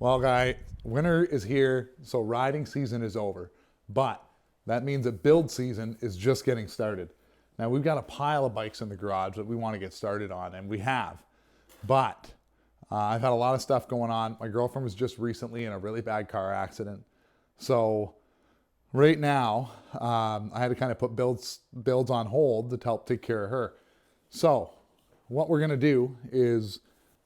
Well, winter is here, so riding season is over. But that means that build season is just getting started. Now, we've got a pile of bikes in the garage that we want to get started on, and we have. But I've had a lot of stuff going on. My girlfriend was just recently in a really bad car accident. So right now, I had to kind of put builds on hold to help take care of her. So what we're going to do is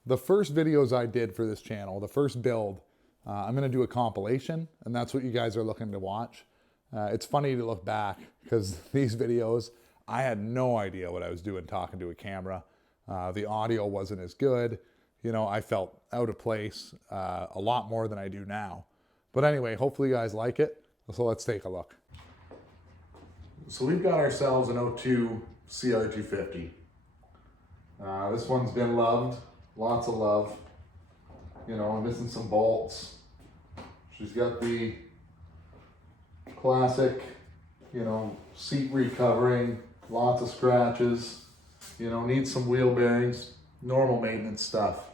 the first videos I did for this channel, the first build, I'm going to do a compilation, and that's what you guys are looking to watch. It's funny to look back because these videos, I had no idea what I was doing talking to a camera. The audio wasn't as good. You know, I felt out of place a lot more than I do now. But anyway, hopefully you guys like it. So let's take a look. So we've got ourselves an 02 CR250. This one's been loved, lots of love. You know, I'm missing some bolts. She's got the classic, you know, seat recovering, lots of scratches, you know, needs some wheel bearings, normal maintenance stuff.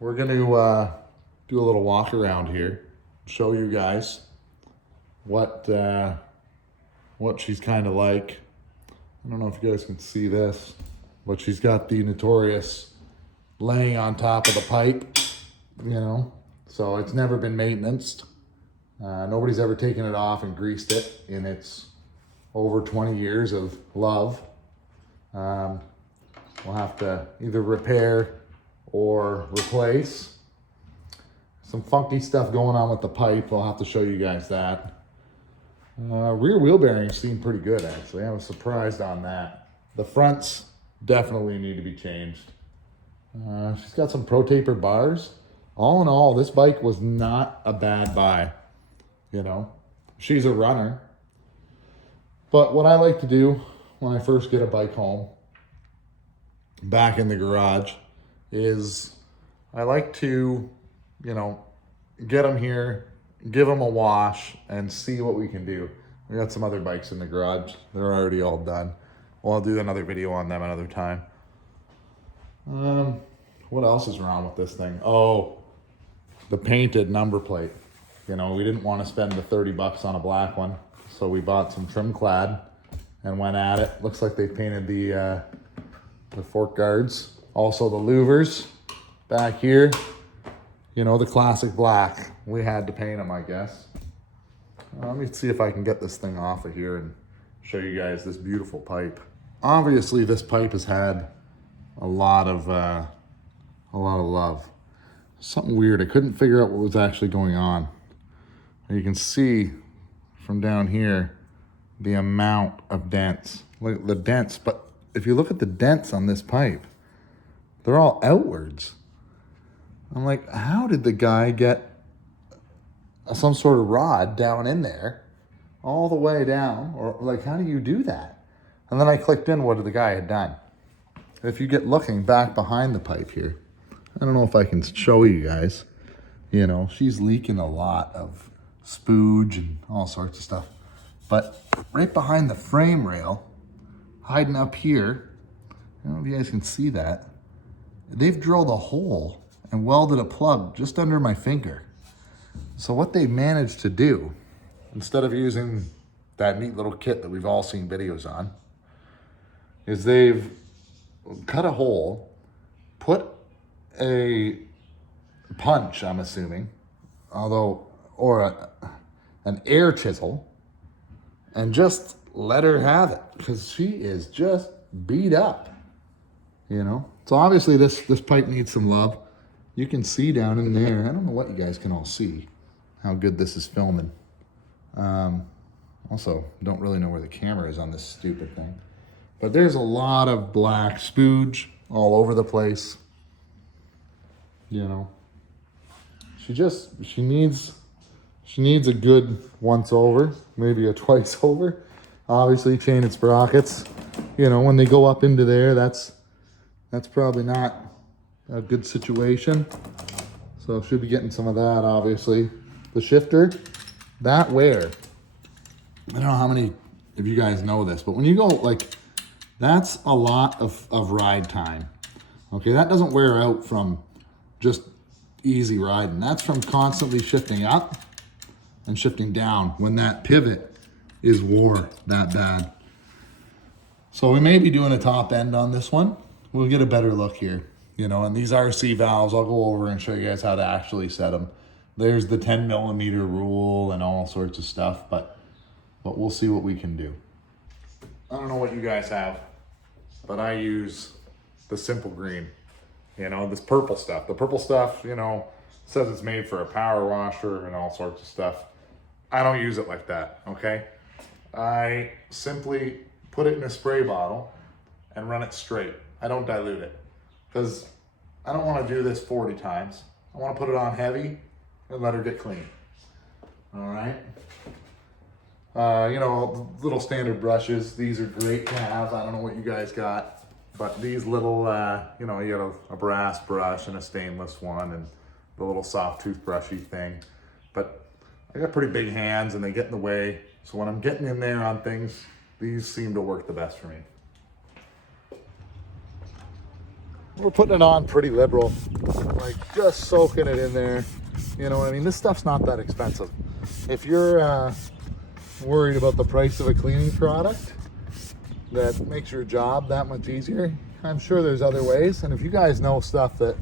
We're going to do a little walk around here, show you guys what she's kind of like. I don't know if you guys can see this, but she's got the notorious laying on top of the pipe, you know, so it's never been maintained. Nobody's ever taken it off and greased it in its over 20 years of love. We'll have to either repair or replace. Some funky stuff going on with the pipe. I'll have to show you guys that. Rear wheel bearings seem pretty good, actually. I was surprised on that. The fronts definitely need to be changed. She's got some Pro Taper bars. All in all, this bike was not a bad buy. You know, she's a runner. But what I like to do when I first get a bike home, back in the garage, is I like to, you know, get them here, give them a wash, and see what we can do. We got some other bikes in the garage. They're already all done. Well, I'll do another video on them another time. What else is wrong with this thing? Oh, the painted number plate. You know, we didn't want to spend the 30 bucks on a black one, so we bought some trim clad and went at it. Looks like they painted the fork guards, also the louvers back here. You know, the classic black. We had to paint them, I guess. Let me see if I can get this thing off of here and show you guys this beautiful pipe. Obviously, this pipe has had a lot of love. Something weird. I couldn't figure out what was actually going on. You can see from down here the amount of dents. Look at the dents, but if you look at the dents on this pipe, they're all outwards. I'm like, how did the guy get some sort of rod down in there all the way down? Or like, how do you do that? And then I clicked in what the guy had done. If you get looking back behind the pipe here, I don't know if I can show you guys, you know, she's leaking a lot of spooge and all sorts of stuff. But right behind the frame rail, hiding up here, I don't know if you guys can see that, they've drilled a hole and welded a plug just under my finger. So what they managed to do, instead of using that neat little kit that we've all seen videos on, is they've cut a hole, put a punch, I'm assuming, or an air chisel, and just let her have it, because she is just beat up, you know? So obviously this pipe needs some love. You can see down in there, I don't know what you guys can all see, how good this is filming. Also, don't really know where the camera is on this stupid thing. But there's a lot of black spooge all over the place. You know, she needs a good once over, maybe a twice over. Obviously, chain and sprockets, you know, when they go up into there, that's probably not a good situation. So should be getting some of that, obviously. The shifter, that wear, I don't know how many of you guys know this, but when you go, like, that's a lot of ride time. Okay, that doesn't wear out from just easy riding. That's from constantly shifting up and shifting down when that pivot is wore that bad. So we may be doing a top end on this one. We'll get a better look here, you know, and these RC valves, I'll go over and show you guys how to actually set them. There's the 10 millimeter rule and all sorts of stuff, but we'll see what we can do. I don't know what you guys have, but I use the simple green, you know, this purple stuff. The purple stuff, you know, says it's made for a power washer and all sorts of stuff. I don't use it like that, okay? I simply put it in a spray bottle and run it straight. I don't dilute it because I don't want to do this 40 times. I want to put it on heavy and let her get clean. All right. You know, little standard brushes. These are great to have. I don't know what you guys got, but these little, you know, you got a brass brush and a stainless one and the little soft toothbrushy thing. But I got pretty big hands and they get in the way. So when I'm getting in there on things, these seem to work the best for me. We're putting it on pretty liberal, like just soaking it in there. You know what I mean? This stuff's not that expensive. If you're worried about the price of a cleaning product that makes your job that much easier, I'm sure there's other ways. And if you guys know stuff that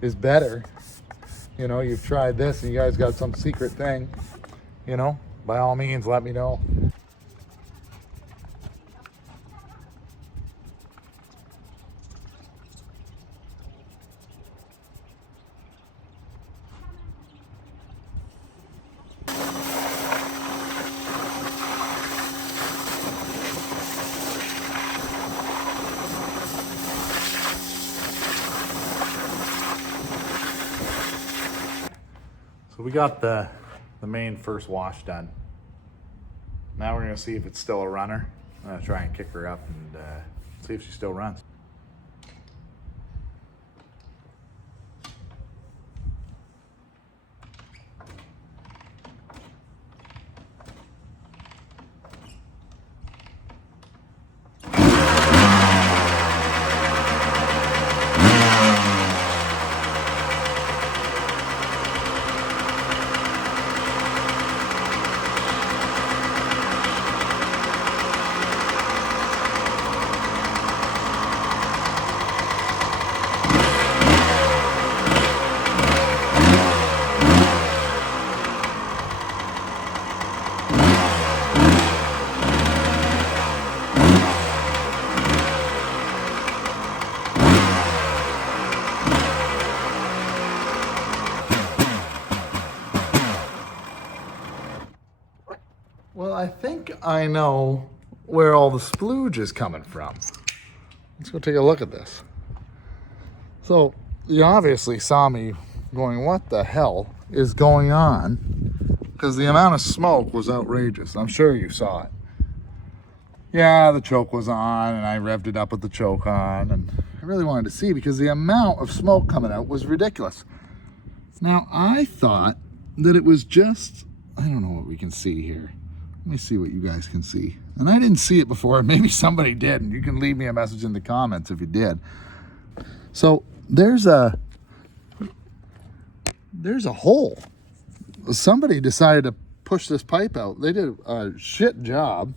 is better, you know, you've tried this and you guys got some secret thing, you know, by all means, let me know. So we got the main first wash done. Now we're gonna see if it's still a runner. I'm gonna try and kick her up and see if she still runs. Well, I think I know where all the splooge is coming from. Let's go take a look at this. So you obviously saw me going, what the hell is going on? Because the amount of smoke was outrageous. I'm sure you saw it. Yeah, the choke was on and I revved it up with the choke on, and I really wanted to see because the amount of smoke coming out was ridiculous. Now I thought that it was just, I don't know what we can see here. Let me see what you guys can see. And I didn't see it before. Maybe somebody did. And you can leave me a message in the comments if you did. So there's a hole. Somebody decided to push this pipe out. They did a shit job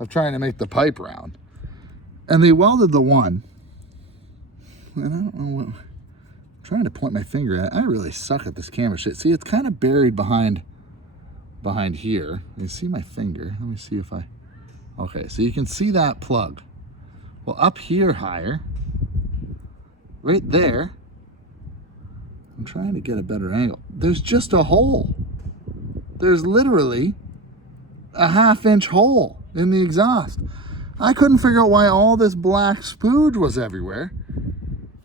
of trying to make the pipe round. And they welded the one. And I don't know what, I'm trying to point my finger at. I really suck at this camera shit. See, it's kind of buried behind here. You see my finger? Let me see if I, okay, so you can see that plug. Well, up here higher, right there, I'm trying to get a better angle. There's just a hole. There's literally a 1/2-inch hole in the exhaust. I couldn't figure out why all this black splooge was everywhere,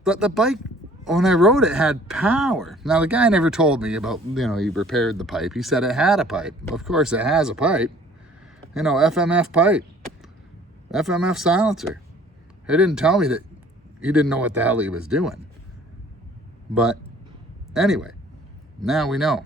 but the bike, when I rode it, had power. Now the guy never told me about, you know, he repaired the pipe. He said it had a pipe. Of course it has a pipe. You know, FMF pipe. FMF silencer. He didn't tell me that he didn't know what the hell he was doing. But anyway, now we know.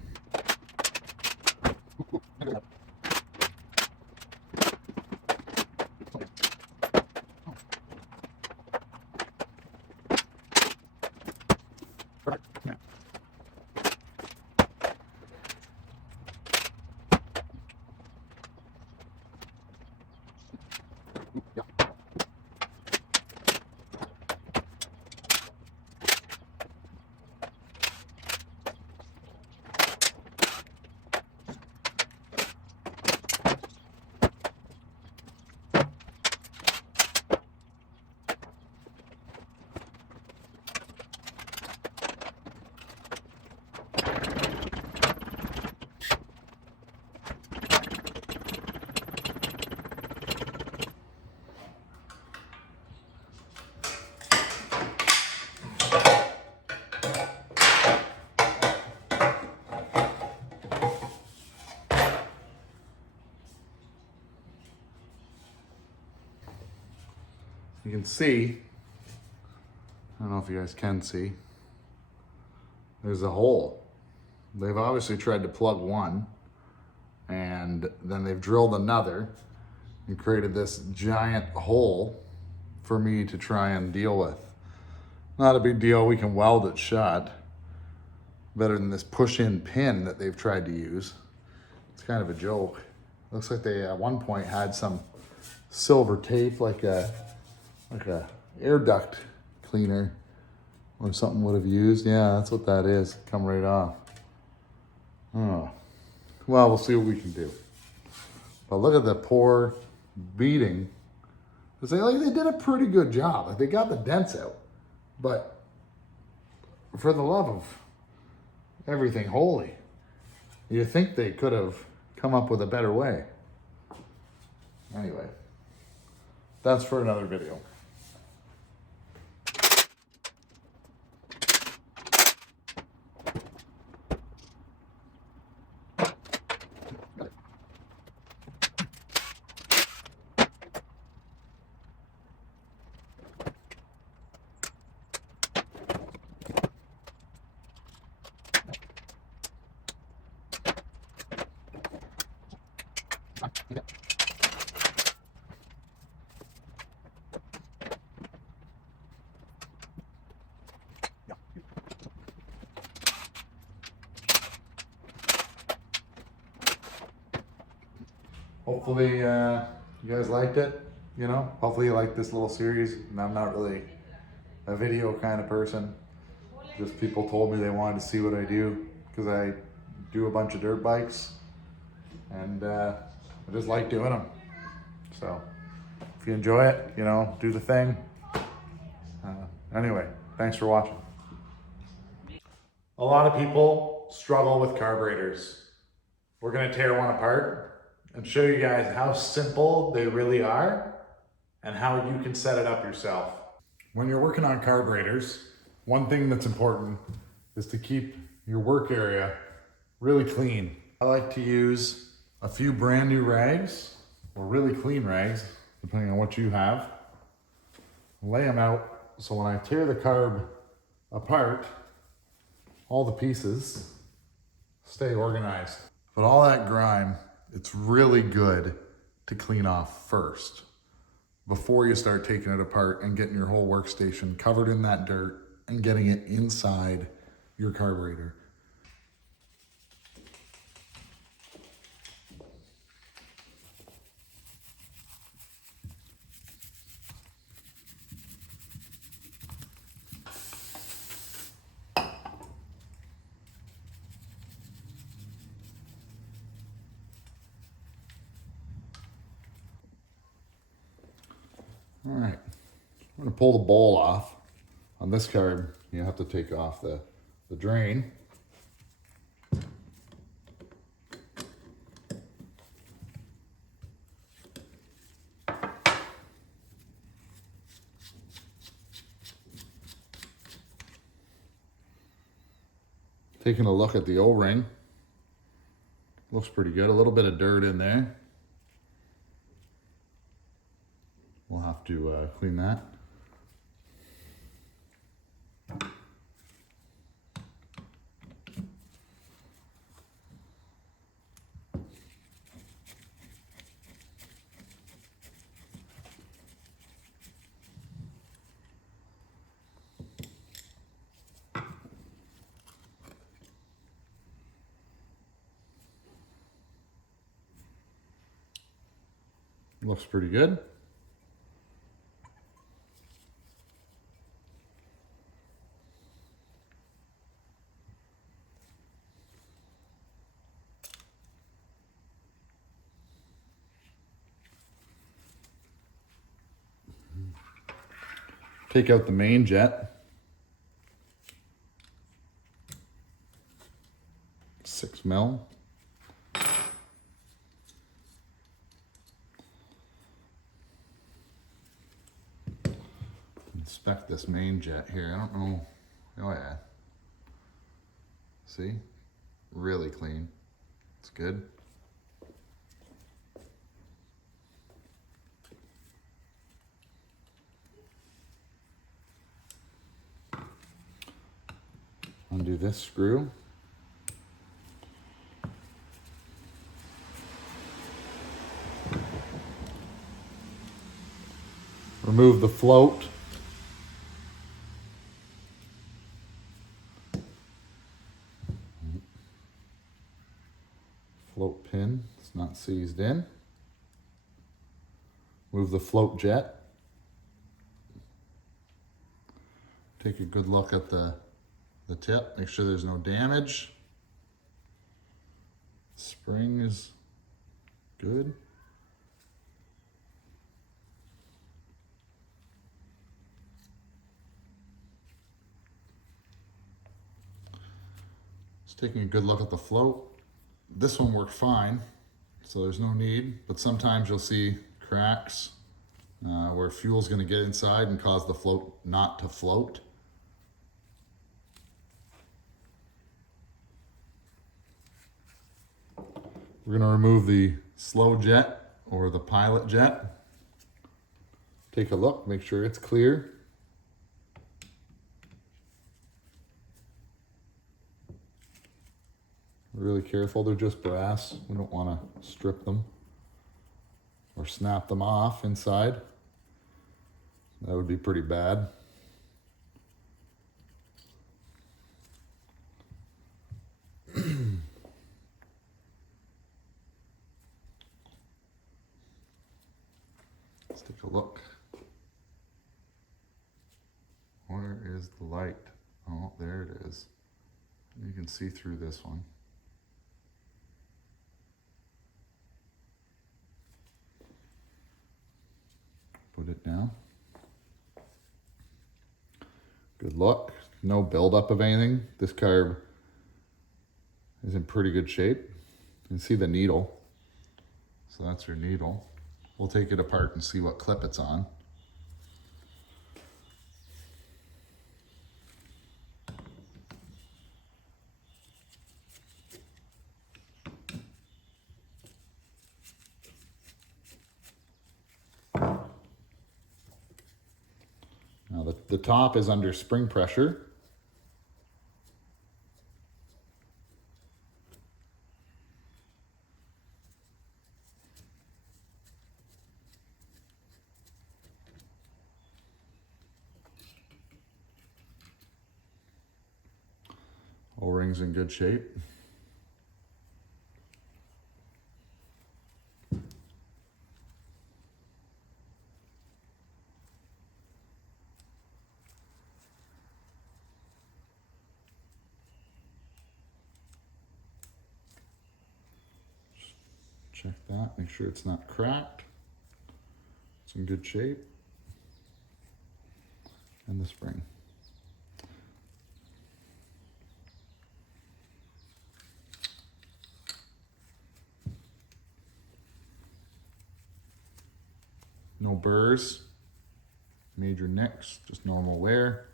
you can see, I don't know if you guys can see, there's a hole. They've obviously tried to plug one, and then they've drilled another and created this giant hole for me to try and deal with. Not a big deal, we can weld it shut. Better than this push-in pin that they've tried to use. It's kind of a joke. Looks like they at one point had some silver tape, like a air duct cleaner or something would have used. Yeah, that's what that is. Come right off. Oh, well, we'll see what we can do. But look at the poor beating. They did a pretty good job. Like, they got the dents out, but for the love of everything holy, you think they could have come up with a better way. Anyway, that's for another video. Hopefully you guys liked it, you know? Hopefully you liked this little series. And I'm not really a video kind of person. Just people told me they wanted to see what I do because I do a bunch of dirt bikes and I just like doing them. So if you enjoy it, you know, do the thing. Anyway, thanks for watching. A lot of people struggle with carburetors. We're gonna tear one apart and show you guys how simple they really are and how you can set it up yourself. When you're working on carburetors, one thing that's important is to keep your work area really clean. I like to use a few brand new rags or really clean rags, depending on what you have. Lay them out so when I tear the carb apart, all the pieces stay organized. But all that grime, it's really good to clean off first before you start taking it apart and getting your whole workstation covered in that dirt and getting it inside your carburetor. All right, I'm gonna pull the bowl off. On this carb, you have to take off the drain. Taking a look at the O-ring. Looks pretty good, a little bit of dirt in there. We'll have to clean that. Looks pretty good. Take out the main jet. 6 mil. Inspect this main jet here. I don't know. Oh yeah. See? Really clean. It's good. Undo this screw. Remove the float. Float pin, it's not seized in. Move the float jet. Take a good look at the tip, make sure there's no damage. Spring is good. Just taking a good look at the float. This one worked fine, so there's no need, but sometimes you'll see cracks where fuel's gonna get inside and cause the float not to float. We're gonna remove the slow jet or the pilot jet. Take a look, make sure it's clear. Really careful, they're just brass. We don't wanna strip them or snap them off inside. That would be pretty bad. Let's take a look. Where is the light? Oh, there it is. You can see through this one. Put it down. Good luck. No buildup of anything. This carb is in pretty good shape. You can see the needle. So that's your needle. We'll take it apart and see what clip it's on. Now the top is under spring pressure. O-ring's in good shape. Check that, make sure it's not cracked. It's in good shape. And the spring. No burrs, major nicks, just normal wear.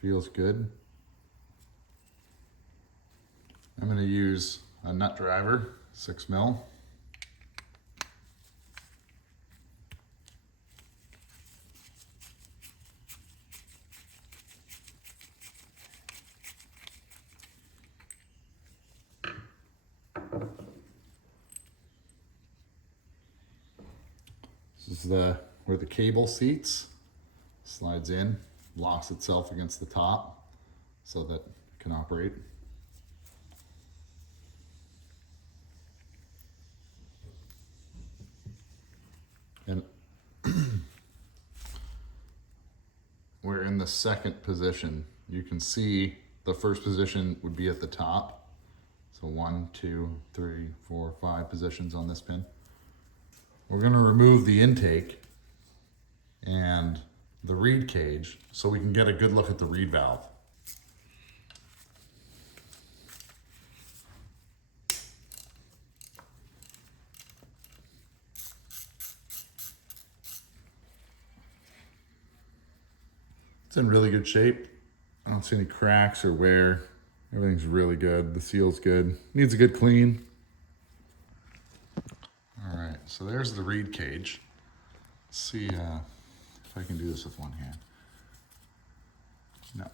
Feels good. I'm going to use a nut driver, 6 mil. This is where the cable seats, slides in, locks itself against the top so that it can operate. And we're in the second position. You can see the first position would be at the top. So 1, 2, 3, 4, 5 positions on this pin. We're going to remove the intake and the reed cage so we can get a good look at the reed valve. It's in really good shape. I don't see any cracks or wear. Everything's really good. The seal's good. Needs a good clean. All right, so there's the reed cage. Let's see if I can do this with one hand. No.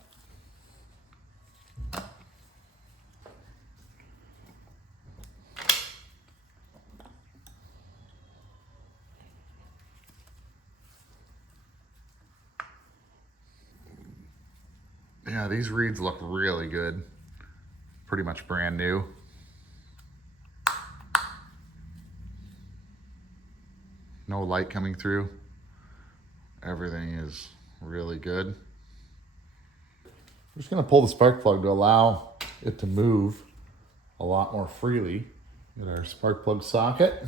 Yeah, these reeds look really good. Pretty much brand new. No light coming through. Everything is really good. I'm just gonna pull the spark plug to allow it to move a lot more freely. Get our spark plug socket.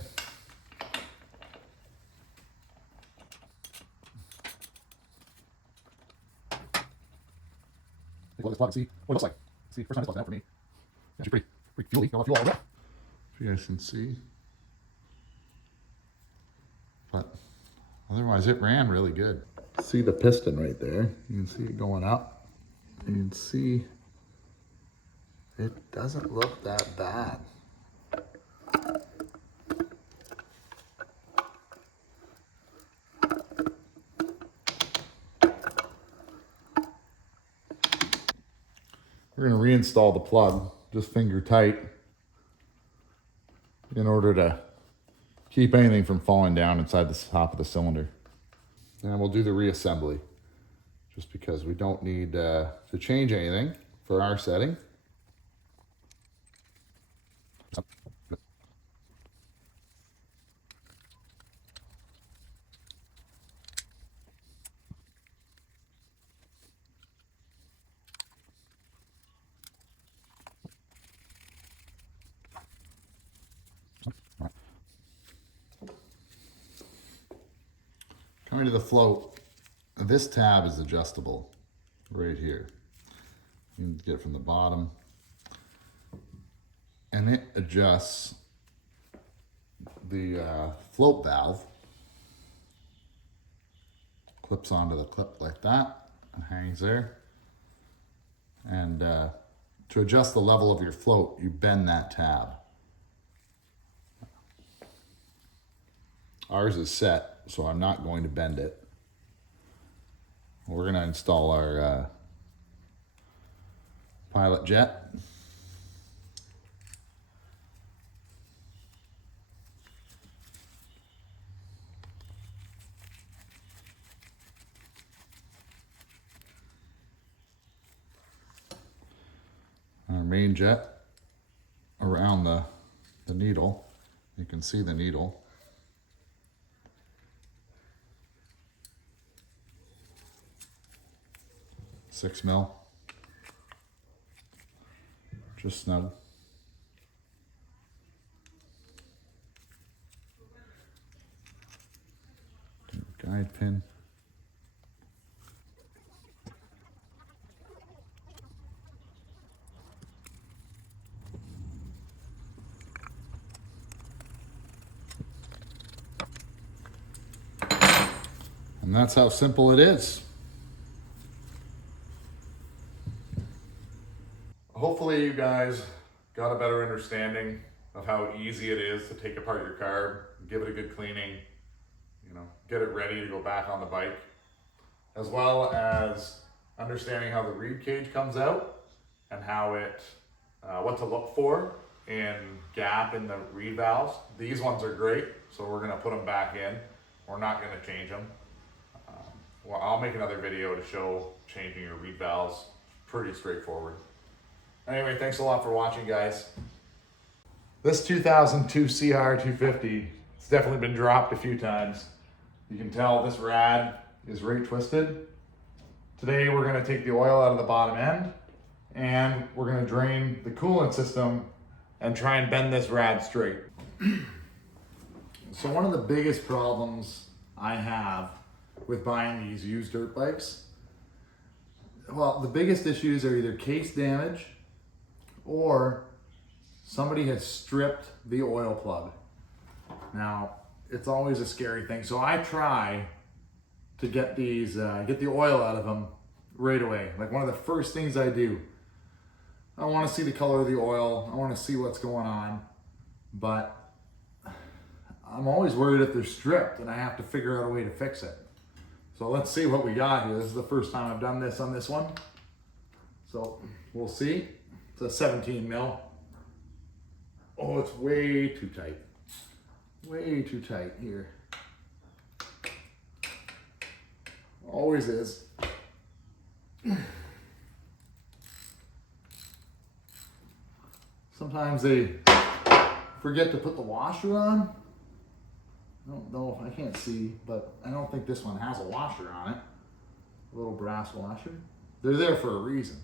Take a look at this plug and see what it looks like. See, first time it's plugged out for me. Actually pretty fuely. Got a lot of fuel already. If you guys can see. But otherwise it ran really good. See the piston right there. You can see it going up. You can see it doesn't look that bad. We're going to reinstall the plug, just finger tight, in order to keep anything from falling down inside the top of the cylinder. And we'll do the reassembly, just because we don't need to change anything for our setting. Coming to the float, this tab is adjustable right here. You can get it from the bottom, and it adjusts the float valve. Clips onto the clip like that and hangs there. And to adjust the level of your float, you bend that tab. Ours is set, so I'm not going to bend it. We're going to install our pilot jet. Our main jet around the needle. You can see the needle. Six mil. Just snug. Guide pin. And that's how simple it is. Hopefully you guys got a better understanding of how easy it is to take apart your carb, give it a good cleaning, get it ready to go back on the bike, as well as understanding how the reed cage comes out and how what to look for in gap in the reed valves. These ones are great, so we're gonna put them back in. We're not gonna change them. Well, I'll make another video to show changing your reed valves. Pretty straightforward. Anyway, thanks a lot for watching, guys. This 2002 CR250, it's definitely been dropped a few times. You can tell this rad is right twisted. Today we're gonna take the oil out of the bottom end, and we're gonna drain the coolant system and try and bend this rad straight. So one of the biggest problems I have with buying these used dirt bikes, well, the biggest issues are either case damage or somebody has stripped the oil plug. Now, it's always a scary thing. So I try to get these, get the oil out of them right away. Like one of the first things I do. I want to see the color of the oil. I want to see what's going on. But I'm always worried if they're stripped and I have to figure out a way to fix it. So let's see what we got here. This is the first time I've done this on this one. So we'll see. It's a 17 mil. Oh, it's way too tight. Way too tight here. Always is. Sometimes they forget to put the washer on. I don't know, I can't see, but I don't think this one has a washer on it. A little brass washer. They're there for a reason.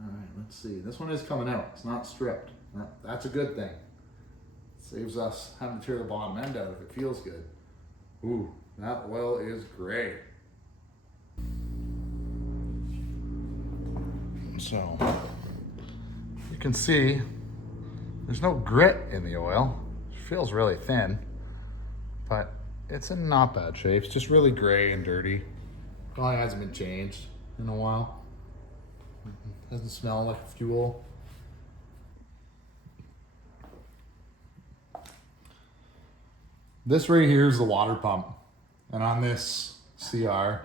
All right, let's see. This one is coming out. It's not stripped. That's a good thing. Saves us having to tear the bottom end out if it feels good. Ooh, that oil is great. So, you can see there's no grit in the oil. It feels really thin, but it's in not bad shape. It's just really gray and dirty. Probably hasn't been changed in a while. Doesn't smell like fuel. This right here is the water pump. And on this CR,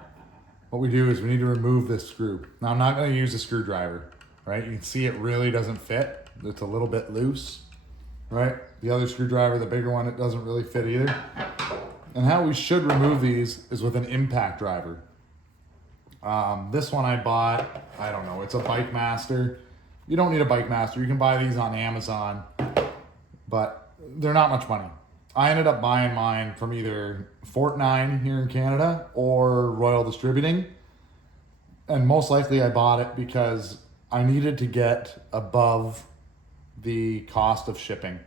what we do is we need to remove this screw. Now I'm not going to use a screwdriver, right? You can see it really doesn't fit. It's a little bit loose, right? The other screwdriver, the bigger one, it doesn't really fit either. And how we should remove these is with an impact driver. This one I bought, I don't know, it's a Bike Master. You don't need a Bike Master. You can buy these on Amazon, but they're not much money. I ended up buying mine from either Fort9 here in Canada or Royal Distributing. And most likely I bought it because I needed to get above the cost of shipping.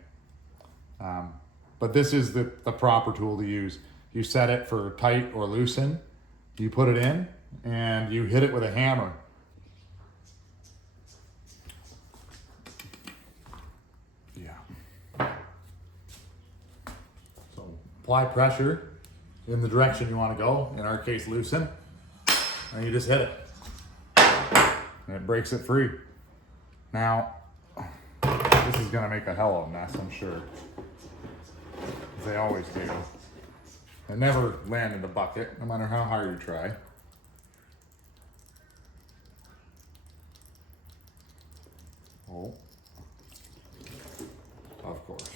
But this is the proper tool to use. You set it for tight or loosen, you put it in, and you hit it with a hammer. Yeah. So apply pressure in the direction you want to go, in our case loosen, and you just hit it. And it breaks it free. Now, this is gonna make a hell of a mess, I'm sure. As they always do. It never land in the bucket, no matter how hard you try. Oh, of course.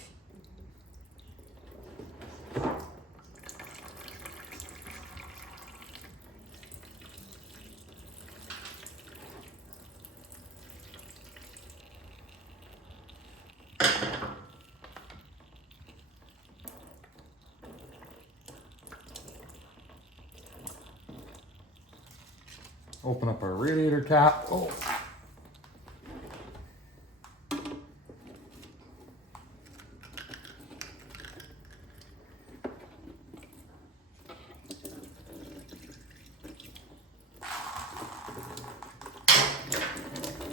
Open up our radiator cap. Oh.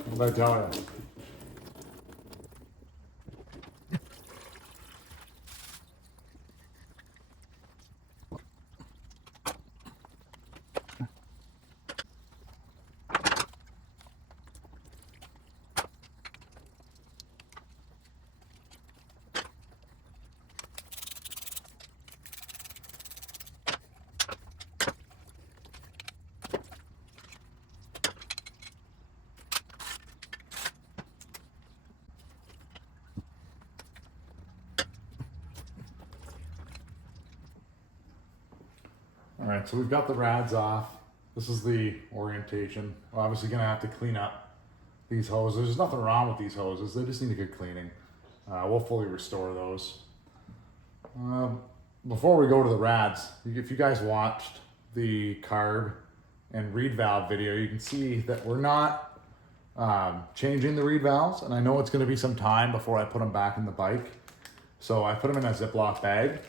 What did I tell you? All right, so we've got the rads off. This is the orientation. We're obviously gonna have to clean up these hoses. There's nothing wrong with these hoses. They just need a good cleaning. We'll fully restore those. Before we go to the rads, if you guys watched the Carb and Reed valve video, you can see that we're not changing the Reed valves, and I know it's gonna be some time before I put them back in the bike. So I put them in a Ziploc bag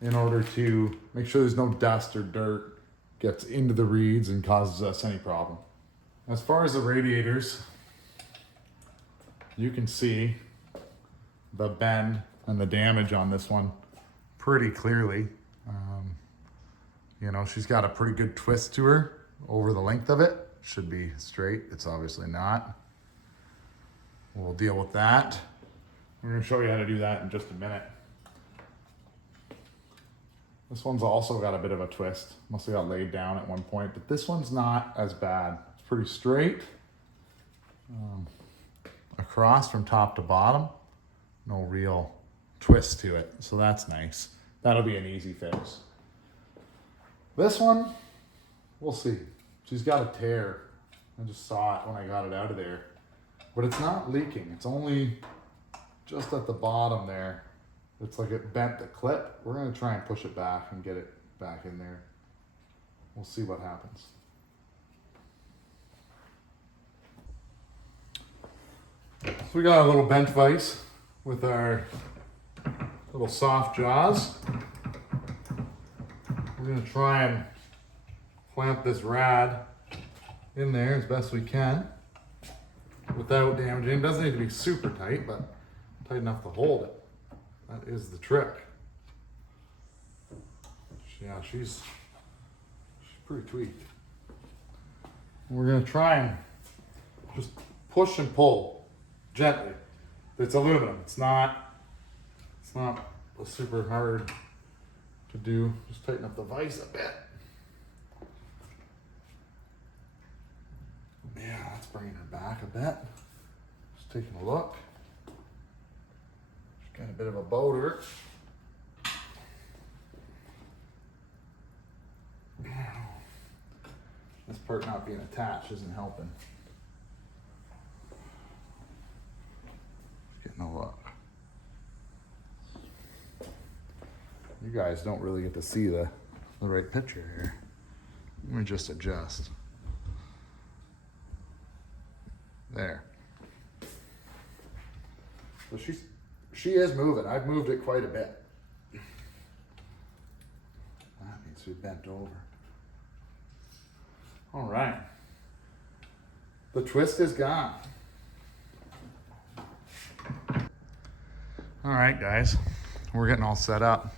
in order to make sure there's no dust or dirt gets into the reeds and causes us any problem. As far as the radiators, you can see the bend and the damage on this one pretty clearly. You know, she's got a pretty good twist to her over the length of it. Should be straight, it's obviously not. We'll deal with that. We're gonna show you how to do that in just a minute. This one's also got a bit of a twist. Must have got laid down at one point, but this one's not as bad. It's pretty straight. Across from top to bottom. No real twist to it, so that's nice. That'll be an easy fix. This one, we'll see. She's got a tear. I just saw it when I got it out of there. but it's not leaking. It's only just at the bottom there. It's like it bent the clip. We're gonna try and push it back and get it back in there. We'll see what happens. So we got a little bench vise with our little soft jaws. We're gonna try and clamp this rad in there as best we can without damaging. It doesn't need to be super tight, but tight enough to hold it. That is the trick. Yeah, she's pretty tweaked. We're gonna try and just push and pull gently. It's aluminum. It's not super hard to do. Just tighten up the vise a bit. Yeah, that's bringing her back a bit. Just taking a look. She's got a bit of a bow to her. This part not being attached isn't helping. Just getting a look. You guys don't really get to see the right picture here. Let me just adjust. There. So she is moving. I've moved it quite a bit. That needs to be bent over. All right. The twist is gone. All right, guys. We're getting all set up.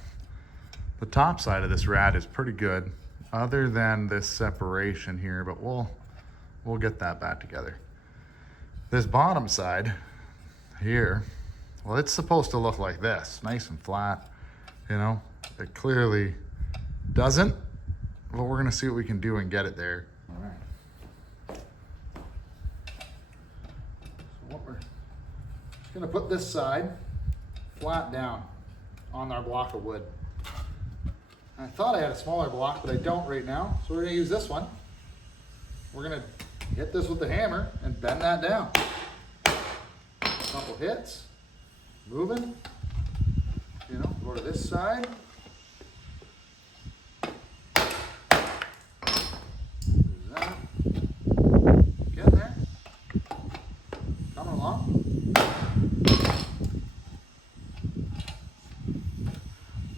The top side of this rad is pretty good, other than this separation here, but we'll get that back together. This bottom side here, well, it's supposed to look like this, nice and flat, you know. It clearly doesn't, but we're gonna see what we can do and get it there. All right. So we're just gonna put this side flat down on our block of wood. I thought I had a smaller block, but I don't right now. So we're gonna use this one. We're gonna hit this with the hammer and bend that down. Couple hits, moving, you know, go to this side. Do that. Get there. Coming along.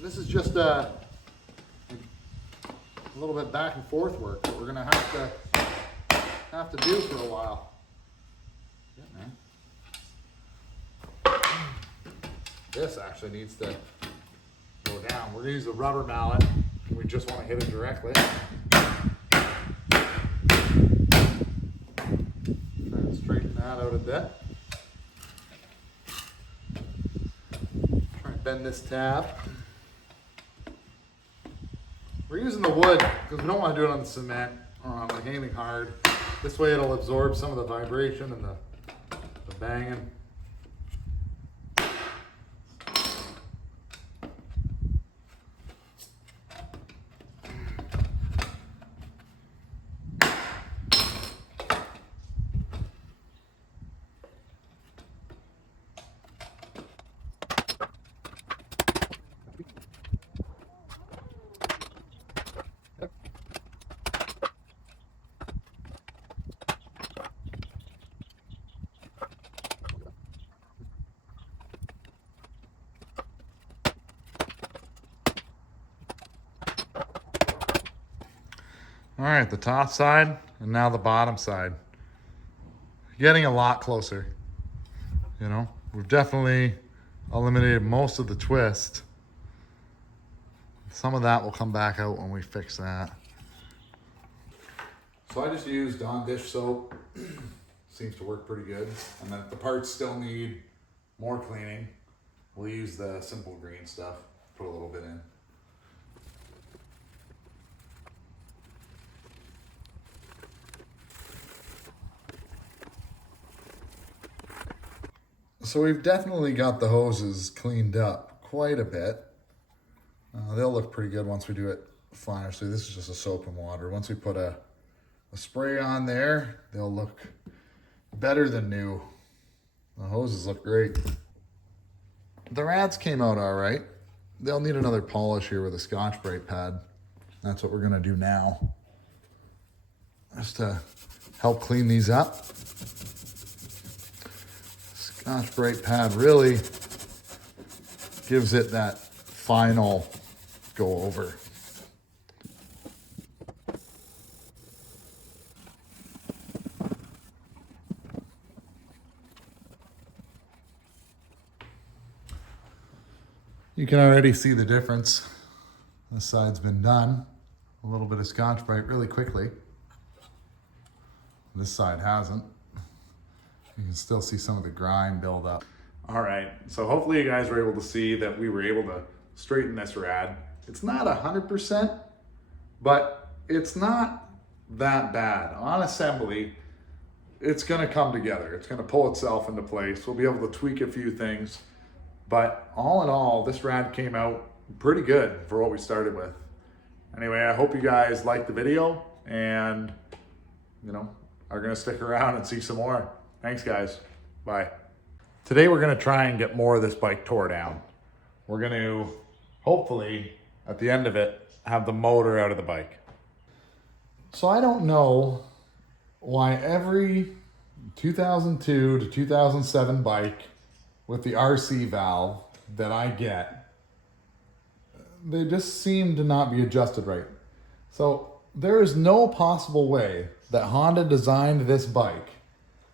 This is just a little bit back and forth work that we're gonna have to do for a while. This actually needs to go down. We're gonna use a rubber mallet. We just want to hit it directly. Try and straighten that out a bit. Try and bend this tab. We're using the wood because we don't want to do it on the cement or on the haming hard. This way it'll absorb some of the vibration and the banging. All right, the top side and now the bottom side. Getting a lot closer, you know. We've definitely eliminated most of the twist. Some of that will come back out when we fix that. So I just used Dawn dish soap. Seems to work pretty good. And then if the parts still need more cleaning, we'll use the simple green stuff. Put a little bit in. So we've definitely got the hoses cleaned up quite a bit. They'll look pretty good once we do it finer. So this is just a soap and water. Once we put a spray on there, they'll look better than new. The hoses look great. The rads came out all right. They'll need another polish here with a Scotch-Brite pad. That's what we're gonna do now. Just to help clean these up. Scotch-Brite pad really gives it that final go over. You can already see the difference. This side's been done. A little bit of Scotch-Brite really quickly. This side hasn't. You can still see some of the grime build up. All right, so hopefully you guys were able to see that we were able to straighten this rad. It's not 100%, but it's not that bad. On assembly, it's gonna come together. It's gonna pull itself into place. We'll be able to tweak a few things, but all in all, this rad came out pretty good for what we started with. Anyway, I hope you guys liked the video and, you know, are gonna stick around and see some more. Thanks guys, bye. Today we're gonna try and get more of this bike tore down. We're gonna, hopefully, at the end of it, have the motor out of the bike. So I don't know why every 2002 to 2007 bike with the RC valve that I get, they just seem to not be adjusted right. So there is no possible way that Honda designed this bike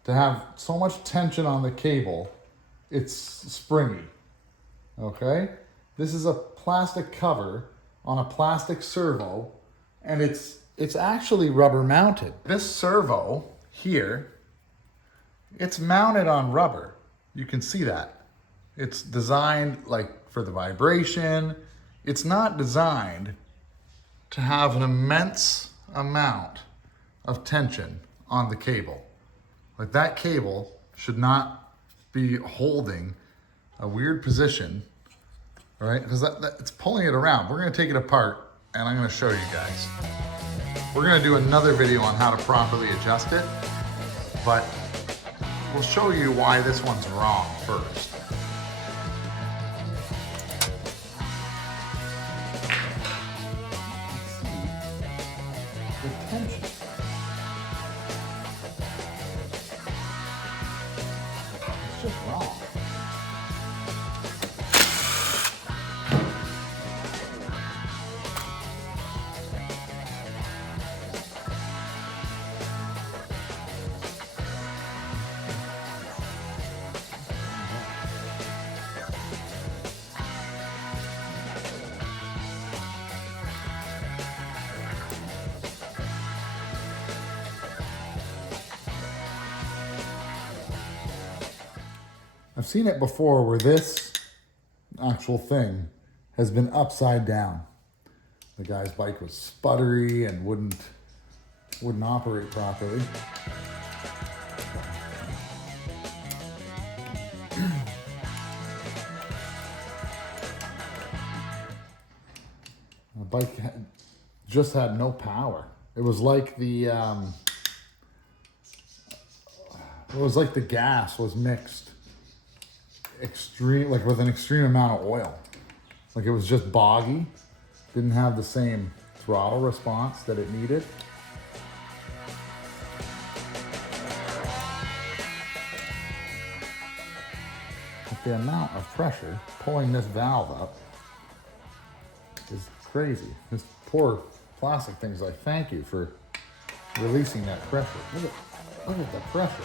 to have so much tension on the cable. It's springy, okay? This is a plastic cover on a plastic servo, and it's actually rubber mounted. This servo here, it's mounted on rubber. You can see that. It's designed like for the vibration. It's not designed to have an immense amount of tension on the cable. Like that cable should not be holding a weird position, right? Because it's pulling it around. We're gonna take it apart and I'm gonna show you guys. We're gonna do another video on how to properly adjust it, but we'll show you why this one's wrong first. The tension. It's just wrong. I've seen it before where this actual thing has been upside down. The guy's bike was sputtery and wouldn't operate properly. The bike just had no power. It was like the gas was mixed with an extreme amount of oil. Like it was just boggy, didn't have the same throttle response that it needed. But the amount of pressure pulling this valve up is crazy. This poor plastic thing's like, thank you for releasing that pressure. Look at the pressure.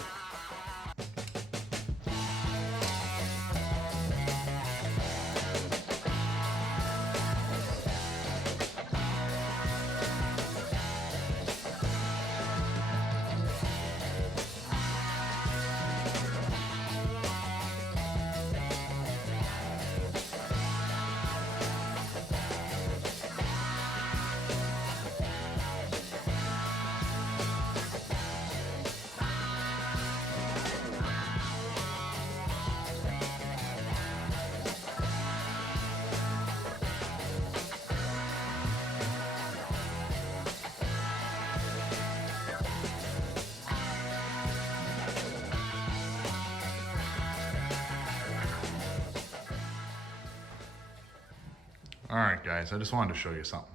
All right, guys, I just wanted to show you something.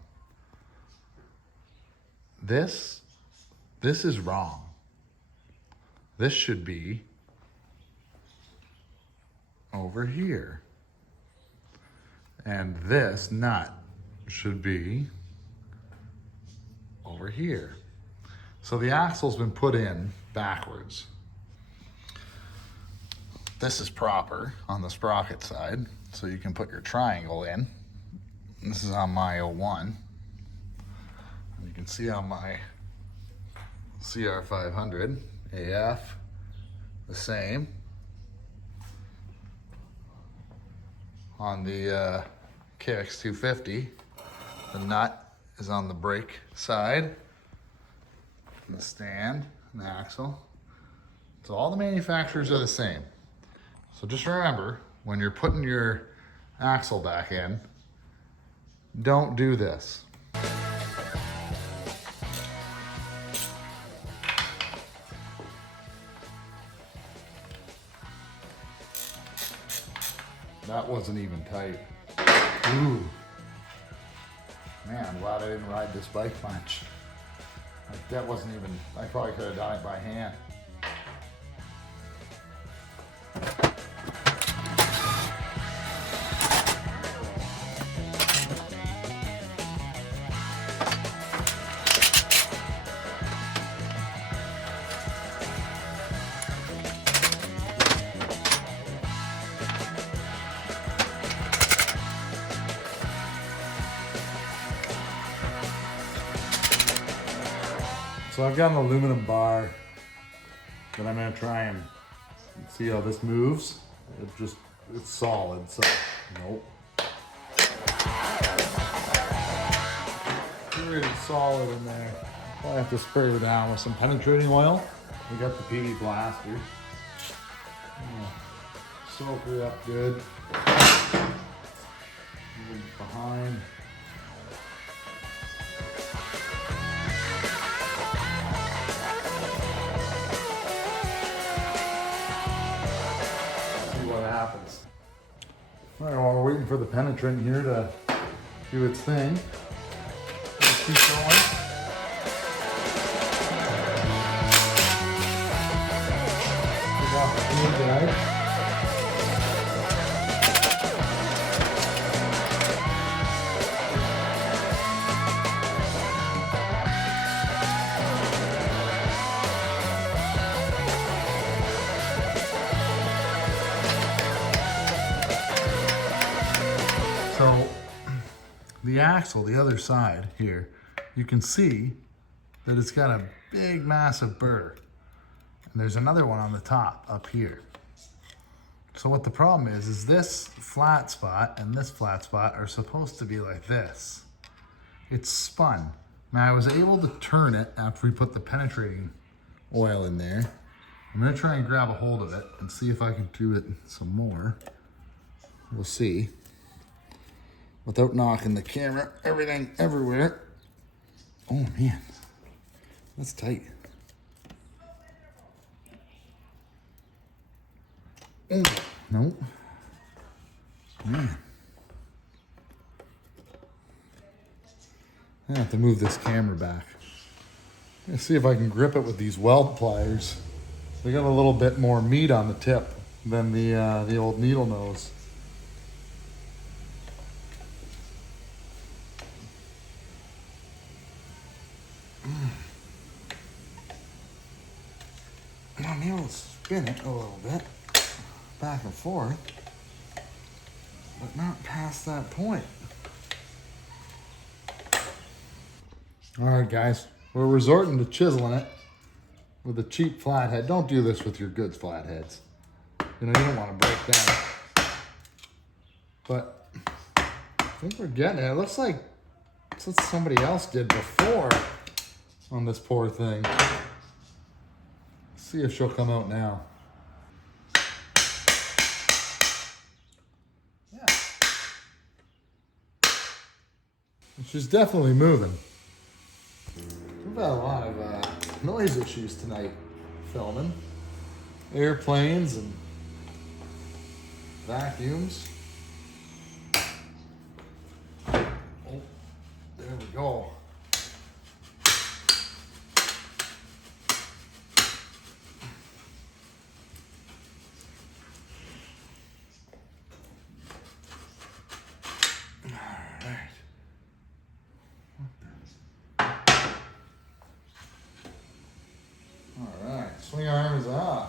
This is wrong. This should be over here. And this nut should be over here. So the axle's been put in backwards. This is proper on the sprocket side, so you can put your triangle in. This is on my 01. And you can see on my CR500 AF, the same. On the KX250, the nut is on the brake side, and the stand, and the axle. So all the manufacturers are the same. So just remember, when you're putting your axle back in, don't do this. That wasn't even tight. Ooh. Man, I'm glad I didn't ride this bike much. Like, that wasn't even, I probably could have done it by hand. So I've got an aluminum bar that I'm gonna try and see how this moves. It's solid, so nope. Pretty solid in there. Probably have to spray her down with some penetrating oil. We got the PE blaster. Soak her up good. Move behind. Happens. All right, while we're waiting for the penetrant here to do its thing, let's keep going. Take off the fuel guide. So the axle, the other side here, you can see that it's got a big massive burr. And there's another one on the top up here. So what the problem is this flat spot and this flat spot are supposed to be like this. It's spun. Now I was able to turn it after we put the penetrating oil in there. I'm gonna try and grab a hold of it and see if I can do it some more. We'll see. Without knocking the camera, everything everywhere. Oh man, that's tight. Oh, no. Man. I have to move this camera back. Let's see if I can grip it with these weld pliers. They got a little bit more meat on the tip than the old needle nose. I'm able to spin it a little bit, back and forth, but not past that point. All right, guys, we're resorting to chiseling it with a cheap flathead. Don't do this with your goods flatheads. You know, you don't want to break them. But I think we're getting it. It looks like it's what somebody else did before on this poor thing. See if she'll come out now. Yeah. She's definitely moving. We've had a lot of noise issues tonight filming. Airplanes and vacuums. go. Swing arm is up.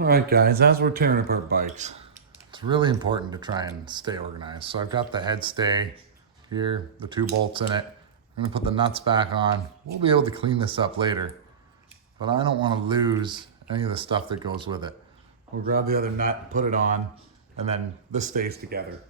All right, guys, as we're tearing apart bikes, it's really important to try and stay organized. So I've got the head stay here, the 2 bolts in it. I'm gonna put the nuts back on. We'll be able to clean this up later, but I don't wanna lose any of the stuff that goes with it. We'll grab the other nut, put it on, and then this stays together.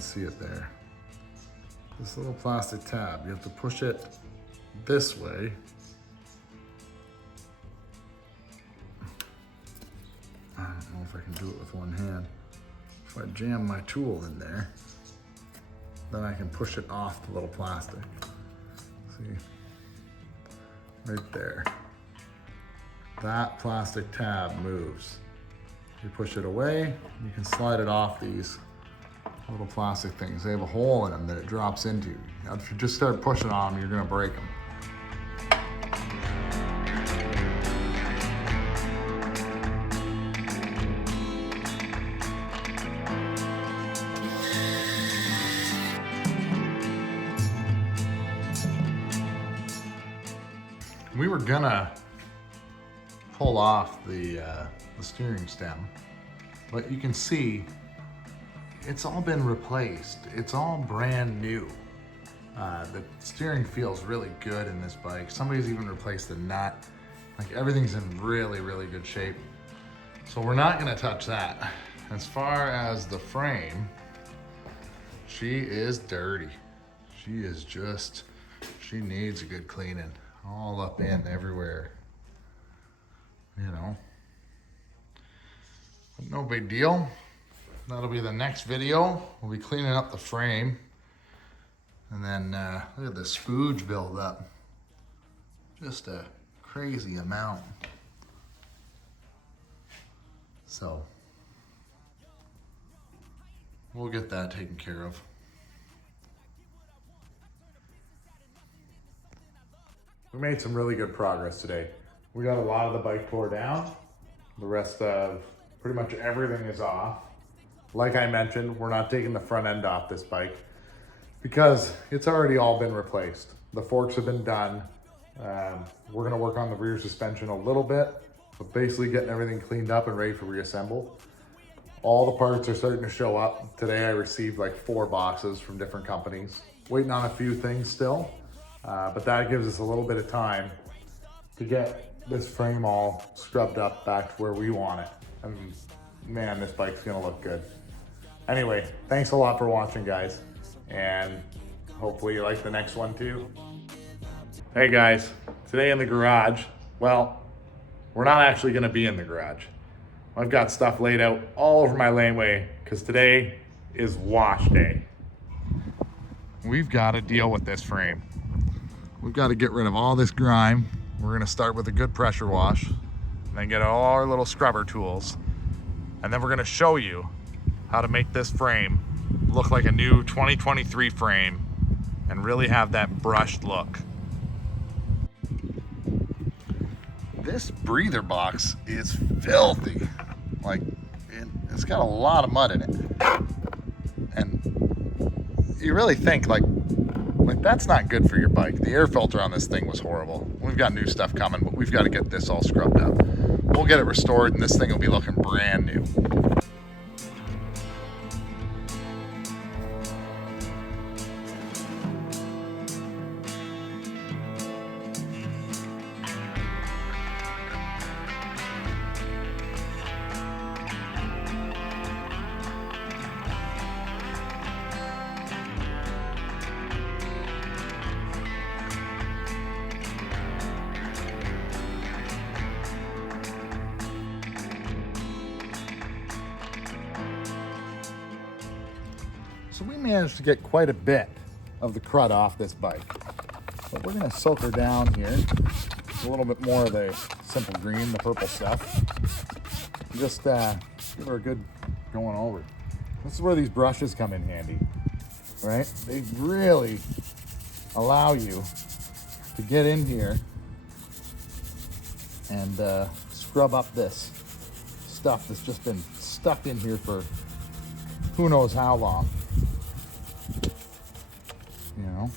See it there. This little plastic tab, you have to push it this way. I don't know if I can do it with one hand. If I jam my tool in there, then I can push it off the little plastic. See, right there. That plastic tab moves. You push it away, you can slide it off these little plastic things. They have a hole in them that it drops into. If you just start pushing on them, you're gonna break them. We were gonna pull off the steering stem, but you can see it's all been replaced. It's all brand new. The steering feels really good in this bike. Somebody's even replaced the nut. Like, everything's in really, really good shape. So we're not gonna touch that. As far as the frame, she is dirty. She is just, she needs a good cleaning. All up in everywhere, you know. But no big deal. That'll be the next video. We'll be cleaning up the frame. And then look at the spooge build up. Just a crazy amount. So we'll get that taken care of. We made some really good progress today. We got a lot of the bike tore down. The rest of pretty much everything is off. Like I mentioned, we're not taking the front end off this bike because it's already all been replaced. The forks have been done. We're gonna work on the rear suspension a little bit, but basically getting everything cleaned up and ready for reassemble. All the parts are starting to show up. Today I received like 4 boxes from different companies. Waiting on a few things still, but that gives us a little bit of time to get this frame all scrubbed up back to where we want it. And man, this bike's gonna look good. Anyway, thanks a lot for watching, guys. And hopefully you like the next one too. Hey guys, today in the garage, well, we're not actually gonna be in the garage. I've got stuff laid out all over my laneway because today is wash day. We've got to deal with this frame. We've got to get rid of all this grime. We're gonna start with a good pressure wash, and then get all our little scrubber tools. And then we're gonna show you how to make this frame look like a new 2023 frame and really have that brushed look. This breather box is filthy. Like, it's got a lot of mud in it. And you really think, like that's not good for your bike. The air filter on this thing was horrible. We've got new stuff coming, but we've got to get this all scrubbed up. We'll get it restored, and this thing will be looking brand new. So we managed to get quite a bit of the crud off this bike. But we're gonna soak her down here. A little bit more of the simple green, the purple stuff. Just give her a good going over. This is where these brushes come in handy, right? They really allow you to get in here and scrub up this stuff that's just been stuck in here for who knows how long. You know?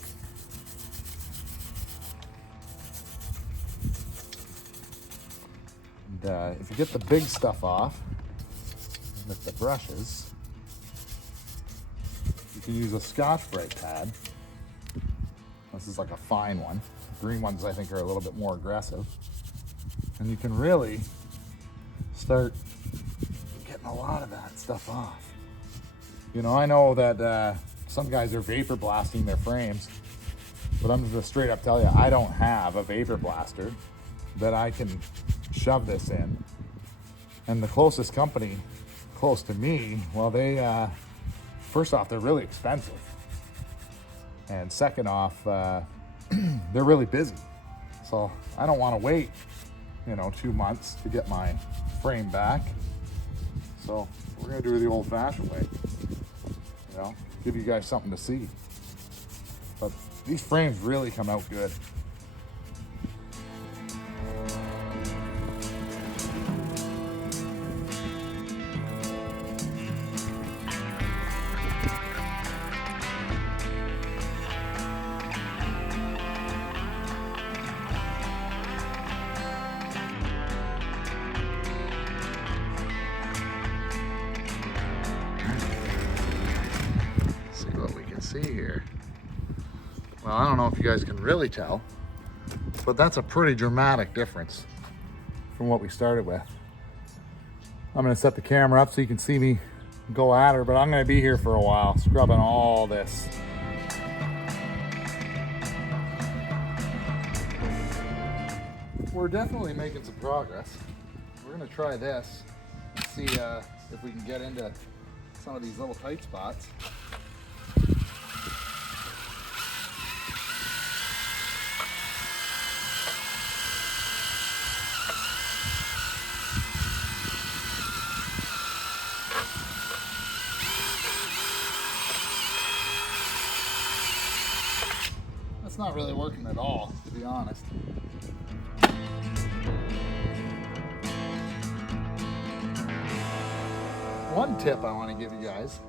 And if you get the big stuff off with the brushes, you can use a Scotch-Brite pad. This is like a fine one. The green ones I think are a little bit more aggressive. And you can really start getting a lot of that stuff off. You know, I know that some guys are vapor blasting their frames, but I'm just gonna straight up tell you, I don't have a vapor blaster that I can shove this in. And the closest company close to me, well, they, first off, they're really expensive. And second off, they're really busy. So I don't wanna wait, 2 months to get my frame back. So we're gonna do it the old fashioned way. Give you guys something to see. But these frames really come out good. See here. Well, I don't know if you guys can really tell, but that's a pretty dramatic difference from what we started with. I'm gonna set the camera up so you can see me go at her, but I'm gonna be here for a while scrubbing all this. We're definitely making some progress. We're gonna try this and see if we can get into some of these little tight spots. It's not really working at all, to be honest. One tip I want to give you guys.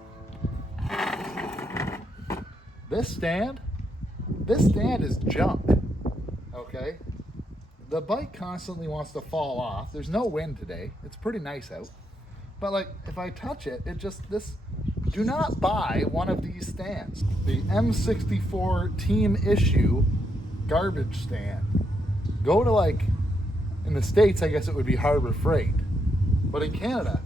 This stand is junk, okay? The bike constantly wants to fall off. There's no wind today. It's pretty nice out. But like, if I touch it, do not buy one of these stands. The M64 team issue garbage stand. Go to in the States, I guess it would be Harbor Freight. But in Canada,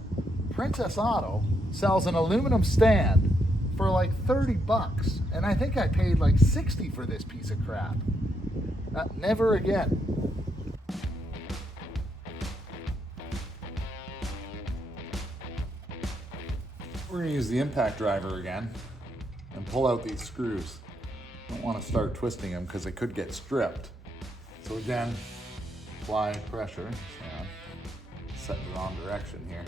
Princess Auto sells an aluminum stand for like 30 bucks. And I think I paid like 60 for this piece of crap. Never again. We're gonna use the impact driver again and pull out these screws. Don't want to start twisting them because they could get stripped. So again, apply pressure. Set the wrong direction here.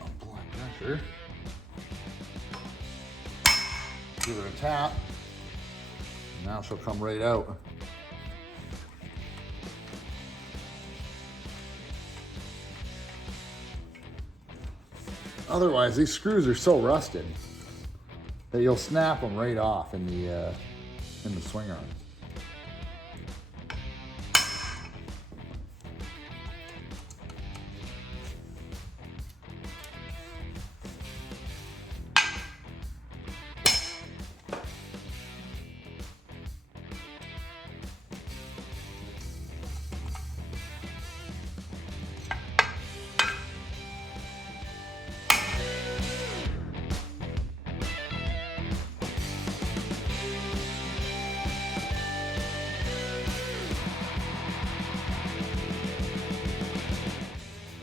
Apply pressure. Give it a tap. Now she'll come right out. Otherwise, these screws are so rusted that you'll snap them right off in the swing arm.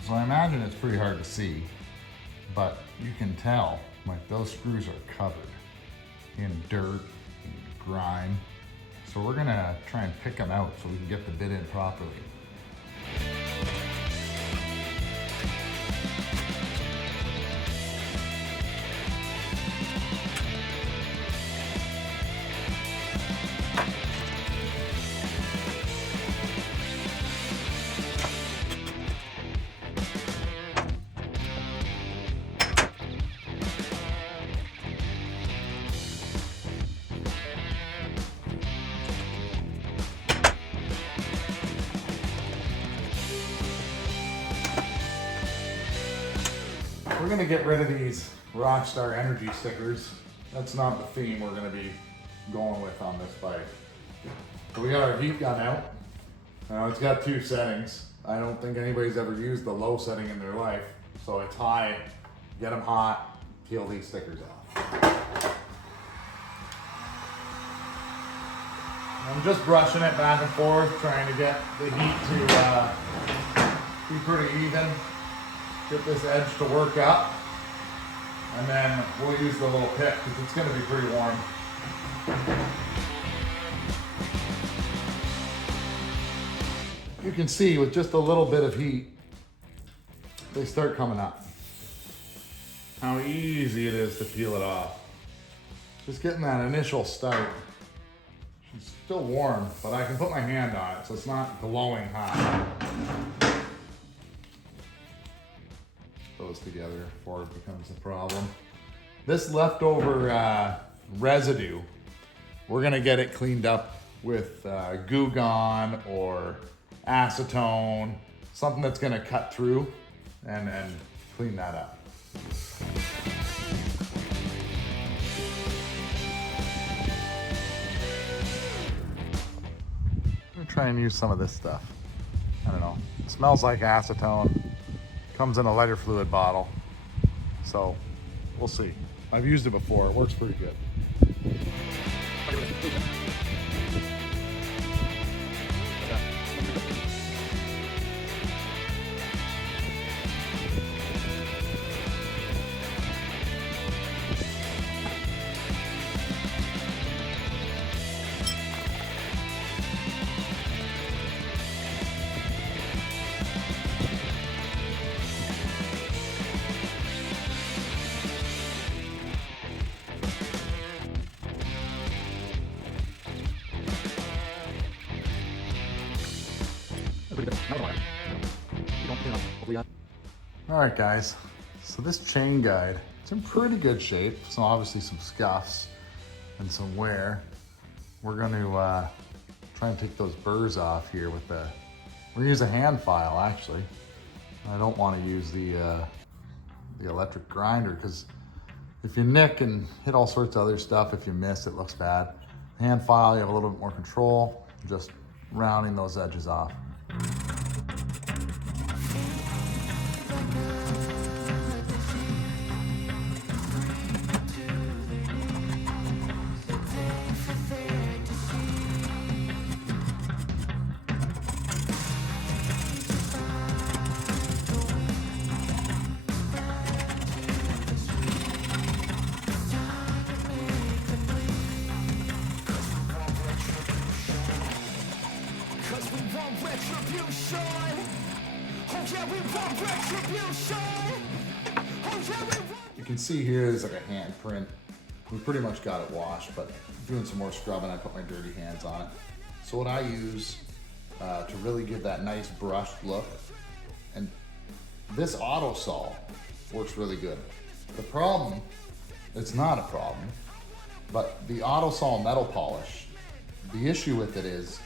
So I imagine it's pretty hard to see, but you can tell, like those screws are covered in dirt and grime. So we're gonna try and pick them out so we can get the bit in properly. We're gonna get rid of these Rockstar Energy stickers. That's not the theme we're gonna be going with on this bike. So we got our heat gun out. Now it's got 2 settings. I don't think anybody's ever used the low setting in their life. So it's high, get them hot, peel these stickers off. I'm just brushing it back and forth, trying to get the heat to be pretty even. Get this edge to work up, and then we'll use the little pick because it's going to be pretty warm. You can see with just a little bit of heat, they start coming up. How easy it is to peel it off. Just getting that initial start. It's still warm, but I can put my hand on it, so it's not glowing hot. Those together before it becomes a problem. This leftover residue, we're gonna get it cleaned up with Goo Gone or acetone, something that's gonna cut through and clean that up. I'm gonna try and use some of this stuff. I don't know, it smells like acetone. Comes in a lighter fluid bottle, so we'll see. I've used it before, it works pretty good. All right, guys, so this chain guide, it's in pretty good shape. So obviously some scuffs and some wear. We're going to try and take those burrs off here with we're gonna use a hand file actually. I don't want to use the electric grinder because if you nick and hit all sorts of other stuff, if you miss, it looks bad. Hand file, you have a little bit more control, just rounding those edges off. You can see here there's like a handprint we pretty much got it washed, but doing some more scrubbing, I put my dirty hands on it. So what I use to really give that nice brushed look, and this auto sol works really good. The problem, it's not a problem, but the auto sol metal polish, the issue with it is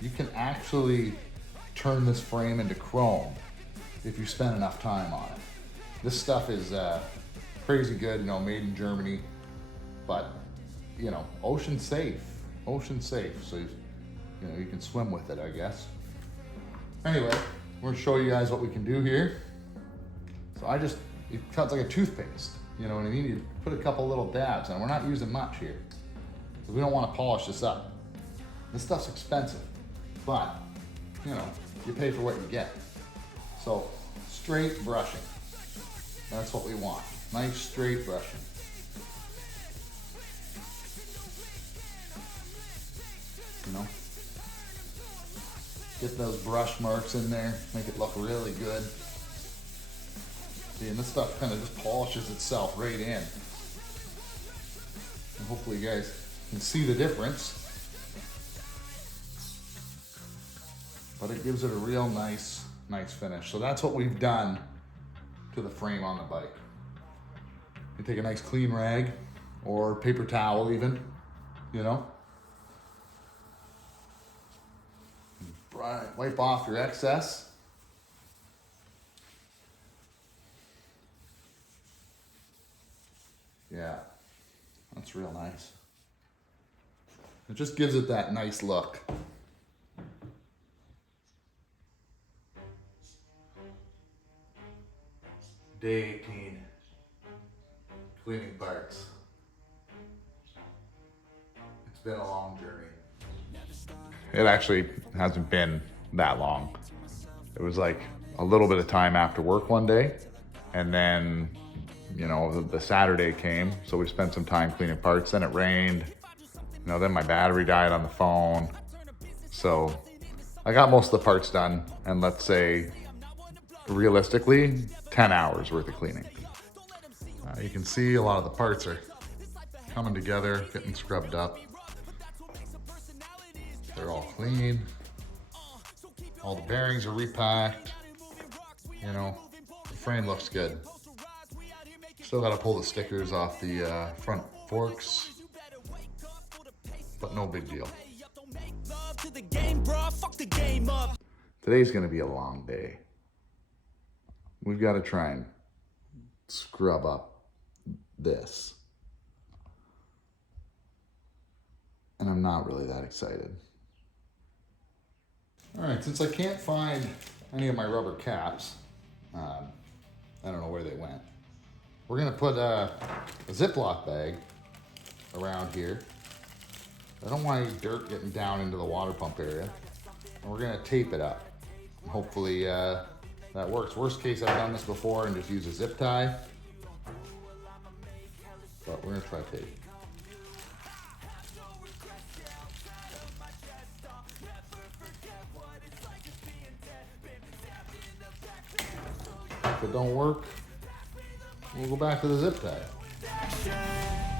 you can actually turn this frame into chrome if you spend enough time on it. This stuff is crazy good, you know, made in Germany, but you know, ocean safe, so you know, you can swim with it, I guess. Anyway, we're gonna show you guys what we can do here. So it cuts like a toothpaste, you know what I mean? You put a couple little dabs, and we're not using much here, because we don't want to polish this up. This stuff's expensive, but you know, you pay for what you get. So straight brushing, that's what we want. Nice straight brushing. You know, get those brush marks in there, make it look really good. See, and this stuff kind of just polishes itself right in. And hopefully you guys can see the difference. But it gives it a real nice finish. So that's what we've done to the frame on the bike. You take a nice clean rag or paper towel even, you know. Wipe off your excess. Yeah, that's real nice. It just gives it that nice look. Day 18, cleaning parts. It's been a long journey. It actually hasn't been that long. It was like a little bit of time after work one day, and then, you know, the Saturday came, so we spent some time cleaning parts, then it rained, you know, then my battery died on the phone. So I got most of the parts done, and let's say, realistically, 10 hours worth of cleaning. You can see a lot of the parts are coming together, getting scrubbed up. They're all clean. All the bearings are repacked. You know, the frame looks good. Still got to pull the stickers off the front forks, but no big deal. Today's going to be a long day. We've got to try and scrub up this. And I'm not really that excited. All right, since I can't find any of my rubber caps, I don't know where they went. We're gonna put a Ziploc bag around here. I don't want any dirt getting down into the water pump area. And we're gonna tape it up. Hopefully that works. Worst case, I've done this before and just use a zip tie. But we're gonna try tape. If it don't work, we'll go back to the zip tie.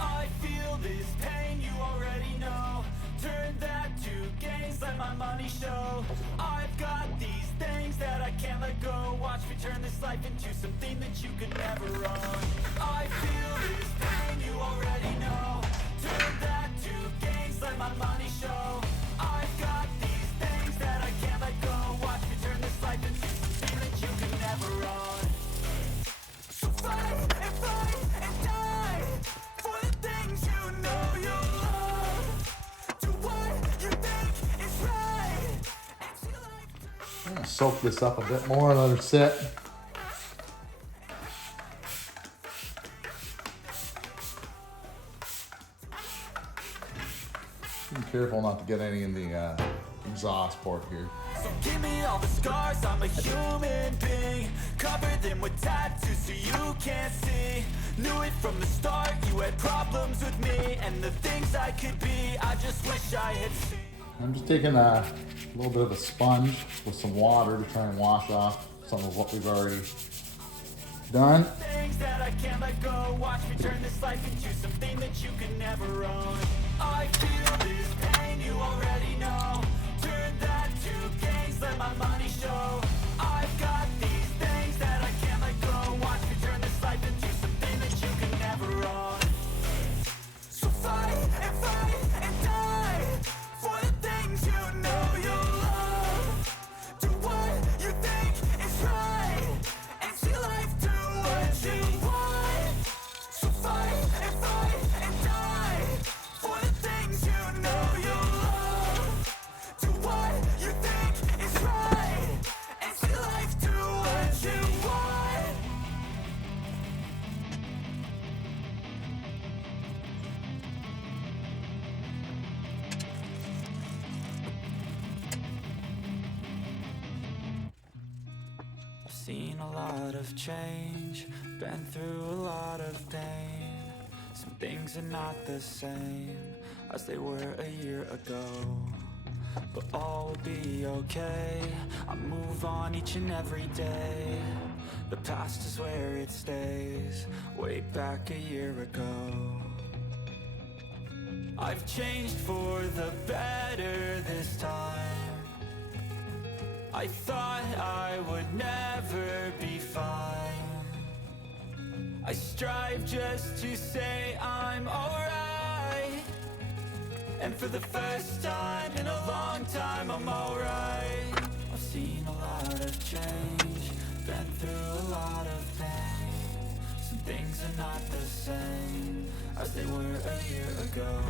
I feel this pain, you already know. Turn that to gains, let my money show. I've got these things that I can't let go. Watch me turn this life into something that you could never own. I feel this pain, you already know. Turn that to gains, let my money show. I've got these things that I can't let go. Watch me turn this life into something that you could never own. So fight and die for the things you know you love. Do what you think is right. I'm gonna soak this up a bit more and let her sit. Be careful not to get any in the exhaust port here. So give me all the scars, I'm a human being. Cover them with tattoos so you can't see. Knew it from the start, you had problems with me. And the things I could be, I just wish I had seen. I'm just taking a little bit of a sponge with some water to try and wash off some of what we've already Done. Things that I can't let go. Watch me turn this life into something that you can never own. I feel this pain, you already know. Turn that to gains, let my money show. I've got these things that I can't let go. Watch me turn this life into something that you can never own. So fight and die for the things you know you love. Do what you think is right and see life do what you want. So fight and die for the things you know you love. Do what you think is right and see life do what you want. I've seen a lot of change, been through a lot of pain. Some things are not the same as they were a year ago, but all will be okay. I move on each and every day. The past is where it stays, way back a year ago. I've changed for the better this time. I thought I would never be fine. I strive just to say I'm alright. And for the first time in a long time, I'm alright. I've seen a lot of change, been through a lot of pain. Some things are not the same as they were a year ago,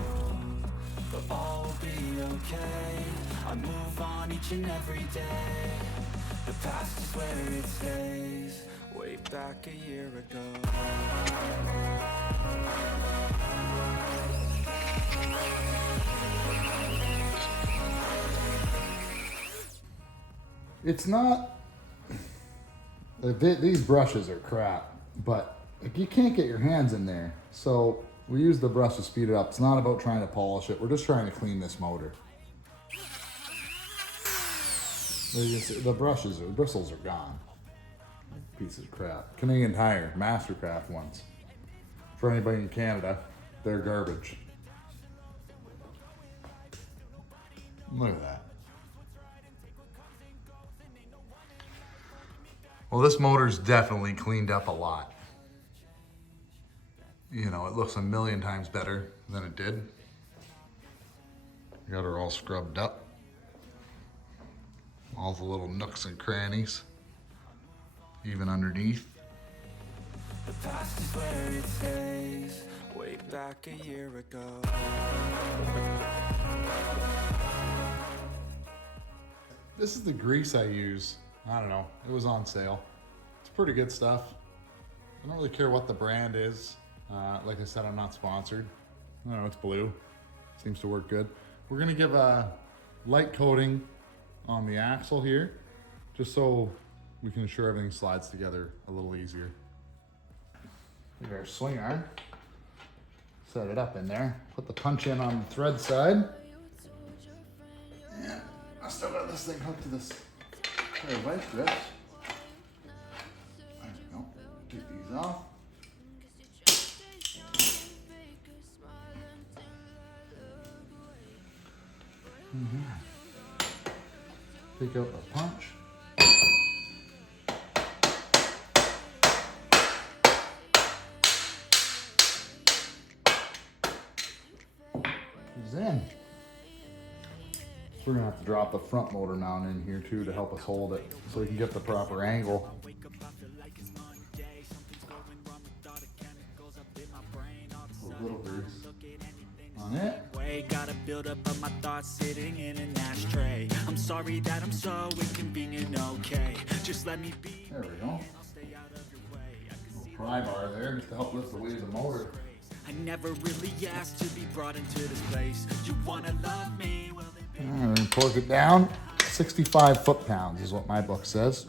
but all will be okay. I move on each and every day. The past is where it stays, way back a year ago. It's not, these brushes are crap, but like, you can't get your hands in there. So we use the brush to speed it up. It's not about trying to polish it. We're just trying to clean this motor. The bristles are gone. Piece of crap. Canadian Tire, Mastercraft ones. For anybody in Canada, they're garbage. Look at that. Well, this motor's definitely cleaned up a lot. You know, it looks a million times better than it did. Got her all scrubbed up. All the little nooks and crannies, even underneath. The past is where it stays, way back a year ago. This is the grease I use. I don't know, it was on sale. It's pretty good stuff. I don't really care what the brand is. Like I said, I'm not sponsored. I don't know, it's blue. Seems to work good. We're gonna give a light coating on the axle here, just so we can ensure everything slides together a little easier. Take our swing arm, set it up in there, put the punch in on the thread side. And I still got this thing hooked to this pair of vice grips. There we go. Take these off. Take out the punch. He's in. We're gonna have to drop the front motor mount in here too to help us hold it so we can get the proper angle. A little grease on it. Gotta build up of my thoughts sitting in an ashtray. I'm sorry that I'm so inconvenient, okay? Just let me be. There we go. Little pry bar there just to help lift the weight of the motor. I never really asked to be brought into this place. You wanna love me? Well, And then torque it down. 65 foot-pounds is what my book says.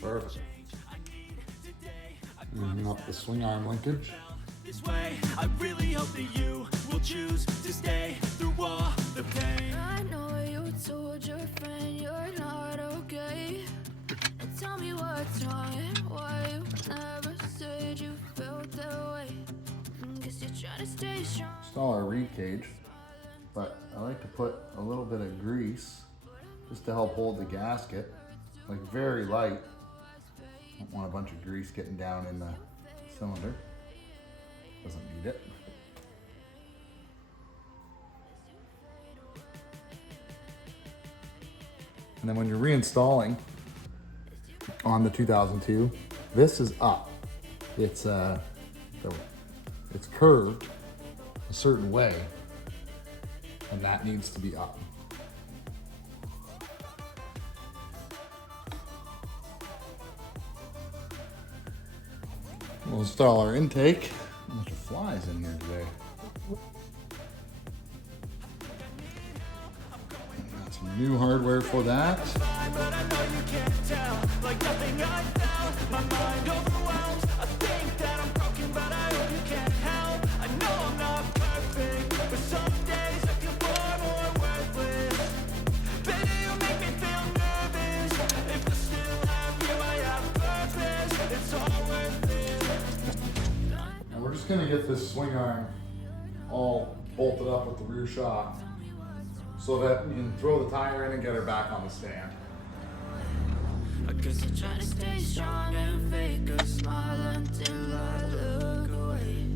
Perfect. And up the swing arm linkage. this way, I really hope that you will choose to stay through all the pain. Install our reed cage, but I like to put a little bit of grease just to help hold the gasket, like very light. Don't want a bunch of grease getting down in the cylinder. Doesn't need it. And then when you're reinstalling on the 2002, this is up. It's curved a certain way, and that needs to be up. We'll install our intake. A bunch of flies in here today. Got some new hardware for that. We're just gonna get this swing arm all bolted up with the rear shock so that you can throw the tire in and get her back on the stand. I guess I'm trying to stay strong and fake a smile until I look away.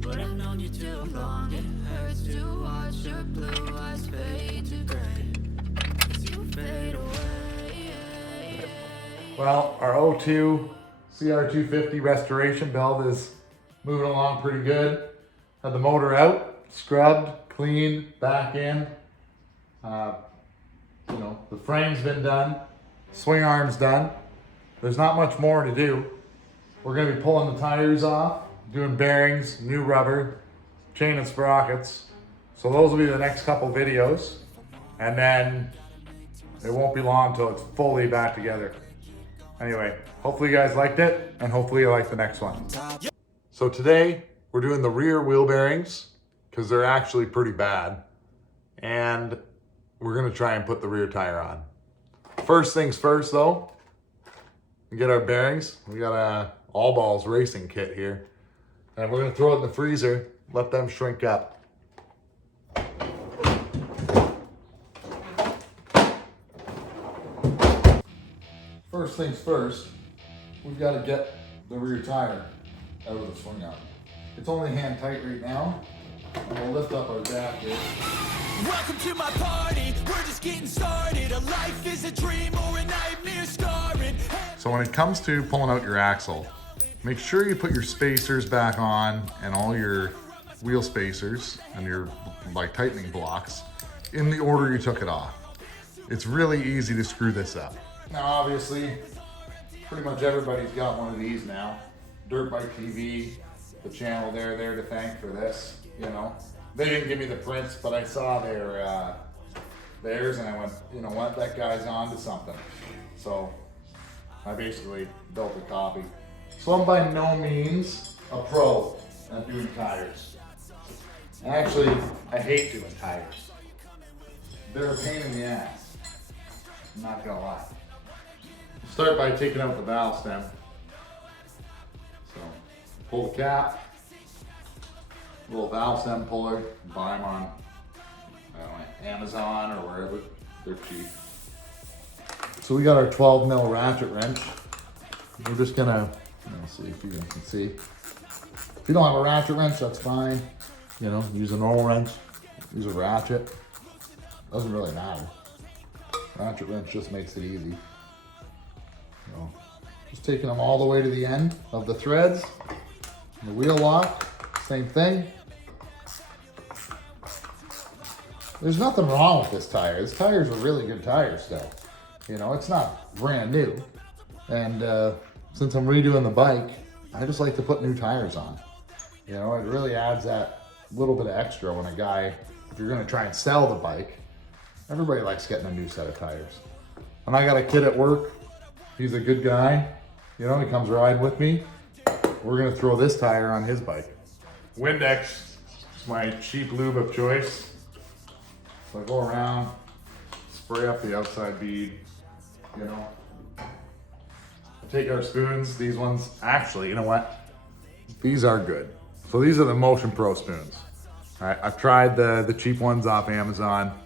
But I've known you too long, it hurts to watch your blue eyes fade to gray as you fade away. Well, our 02 CR250 restoration belt is moving along pretty good. Had the motor out, scrubbed, cleaned, back in. You know, the frame's been done, swing arm's done. There's not much more to do. We're gonna be pulling the tires off, doing bearings, new rubber, chain and sprockets. So those will be the next couple videos. And then it won't be long until it's fully back together. Anyway, hopefully you guys liked it, and hopefully you like the next one. So today, we're doing the rear wheel bearings, because they're actually pretty bad. And we're gonna try and put the rear tire on. First things first though, we get our bearings. We got a All Balls racing kit here. And we're gonna throw it in the freezer, let them shrink up. First things first, we've got to get the rear tire out of the swing arm. It's only hand tight right now. And we'll lift up our jack here. Welcome to my party, we're just getting started. A life is a dream or a nightmare scarring. So when it comes to pulling out your axle, make sure you put your spacers back on and all your wheel spacers and your like tightening blocks in the order you took it off. It's really easy to screw this up. Now obviously, pretty much everybody's got one of these now. Dirt Bike TV, the channel they're there to thank for this, you know. They didn't give me the prints, but I saw theirs and I went, you know what, that guy's on to something. So I basically built a copy. So I'm by no means a pro at doing tires. Actually, I hate doing tires. They're a pain in the ass. I'm not gonna lie. Start by taking out the valve stem. So pull the cap, little valve stem puller, buy them on Amazon or wherever, they're cheap. So we got our 12 mil ratchet wrench. We're just gonna, let's see if you guys can see. If you don't have a ratchet wrench, that's fine. You know, use a normal wrench, use a ratchet. Doesn't really matter. Ratchet wrench just makes it easy. So, just taking them all the way to the end of the threads. And the wheel lock, same thing. There's nothing wrong with this tire. This tire's a really good tire still. You know, it's not brand new. And since I'm redoing the bike, I just like to put new tires on. You know, it really adds that little bit of extra when a guy, if you're gonna try and sell the bike, everybody likes getting a new set of tires. And I got a kid at work, he's a good guy. You know, he comes riding with me. We're gonna throw this tire on his bike. Windex is my cheap lube of choice. So I go around, spray up the outside bead, you know. Take our spoons, these ones, actually, you know what? These are good. So these are the Motion Pro spoons. All right, I've tried the cheap ones off Amazon.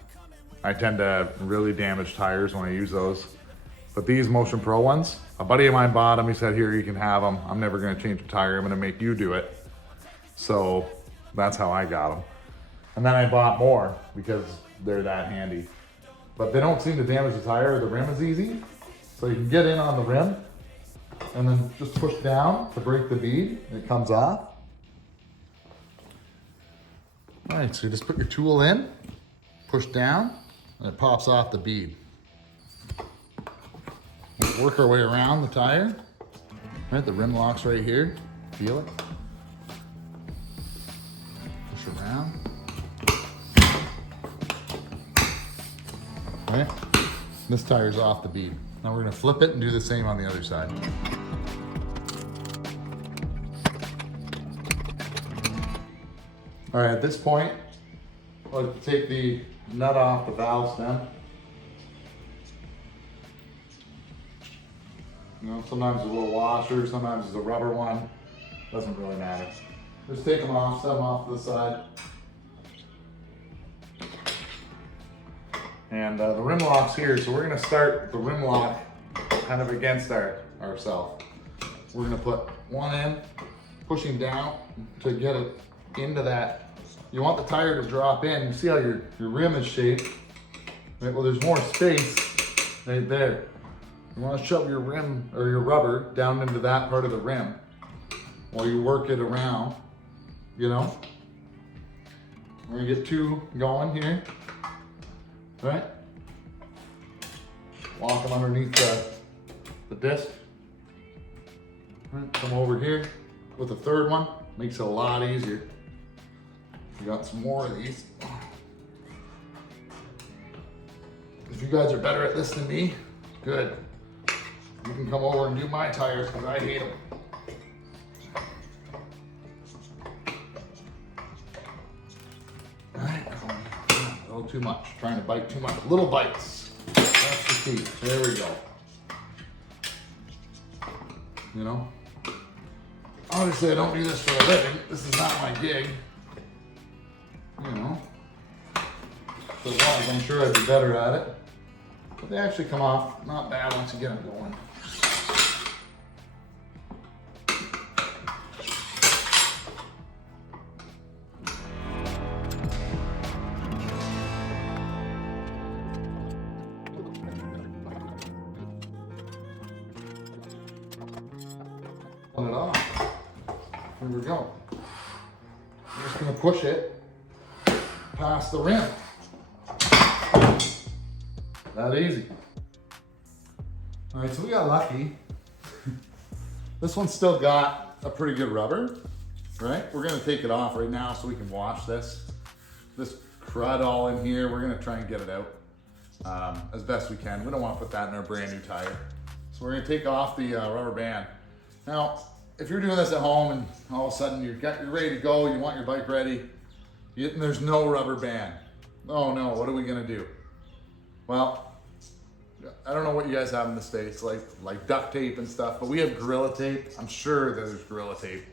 I tend to really damage tires when I use those. But these Motion Pro ones, a buddy of mine bought them. He said, here, you can have them. I'm never gonna change a tire. I'm gonna make you do it. So that's how I got them. And then I bought more because they're that handy. But they don't seem to damage the tire. The rim is easy. So you can get in on the rim and then just push down to break the bead. It comes off. All right, so you just put your tool in, push down, and it pops off the bead. We'll work our way around the tire. Right, the rim lock's right here. Feel it. Push around. Right, this tire's off the bead. Now we're gonna flip it and do the same on the other side. All right, at this point, I'll take the nut off the valve stem. You know, sometimes it's a little washer, sometimes it's a rubber one. Doesn't really matter. Just take them off, set them off to the side. And the rim lock's here, so we're gonna start the rim lock kind of against ourselves. We're gonna put one in, pushing down to get it into that. You want the tire to drop in. You see how your rim is shaped? Right, well, there's more space right there. You want to shove your rim or your rubber down into that part of the rim while you work it around, you know? We're gonna get two going here, right? Walk them underneath the disc. Right, come over here with the third one. Makes it a lot easier. We got some more of these. If you guys are better at this than me, good. You can come over and do my tires because I hate them. All right, a little too much. Trying to bite too much. Little bites. That's the key. There we go. You know? Obviously, I don't do this for a living. This is not my gig. You know? So as long as I'm sure I'd be better at it. But they actually come off not bad once you get them going. Put it off. Here we go. I'm just gonna push it past the rim. That easy. All right, so we got lucky. This one's still got a pretty good rubber, right? We're gonna take it off right now so we can wash this crud all in here. We're gonna try and get it out as best we can. We don't want to put that in our brand new tire. So we're gonna take off the rubber band. Now, if you're doing this at home and all of a sudden you're ready to go, you want your bike ready, and there's no rubber band. Oh no, what are we gonna do? Well, I don't know what you guys have in the States, like duct tape and stuff, but we have Gorilla Tape. I'm sure there's Gorilla Tape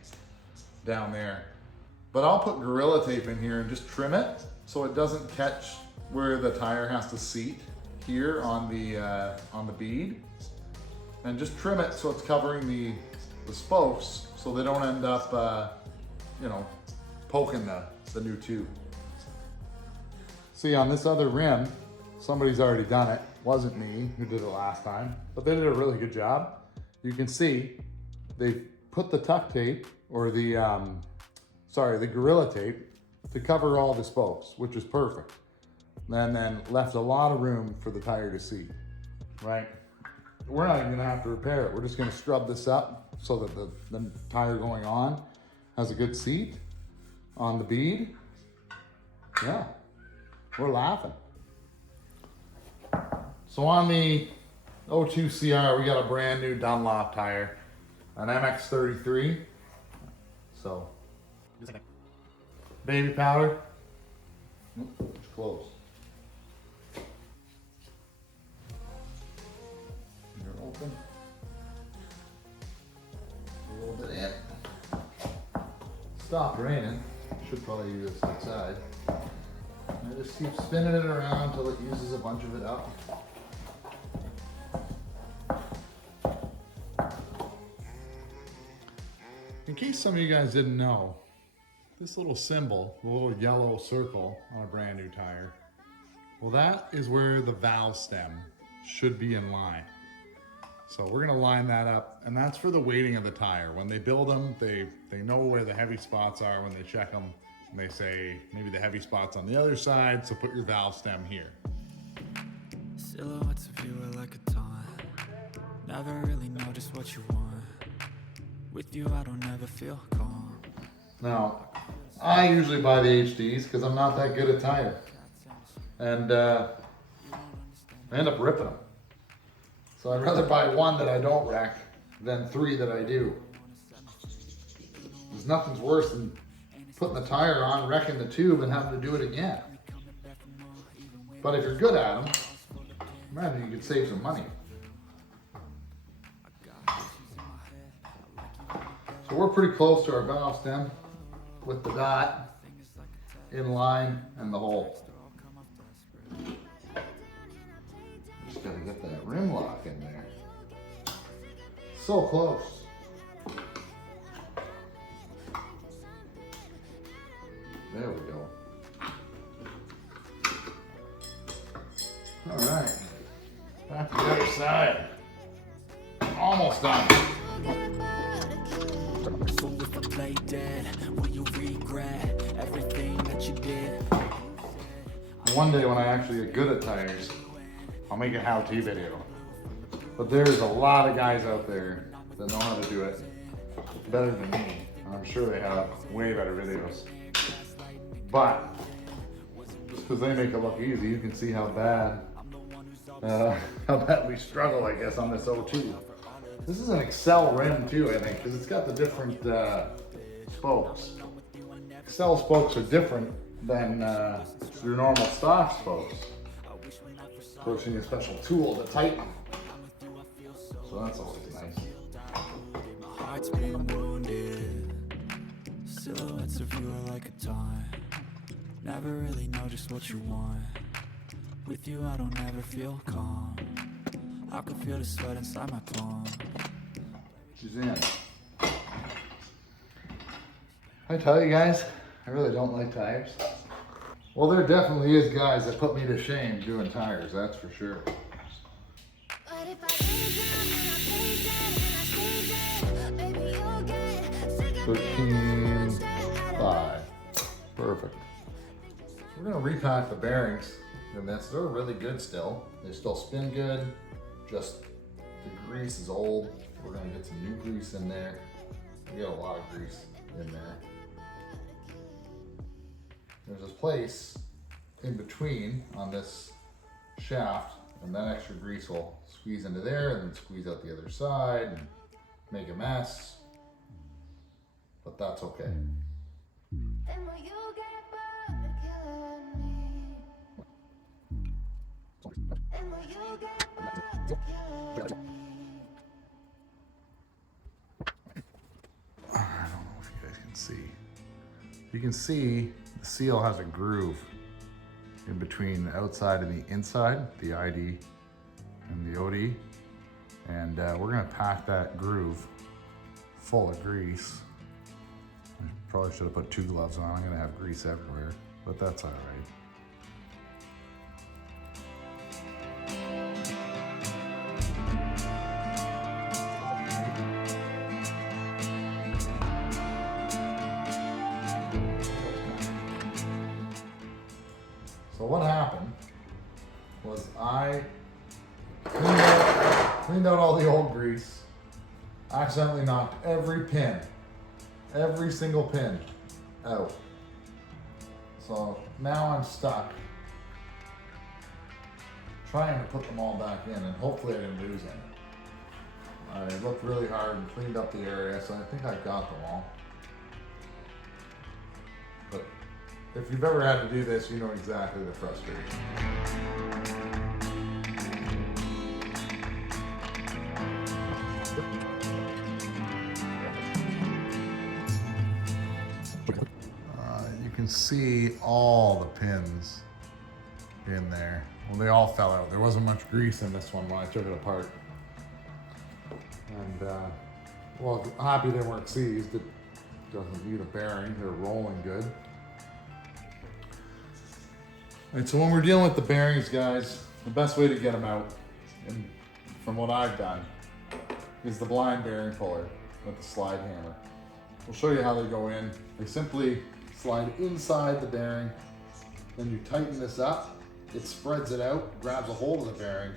down there. But I'll put Gorilla Tape in here and just trim it so it doesn't catch where the tire has to seat here on the bead. And just trim it so it's covering the spokes so they don't end up, you know, poking the new tube. See, on this other rim, somebody's already done it. Wasn't me who did it last time, but they did a really good job. You can see they put the tuck tape or the Gorilla Tape to cover all the spokes, which is perfect. And then left a lot of room for the tire to seat, right? We're not even gonna have to repair it. We're just gonna scrub this up so that the tire going on has a good seat on the bead. Yeah, we're laughing. So on the 02 CR, we got a brand new Dunlop tire, an MX33. So, baby powder. It's close. You're open. A little bit in. stopped raining. Should probably use this outside. I just keep spinning it around until it uses a bunch of it up. In case some of you guys didn't know, this little symbol, the little yellow circle on a brand new tire, well, that is where the valve stem should be in line. So we're gonna line that up, and that's for the weighting of the tire. When they build them, they know where the heavy spots are when they check them, and they say maybe the heavy spot's on the other side, so put your valve stem here. Silhouettes of you are like a taunt. Never really know just what you want. With you I don't ever feel calm. Now, I usually buy the HDs because I'm not that good at tire. And I end up ripping them. So I'd rather buy one that I don't wreck than 3 that I do. There's nothing's worse than putting the tire on, wrecking the tube, and having to do it again. But if you're good at them, imagine you could save some money. So we're pretty close to our valve stem with the dot in line and the hole. Just gotta get that rim lock in there. So close. There we go. All right, back to the other side. Almost done. So if I play dead, will you regret everything that you did? One day when I actually get good at tires, I'll make a how-to video. But there's a lot of guys out there that know how to do it better than me. And I'm sure they have way better videos. But just because they make it look easy, you can see how bad we struggle, I guess, on this O2. This is an Excel rim too, I think, because it's got the different spokes. Excel spokes are different than your normal stock spokes. Of course, you need a special tool to tighten them. So that's always nice. My heart's been wounded. Silhouettes of you are like a taunt. Never really know just what you want. With you, I don't ever feel calm. I can feel the sweat inside my palm. She's in. I tell you guys, I really don't like tires. Well, there definitely is guys that put me to shame doing tires, that's for sure. 13.5. Perfect. We're gonna repack the bearings in this. They're really good still. They still spin good. Just the grease is old. We're gonna get some new grease in there. We got a lot of grease in there. There's this place in between on this shaft, and that extra grease will squeeze into there and then squeeze out the other side and make a mess. But that's okay. I don't know if you guys can see. You can see the seal has a groove in between the outside and the inside, the ID and the OD. And we're gonna pack that groove full of grease. I probably should have put 2 gloves on. I'm gonna have grease everywhere, but that's all right. So what happened was I cleaned out all the old grease, accidentally knocked every single pin out. So now I'm stuck trying to put them all back in, and hopefully I didn't lose any. I looked really hard and cleaned up the area, so I think I got them all. But if you've ever had to do this, you know exactly the frustration. see all the pins in there. Well, they all fell out. There wasn't much grease in this one when I took it apart. And, well, happy they weren't seized. It doesn't need a bearing. They're rolling good. All right, so when we're dealing with the bearings, guys, the best way to get them out, and from what I've done, is the blind bearing puller with the slide hammer. We'll show you how they go in. They simply slide inside the bearing, then you tighten this up, it spreads it out, grabs a hold of the bearing,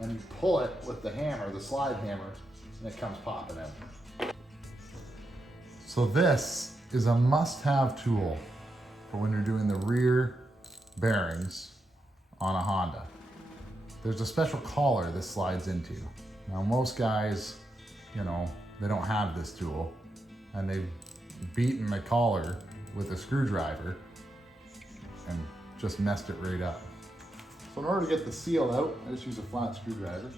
and you pull it with the hammer, the slide hammer, and it comes popping out. So this is a must-have tool for when you're doing the rear bearings on a Honda. There's a special collar this slides into. Now most guys, you know, they don't have this tool, and they've beaten the collar with a screwdriver and just messed it right up. So in order to get the seal out, I just use a flat screwdriver.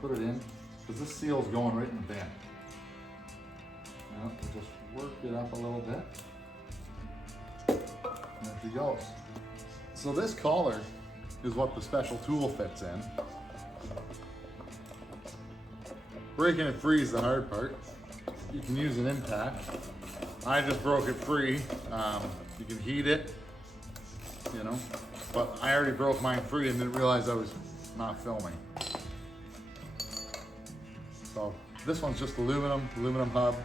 Put it in, because this seal is going right in the bend. Now, just work it up a little bit. And there she goes. So this collar is what the special tool fits in. Breaking it free is the hard part. You can use an impact. I just broke it free. You can heat it, you know, but I already broke mine free and didn't realize I was not filming. So this one's just aluminum hub,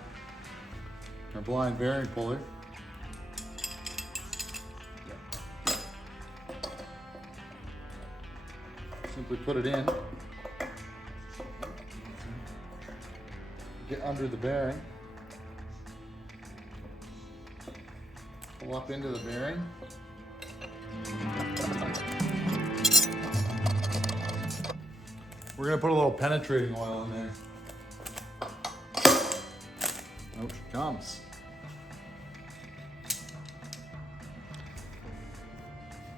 a blind bearing puller. Simply put it in, get under the bearing, pull up into the bearing, we're going to put a little penetrating oil in there. Out she comes.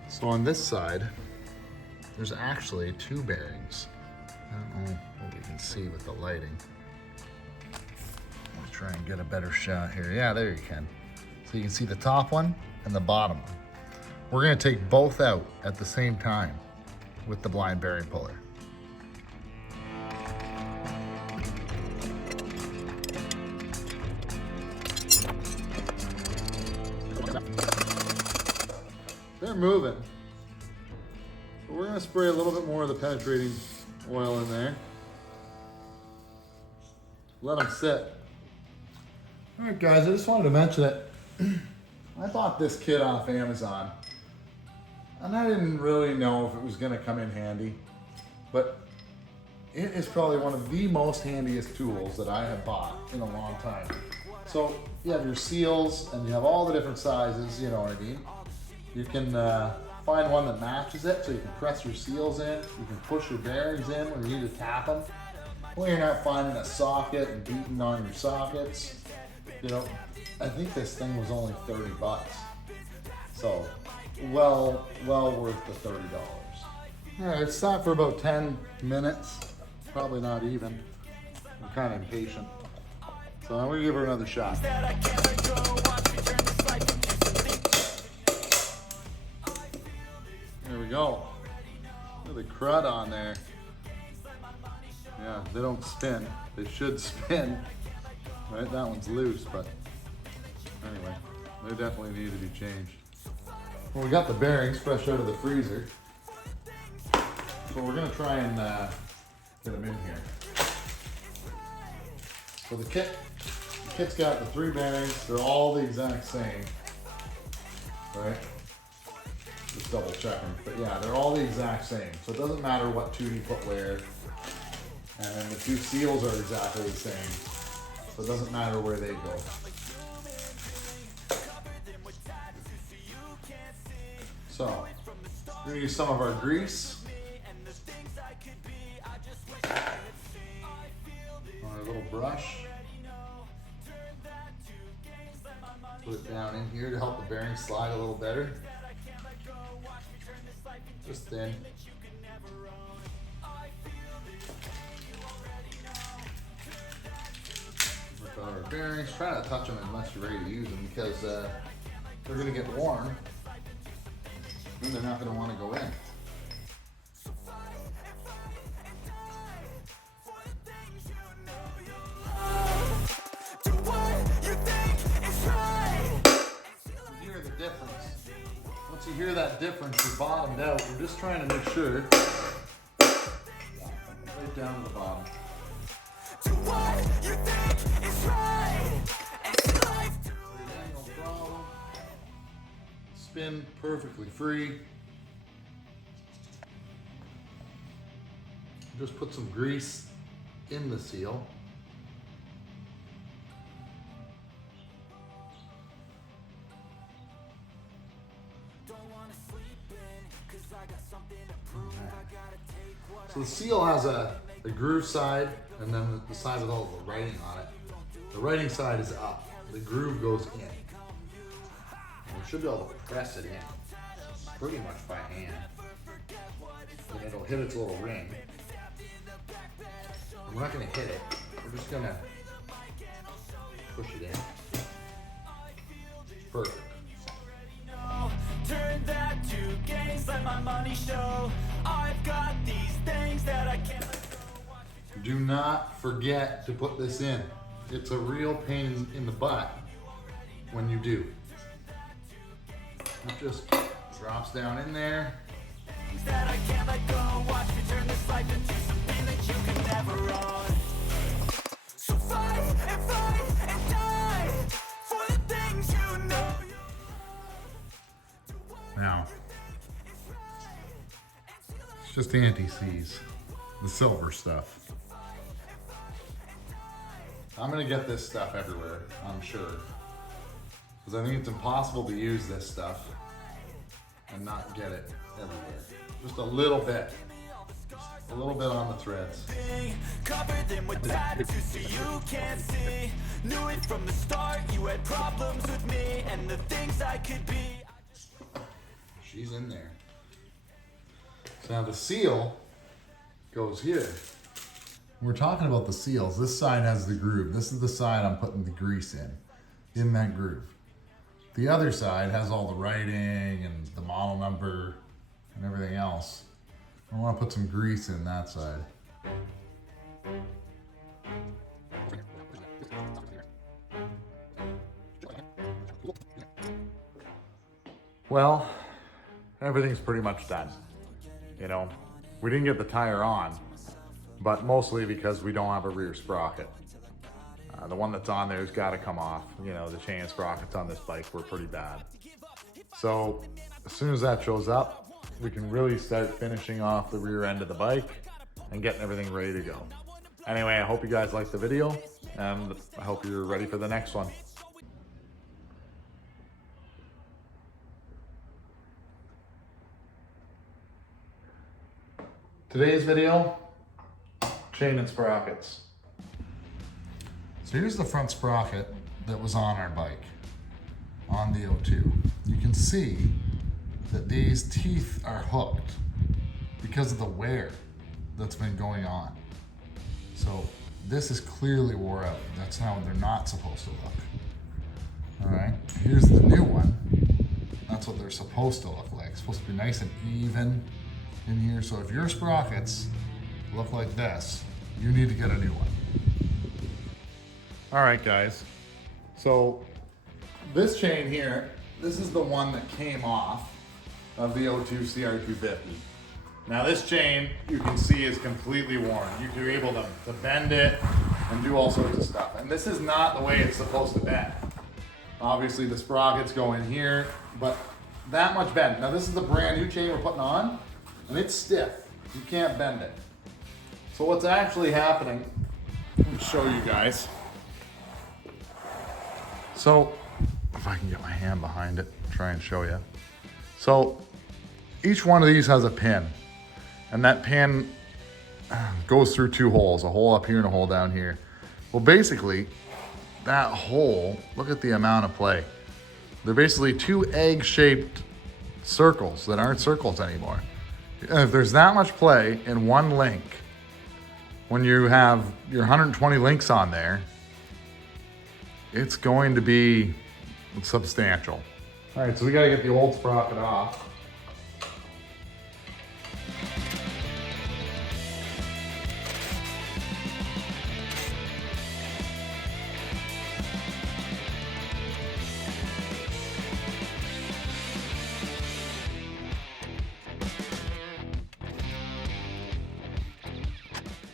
So on this side, there's actually two bearings. I don't know what we can see with the lighting. Let's try and get a better shot here. Yeah, there you can. So you can see the top one and the bottom one. We're gonna take both out at the same time with the blind bearing puller. They're moving. But we're gonna spray a little bit more of the penetrating oil in there. Let them sit. All right, guys, I just wanted to mention it. I bought this kit off Amazon, and I didn't really know if it was gonna come in handy, but it is probably one of the most handiest tools that I have bought in a long time. So you have your seals, and you have all the different sizes, you know what I mean? You can find one that matches it, so you can press your seals in, you can push your bearings in when you need to tap them. When you're not finding a socket and beating on your sockets, you know, I think this thing was only 30 bucks. So, well worth the $30. All right, it's sat for about 10 minutes, probably not even. I'm kind of impatient. So I'm gonna give her another shot. There we go. Look at the crud on there. Yeah, they don't spin. They should spin. Right, that one's loose, but anyway, they definitely need to be changed. Well, we got the bearings fresh out of the freezer. So we're gonna try and get them in here. So the kit's got the 3 bearings. They're all the exact same, right? Just double checking, but yeah, they're all the exact same. So it doesn't matter what tube you put where. And then the 2 seals are exactly the same. So it doesn't matter where they go. So, we're gonna use some of our grease. On our little brush. Put it down in here to help the bearing slide a little better. Just thin. Work on our bearings. Try not to touch them unless you're ready to use them, because they're gonna get worn, and they're not gonna wanna go in. You hear the difference. Once you hear that difference, you're bottomed out. We're just trying to make sure. Right down to the bottom. No problem. Spin perfectly free. Just put some grease in the seal. So the seal has a groove side and then the side with all the writing on it. The writing side is up. The groove goes in. And we should be able to press it in pretty much by hand. And it'll hit its little ring. And we're not going to hit it. We're just going to push it in. Perfect. Turn that to gains, let my money show. I've got these things that I can't let go. Do not forget to put this in. It's a real pain in the butt when you do. It just drops down in there. Things that I can't let go. Watch me turn this life into something that you can never run. So fight and die for the things you know. Now, it's just anti-seize, the silver stuff. I'm gonna get this stuff everywhere, I'm sure. Because I think it's impossible to use this stuff and not get it everywhere. Just a little bit. Just a little bit on the threads. Cover them with tattoos so you can't see. Knew it from the start, you had problems with me and the things I could be. She's in there. So now the seal goes here. We're talking about the seals. This side has the groove. This is the side I'm putting the grease in that groove. The other side has all the writing and the model number and everything else. I want to put some grease in that side. Well, everything's pretty much done. You know, we didn't get the tire on, but mostly because we don't have a rear sprocket. The one that's on there's got to come off. You know, the chain sprockets on this bike were pretty bad. So as soon as that shows up, we can really start finishing off the rear end of the bike and getting everything ready to go. Anyway, I hope you guys liked the video, and I hope you're ready for the next one. Today's video, chain and sprockets. So here's the front sprocket that was on our bike, on the O2. You can see that these teeth are hooked because of the wear that's been going on. So this is clearly wore out. That's how they're not supposed to look. All right, here's the new one. That's what they're supposed to look like. It's supposed to be nice and even in here. So if your sprockets look like this, you need to get a new one. All right, guys. So this chain here, this is the one that came off of the O2 CR250. Now this chain, you can see, is completely worn. You're able to bend it and do all sorts of stuff. And this is not the way it's supposed to bend. Obviously the sprockets go in here, but that much bend. Now this is the brand new chain we're putting on, and it's stiff. You can't bend it. So what's actually happening, let me show you guys. So, if I can get my hand behind it, try and show you. So, each one of these has a pin, and that pin goes through two holes, a hole up here and a hole down here. Well, basically, that hole, look at the amount of play. They're basically two egg-shaped circles that aren't circles anymore. And if there's that much play in one link, when you have your 120 links on there, it's going to be substantial. All right, so we gotta get the old sprocket off.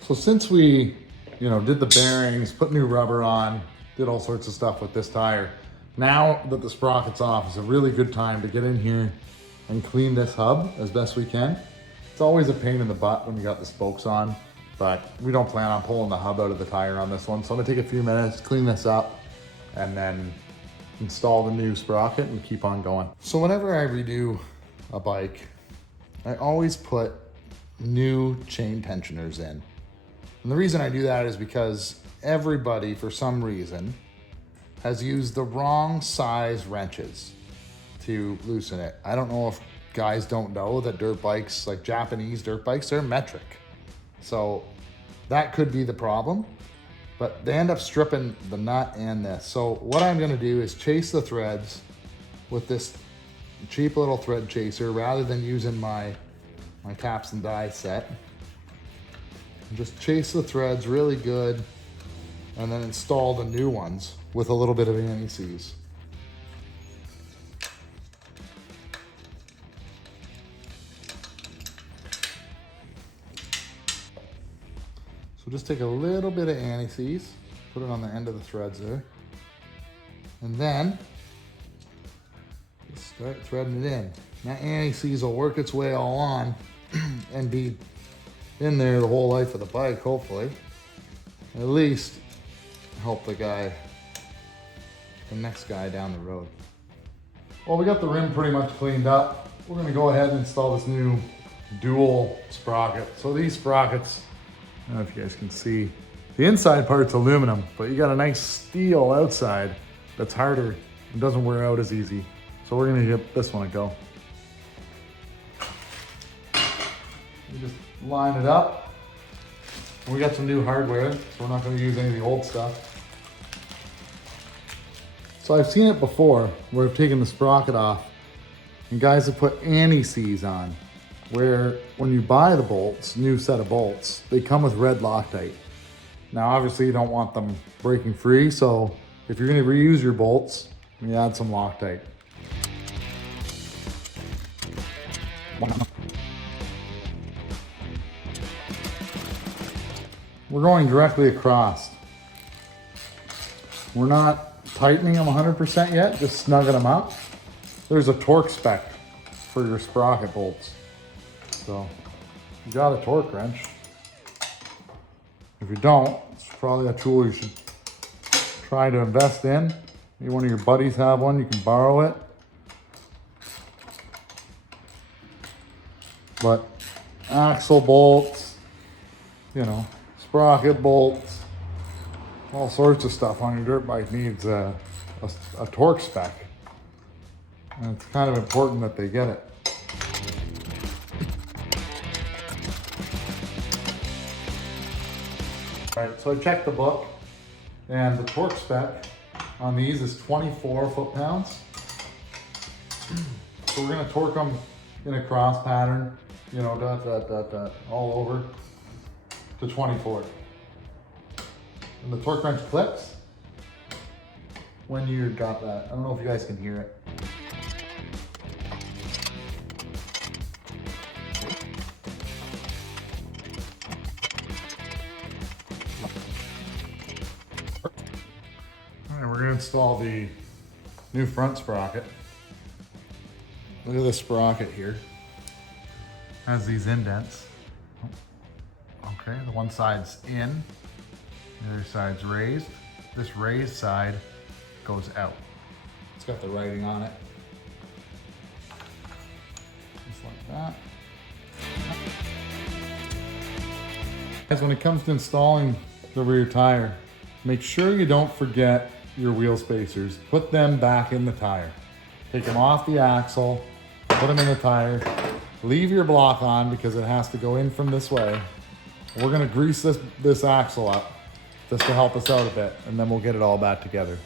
So since we, did the bearings, put new rubber on, did all sorts of stuff with this tire, now that the sprocket's off, is a really good time to get in here and clean this hub as best we can. It's always a pain in the butt when you got the spokes on, but we don't plan on pulling the hub out of the tire on this one. So I'm gonna take a few minutes, clean this up, and then install the new sprocket and keep on going. So whenever I redo a bike, I always put new chain tensioners in. And the reason I do that is because everybody, for some reason, has used the wrong size wrenches to loosen it. I don't know if guys don't know that dirt bikes, like Japanese dirt bikes, they're metric. So that could be the problem, but they end up stripping the nut and this. So what I'm gonna do is chase the threads with this cheap little thread chaser rather than using my taps and die set. Just chase the threads really good and then install the new ones with a little bit of anti-seize. So just take a little bit of anti-seize, put it on the end of the threads there, and then just start threading it in. That anti-seize will work its way all on and be in there the whole life of the bike, hopefully. At least help the next guy down the road. Well, we got the rim pretty much cleaned up. We're gonna go ahead and install this new dual sprocket. So these sprockets, I don't know if you guys can see, the inside part's aluminum, but you got a nice steel outside that's harder and doesn't wear out as easy. So we're gonna give this one a go. You just line it up. We got some new hardware, so we're not going to use any of the old stuff. So I've seen it before where I've taken the sprocket off and guys have put anti-seize on, where when you buy the bolts, new set of bolts, they come with red Loctite. Now obviously you don't want them breaking free, so if you're going to reuse your bolts, you add some Loctite. We're going directly across. We're not tightening them 100% yet, just snugging them up. There's a torque spec for your sprocket bolts. So, you got a torque wrench. If you don't, it's probably a tool you should try to invest in. Maybe one of your buddies have one, you can borrow it. But axle bolts, sprocket bolts, all sorts of stuff on your dirt bike needs a torque spec. And it's kind of important that they get it. All right, so I checked the book and the torque spec on these is 24 foot-pounds. So we're gonna torque them in a cross pattern, all over to 24. And the torque wrench clips when you got that. I don't know if you guys can hear it. All right, we're gonna install the new front sprocket. Look at this sprocket here. Has these indents. Okay, the one side's in, the other side's raised. This raised side goes out. It's got the writing on it. Just like that. Guys, when it comes to installing the rear tire, make sure you don't forget your wheel spacers. Put them back in the tire. Take them off the axle, put them in the tire. Leave your block on because it has to go in from this way. We're gonna grease this axle up just to help us out a bit, and then we'll get it all back together.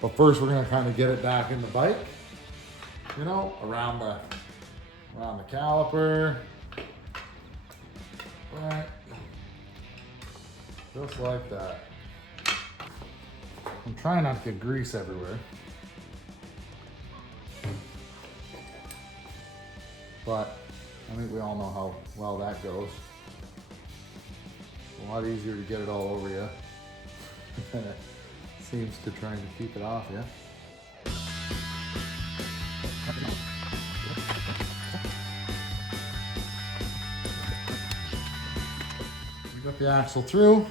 But first we're gonna kind of get it back in the bike you know, around the caliper. Right. Just like that. I'm trying not to get grease everywhere. But I think we all know how well that goes. It's a lot easier to get it all over you than it seems to trying to keep it off you. We got the axle through.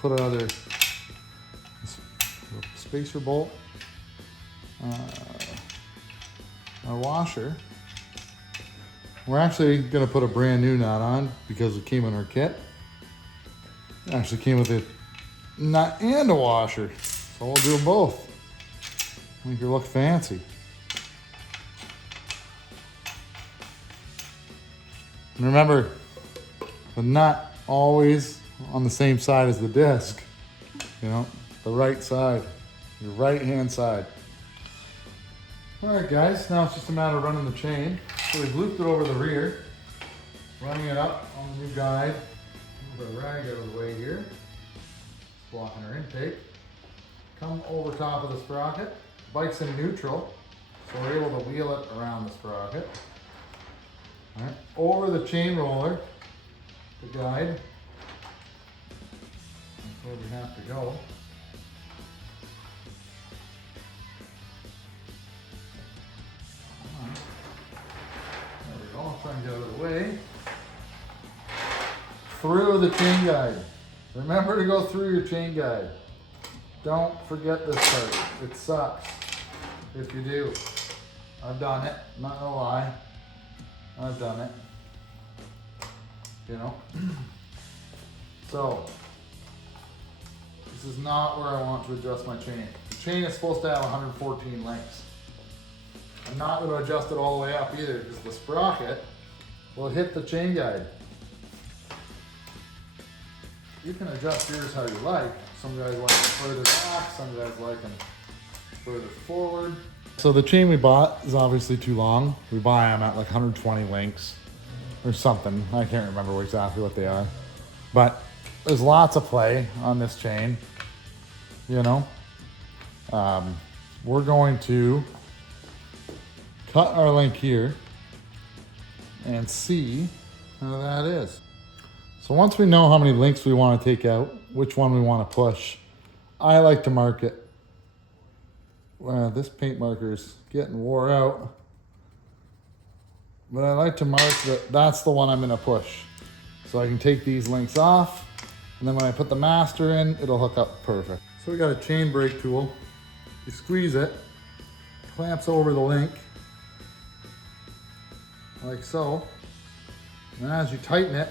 Put another spacer bolt, our washer. We're actually gonna put a brand new nut on because it came in our kit. It actually came with a nut and a washer, so we'll do them both. Make it look fancy. And remember, the nut always on the same side as the disc. You know, the right side, your right hand side. All right, guys, now it's just a matter of running the chain. So we've looped it over the rear, running it up on the new guide. Move the rag out of the way here. It's blocking our intake. Come over top of the sprocket. Bike's in neutral, so we're able to wheel it around the sprocket. All right, over the chain roller, the guide. That's where we have to go. I'll try and get out of the way. Through the chain guide. Remember to go through your chain guide. Don't forget this part. It sucks if you do. I've done it, not gonna lie. I've done it. You know? So, this is not where I want to adjust my chain. The chain is supposed to have 114 links. I'm not going to adjust it all the way up either because the sprocket will hit the chain guide. You can adjust yours how you like. Some guys like them further back, some guys like them further forward. So the chain we bought is obviously too long. We buy them at like 120 links or something. I can't remember exactly what they are. But there's lots of play on this chain, you know. We're going to cut our link here and see how that is. So once we know how many links we want to take out, which one we want to push, I like to mark it. This paint marker is getting wore out, but I like to mark that that's the one I'm going to push. So I can take these links off, and then when I put the master in, it'll hook up perfect. So we got a chain brake tool. You squeeze it, clamps over the link, like so. And as you tighten it,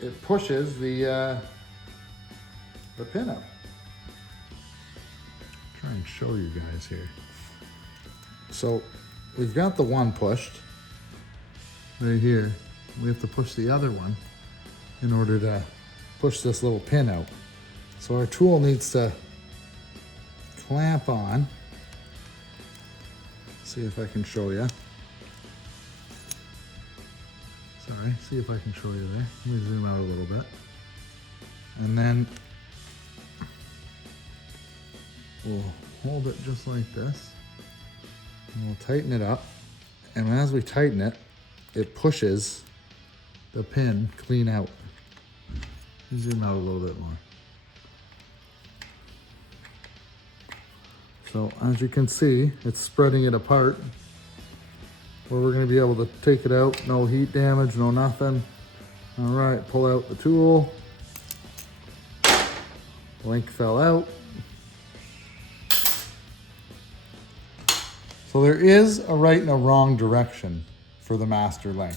it pushes the pin up. Try and show you guys here. So we've got the one pushed right here. We have to push the other one in order to push this little pin out. So our tool needs to clamp on. See if I can show you. Sorry, see if I can show you there. Let me zoom out a little bit. And then we'll hold it just like this. And we'll tighten it up. And as we tighten it, it pushes the pin clean out. Zoom out a little bit more. So as you can see, it's spreading it apart, where we're going to be able to take it out, no heat damage, no nothing. All right, pull out the tool. Link fell out. So there is a right and a wrong direction for the master link.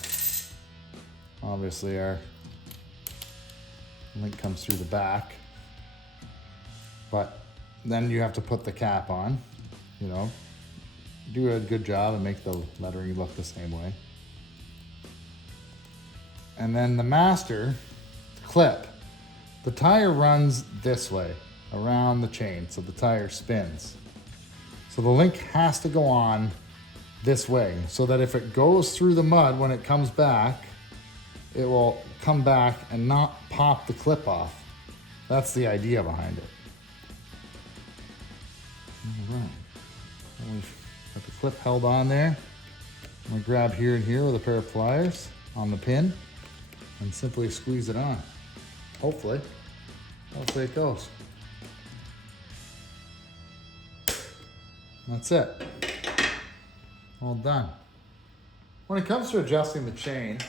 Obviously our link comes through the back, but then you have to put the cap on, you know. Do a good job and make the lettering look the same way. And then the master clip, the tire runs this way around the chain, so the tire spins. So the link has to go on this way so that if it goes through the mud, when it comes back, it will come back and not pop the clip off. That's the idea behind it. All right. And we've got the clip held on there. I'm gonna grab here and here with a pair of pliers on the pin and simply squeeze it on. Hopefully it goes. That's it. All done. When it comes to adjusting the chain,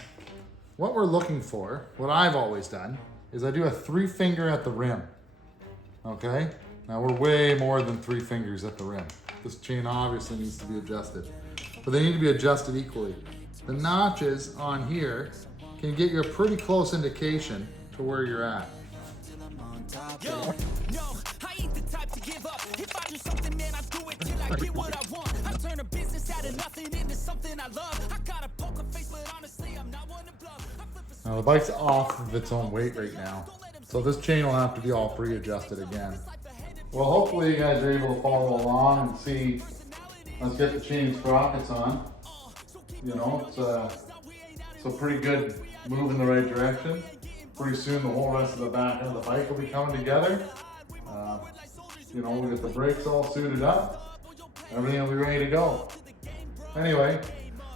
what we're looking for, what I've always done, is I do a 3-finger at the rim. Okay? Now we're way more than 3 fingers at the rim. This chain obviously needs to be adjusted, but they need to be adjusted equally. The notches on here can get you a pretty close indication to where you're at. Yo, no, I ain't the type to give up. If I do something, man, I do it till I get what I want. I turn a business out of nothing into something I love. I got a poker face, but honestly, I'm not one to bluff. Now the bike's off of its own weight right now, so this chain will have to be all pre-adjusted again. Well, hopefully you guys are able to follow along and see. Let's get the chain sprockets on. You know, it's a pretty good move in the right direction. Pretty soon the whole rest of the back end of the bike will be coming together. You know, we'll get the brakes all suited up. Everything will be ready to go. Anyway,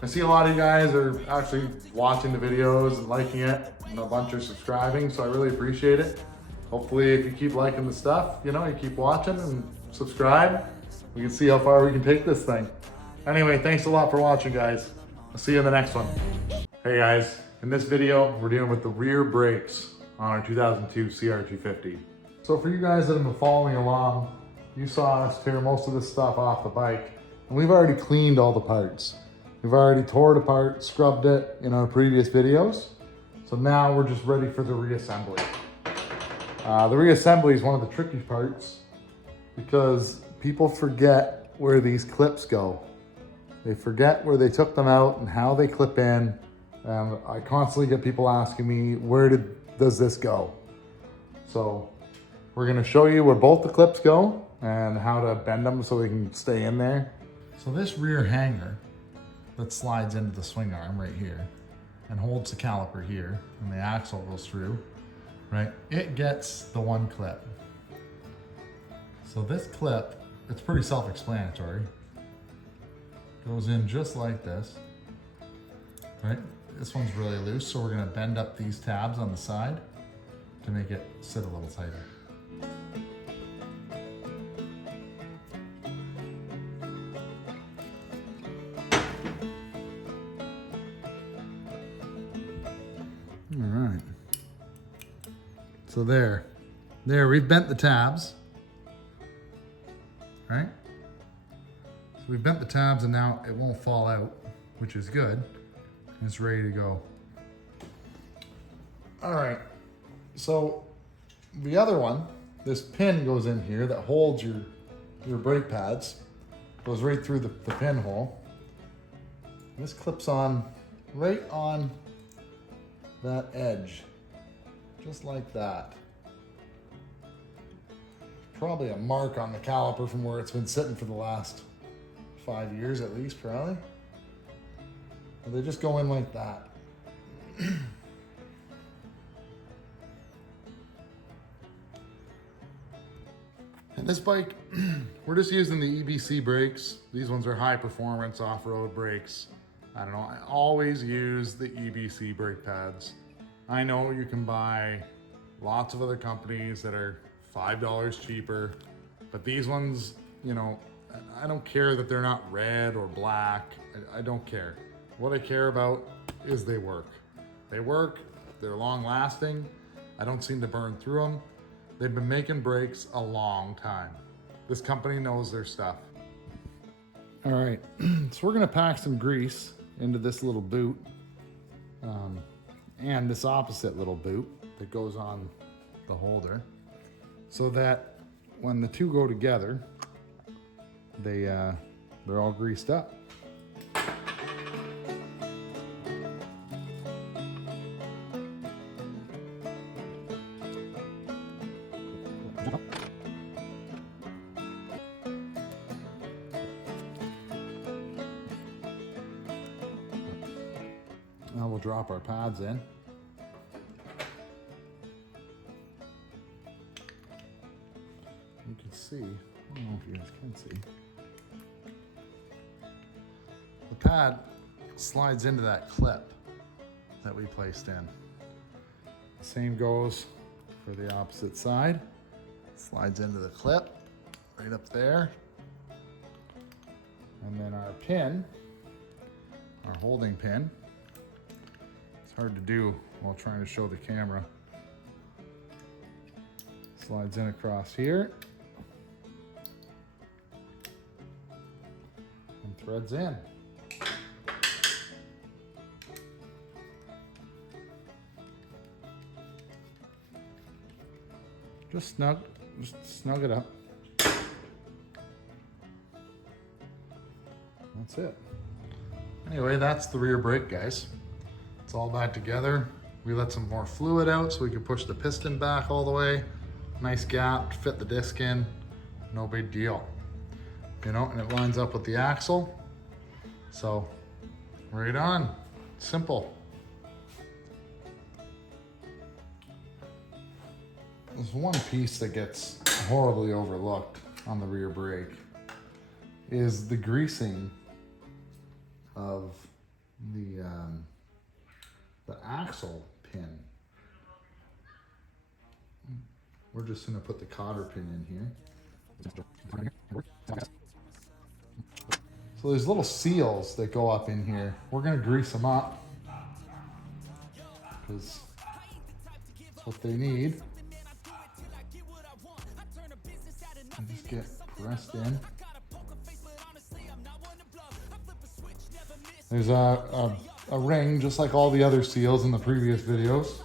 I see a lot of you guys are actually watching the videos and liking it, and a bunch are subscribing, so I really appreciate it. Hopefully if you keep liking the stuff, you know, you keep watching and subscribe, we can see how far we can take this thing. Anyway, thanks a lot for watching, guys. I'll see you in the next one. Hey guys, in this video, we're dealing with the rear brakes on our 2002 CR250. So for you guys that have been following along, you saw us tear most of this stuff off the bike, and we've already cleaned all the parts. We've already tore it apart, scrubbed it in our previous videos. So now we're just ready for the reassembly. The reassembly is one of the tricky parts because people forget where these clips go. They forget where they took them out and how they clip in. I constantly get people asking me, does this go? So we're gonna show you where both the clips go and how to bend them so they can stay in there. So this rear hanger that slides into the swing arm right here and holds the caliper here and the axle goes through, right? It gets the one clip. So this clip, it's pretty self-explanatory. Goes in just like this, right? This one's really loose, so we're gonna bend up these tabs on the side to make it sit a little tighter. All right. So there, we've bent the tabs, right? So we've bent the tabs and now it won't fall out, which is good. It's ready to go. All right, so the other one, this pin goes in here that holds your brake pads, goes right through the pinhole. This clips on right on that edge, just like that. Probably a mark on the caliper from where it's been sitting for the last 5 years at least, probably. And they just go in like that. And this bike, we're just using the EBC brakes. These ones are high performance off-road brakes. I don't know, I always use the EBC brake pads. I know you can buy lots of other companies that are $5 cheaper, but these ones, you know, I don't care that they're not red or black. I don't care. What I care about is they work. They work, they're long lasting. I don't seem to burn through them. They've been making brakes a long time. This company knows their stuff. All right, so we're gonna pack some grease into this little boot and this opposite little boot that goes on the holder so that when the two go together, they're all greased up. Now we'll drop our pads in. You can see, I don't know if you guys can see, the pad slides into that clip that we placed in. The same goes for the opposite side. Slides into the clip right up there. And then our pin, our holding pin, it's hard to do while trying to show the camera. Slides in across here and threads in. Just snug it up. That's it. Anyway, that's the rear brake, guys. It's all back together. We let some more fluid out so we could push the piston back all the way. Nice gap to fit the disc in. No big deal. You know, and it lines up with the axle. So, right on. Simple. There's one piece that gets horribly overlooked on the rear brake is the greasing of the axle pin. We're just gonna put the cotter pin in here. So there's little seals that go up in here. We're gonna grease them up because that's what they need. And just get pressed in. There's a ring, just like all the other seals in the previous videos,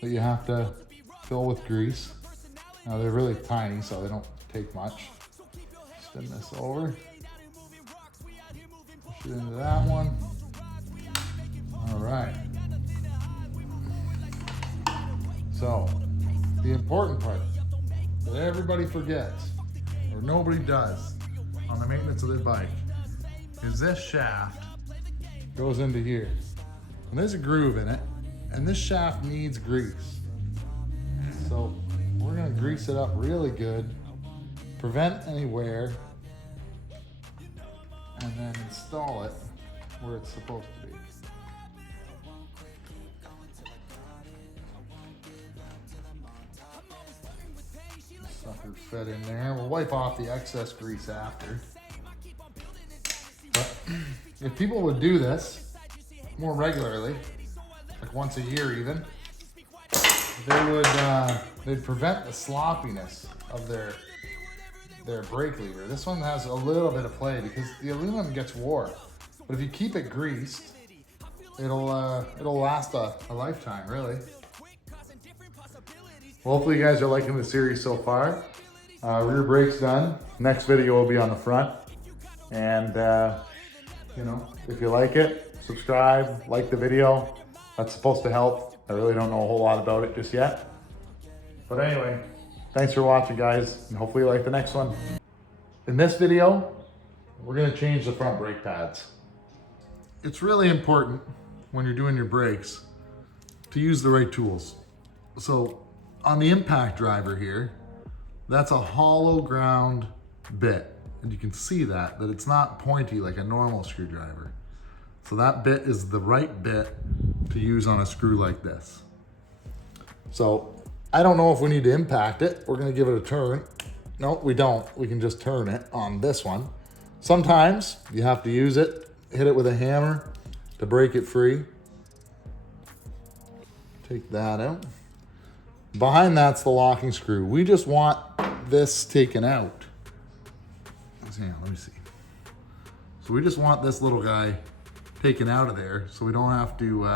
that you have to fill with grease. Now they're really tiny, so they don't take much. Spin this over. Push it into that one. All right. So, the important part that everybody forgets, or nobody does, on the maintenance of their bike, is this shaft goes into here. And there's a groove in it, and this shaft needs grease. So we're gonna grease it up really good, prevent any wear, and then install it where it's supposed to be. Sucker's fed in there. We'll wipe off the excess grease after. But if people would do this more regularly, like once a year even, they'd prevent the sloppiness of their brake lever. This one has a little bit of play because the aluminum gets wore, but if you keep it greased, it'll last a lifetime, really. Well, hopefully you guys are liking the series so far. Rear brake's done. Next video will be on the front. And, you know, if you like it, subscribe, like the video. That's supposed to help. I really don't know a whole lot about it just yet. But anyway, thanks for watching, guys, and hopefully you like the next one. In this video, we're gonna change the front brake pads. It's really important when you're doing your brakes to use the right tools. So on the impact driver here, that's a hollow ground bit. And you can see that it's not pointy like a normal screwdriver. So that bit is the right bit to use on a screw like this. So I don't know if we need to impact it. We're gonna give it a turn. No, we don't. We can just turn it on this one. Sometimes you have to use it, hit it with a hammer to break it free. Take that out. Behind that's the locking screw. We just want this taken out. Let me see. So we just want this little guy taken out of there so we don't have to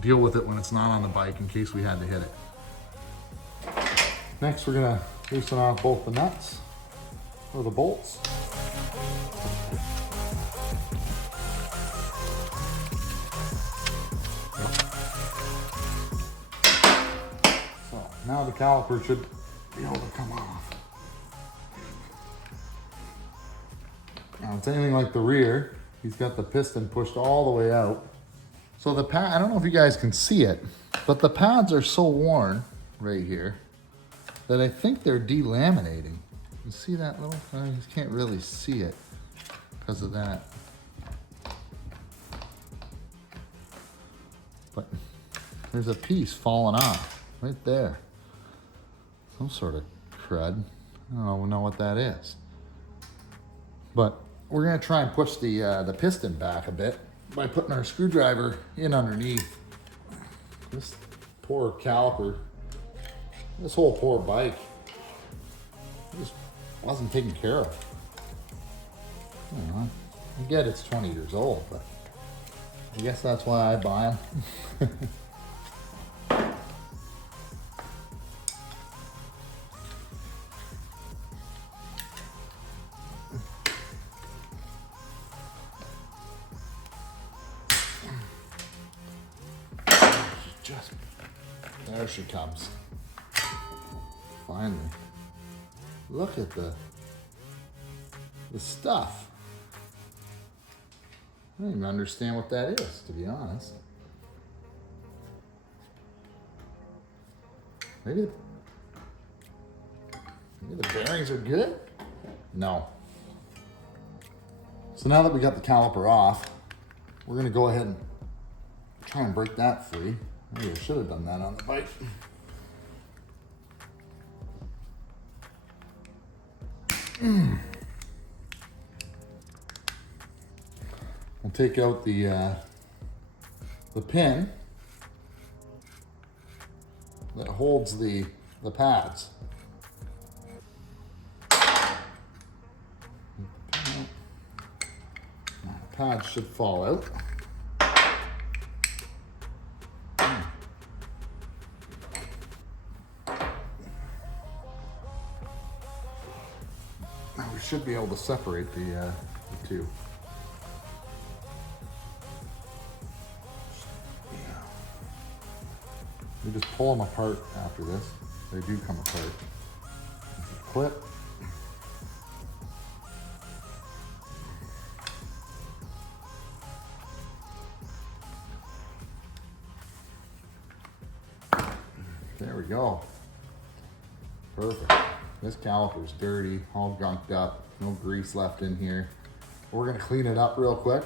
deal with it when it's not on the bike in case we had to hit it. Next, we're gonna loosen off both the nuts or the bolts. So now the caliper should be able to come off. Now, it's anything like the rear. He's got the piston pushed all the way out. So the pad, I don't know if you guys can see it, but the pads are so worn right here that I think they're delaminating. You see that little, I just can't really see it because of that. But there's a piece falling off right there. Some sort of crud. I don't know what that is. But we're gonna try and push the piston back a bit by putting our screwdriver in underneath. This poor caliper, this whole poor bike, just wasn't taken care of. I don't know. I get it's 20 years old, but I guess that's why I buy them. There she comes. Finally. Look at the stuff. I don't even understand what that is, to be honest. Maybe the bearings are good? No. So now that we got the caliper off, we're gonna go ahead and try and break that free. Maybe I should have done that on the bike. We'll take out the pin that holds the pads. The pads should fall out. Now we should be able to separate the two. We just pull them apart after this. They do come apart. Clip. There we go. Perfect. This caliper's dirty, all gunked up, no grease left in here. We're gonna clean it up real quick.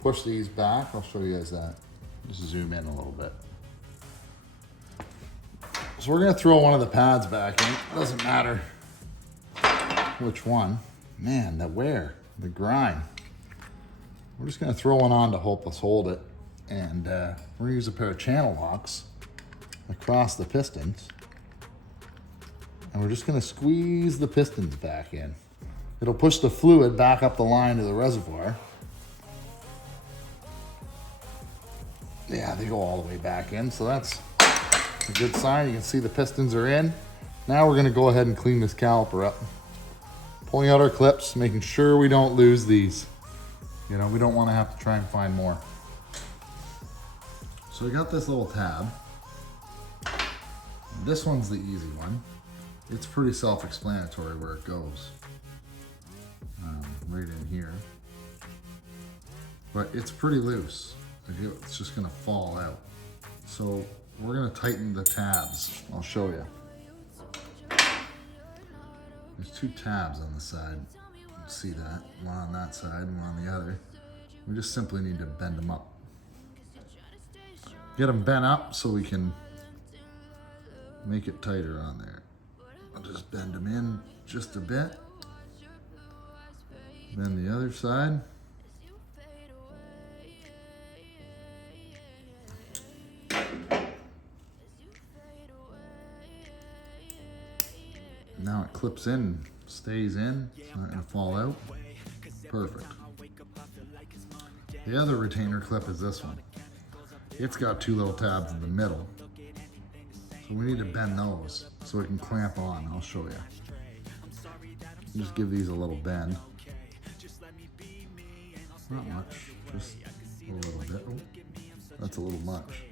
Push these back. I'll show you guys that. Just zoom in a little bit. So we're gonna throw one of the pads back in. Doesn't matter which one. Man, the wear, the grind. We're just gonna throw one on to help us hold it. And we're gonna use a pair of channel locks across the pistons. And we're just gonna squeeze the pistons back in. It'll push the fluid back up the line to the reservoir. Yeah, they go all the way back in, so that's a good sign. You can see the pistons are in. Now we're gonna go ahead and clean this caliper up. Pulling out our clips, making sure we don't lose these. You know, we don't wanna have to try and find more. So we got this little tab. This one's the easy one. It's pretty self-explanatory where it goes. Right in here. But it's pretty loose. It's just gonna fall out. So we're gonna tighten the tabs. I'll show you. There's two tabs on the side. You can see that. One on that side and one on the other. We just simply need to bend them up. Get them bent up so we can make it tighter on there. I'll just bend them in just a bit. Then the other side. Now it clips in, stays in, it's not gonna fall out. Perfect. The other retainer clip is this one. It's got two little tabs in the middle. So we need to bend those so it can clamp on. I'll show you. Just give these a little bend. Not much, just a little bit. Oh, that's a little much.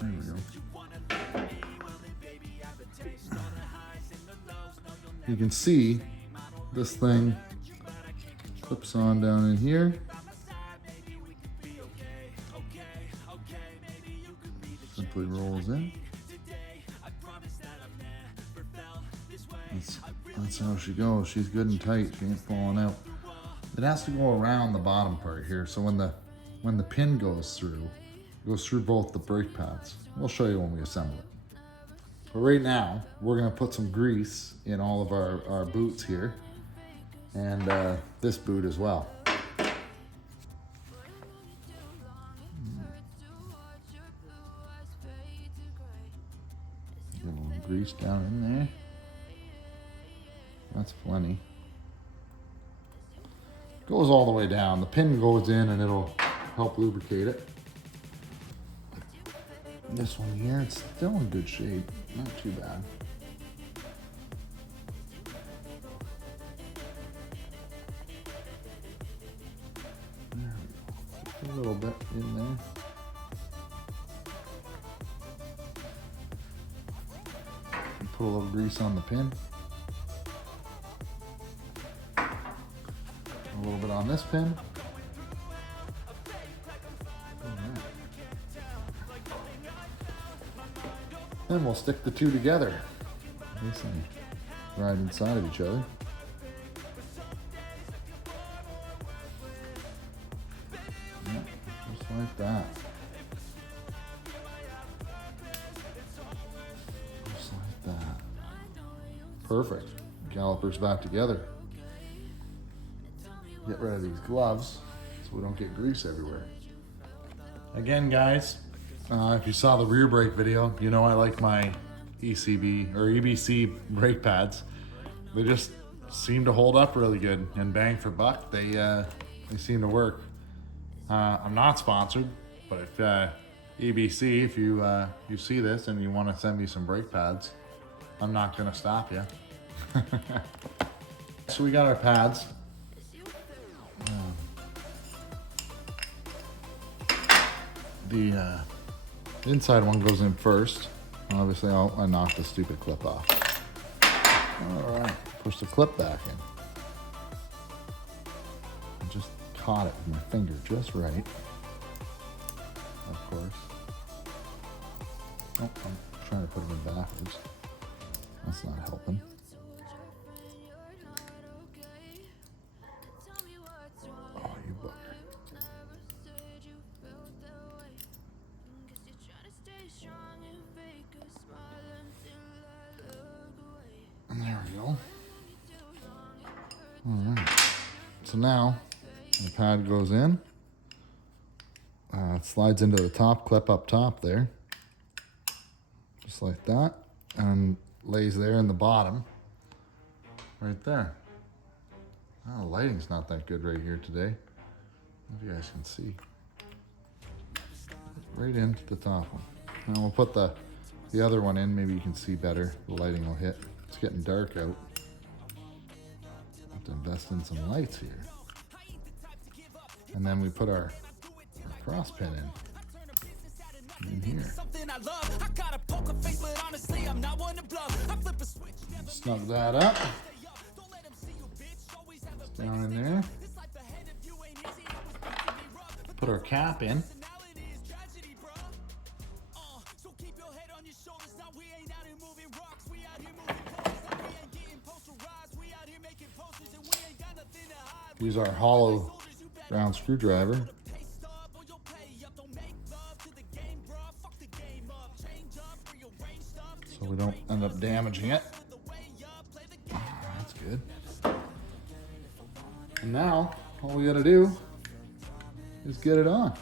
There we go. You can see this thing clips on down in here. Hopefully rolls in. That's how she goes. She's good and tight. She ain't falling out. It has to go around the bottom part here. So when the pin goes through both the brake pads. We'll show you when we assemble it. But right now, we're gonna put some grease in all of our boots here. And this boot as well. Get a little grease down in there. That's plenty. Goes all the way down. The pin goes in and it'll help lubricate it. This one here, it's still in good shape. Not too bad. There we go. A little bit in there. Put a little grease on the pin. A little bit on this pin. Then we'll stick the two together. These things right inside of each other. Yeah, just like that. Just like that. Perfect. Calipers back together. Get rid of these gloves so we don't get grease everywhere. Again, guys, if you saw the rear brake video, you know I like my ECB or EBC brake pads. They just seem to hold up really good, and bang for buck, they seem to work. I'm not sponsored, but if EBC, if you see this and you want to send me some brake pads, I'm not gonna stop you. So we got our pads. The inside one goes in first. Obviously, I knocked the stupid clip off. All right, push the clip back in. I just caught it with my finger just right. Of course. Oh, I'm trying to put it in backwards. That's not helping. Oh, you bugger. There we go. All right. So now the pad goes in. It slides into the top clip up top there. Just like that. And lays there in the bottom. Right there. Oh, the lighting's not that good right here today. If you guys can see. Right into the top one. Now we'll put the other one in. Maybe you can see better. The lighting will hit. It's getting dark out. Have to invest in some lights here. And then we put our cross pin in here. Snug that up. It's down in there. Put our cap in. Use our hollow round screwdriver. So we don't end up damaging it. That's good. And now, all we gotta do is get it on.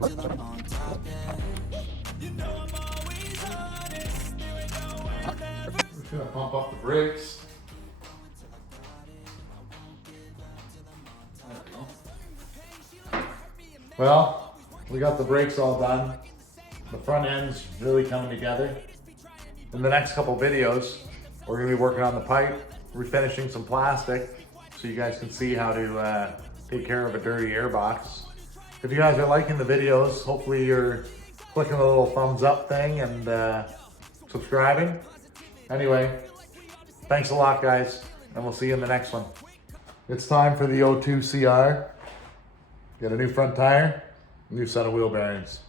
Just gonna pump up the brakes. Well, we got the brakes all done. The front end's really coming together. In the next couple videos, we're gonna be working on the pipe, refinishing some plastic, so you guys can see how to take care of a dirty airbox. If you guys are liking the videos, hopefully you're clicking the little thumbs up thing and subscribing. Anyway, thanks a lot, guys, and we'll see you in the next one. It's time for the O2 CR. Get a new front tire, New set of wheel bearings.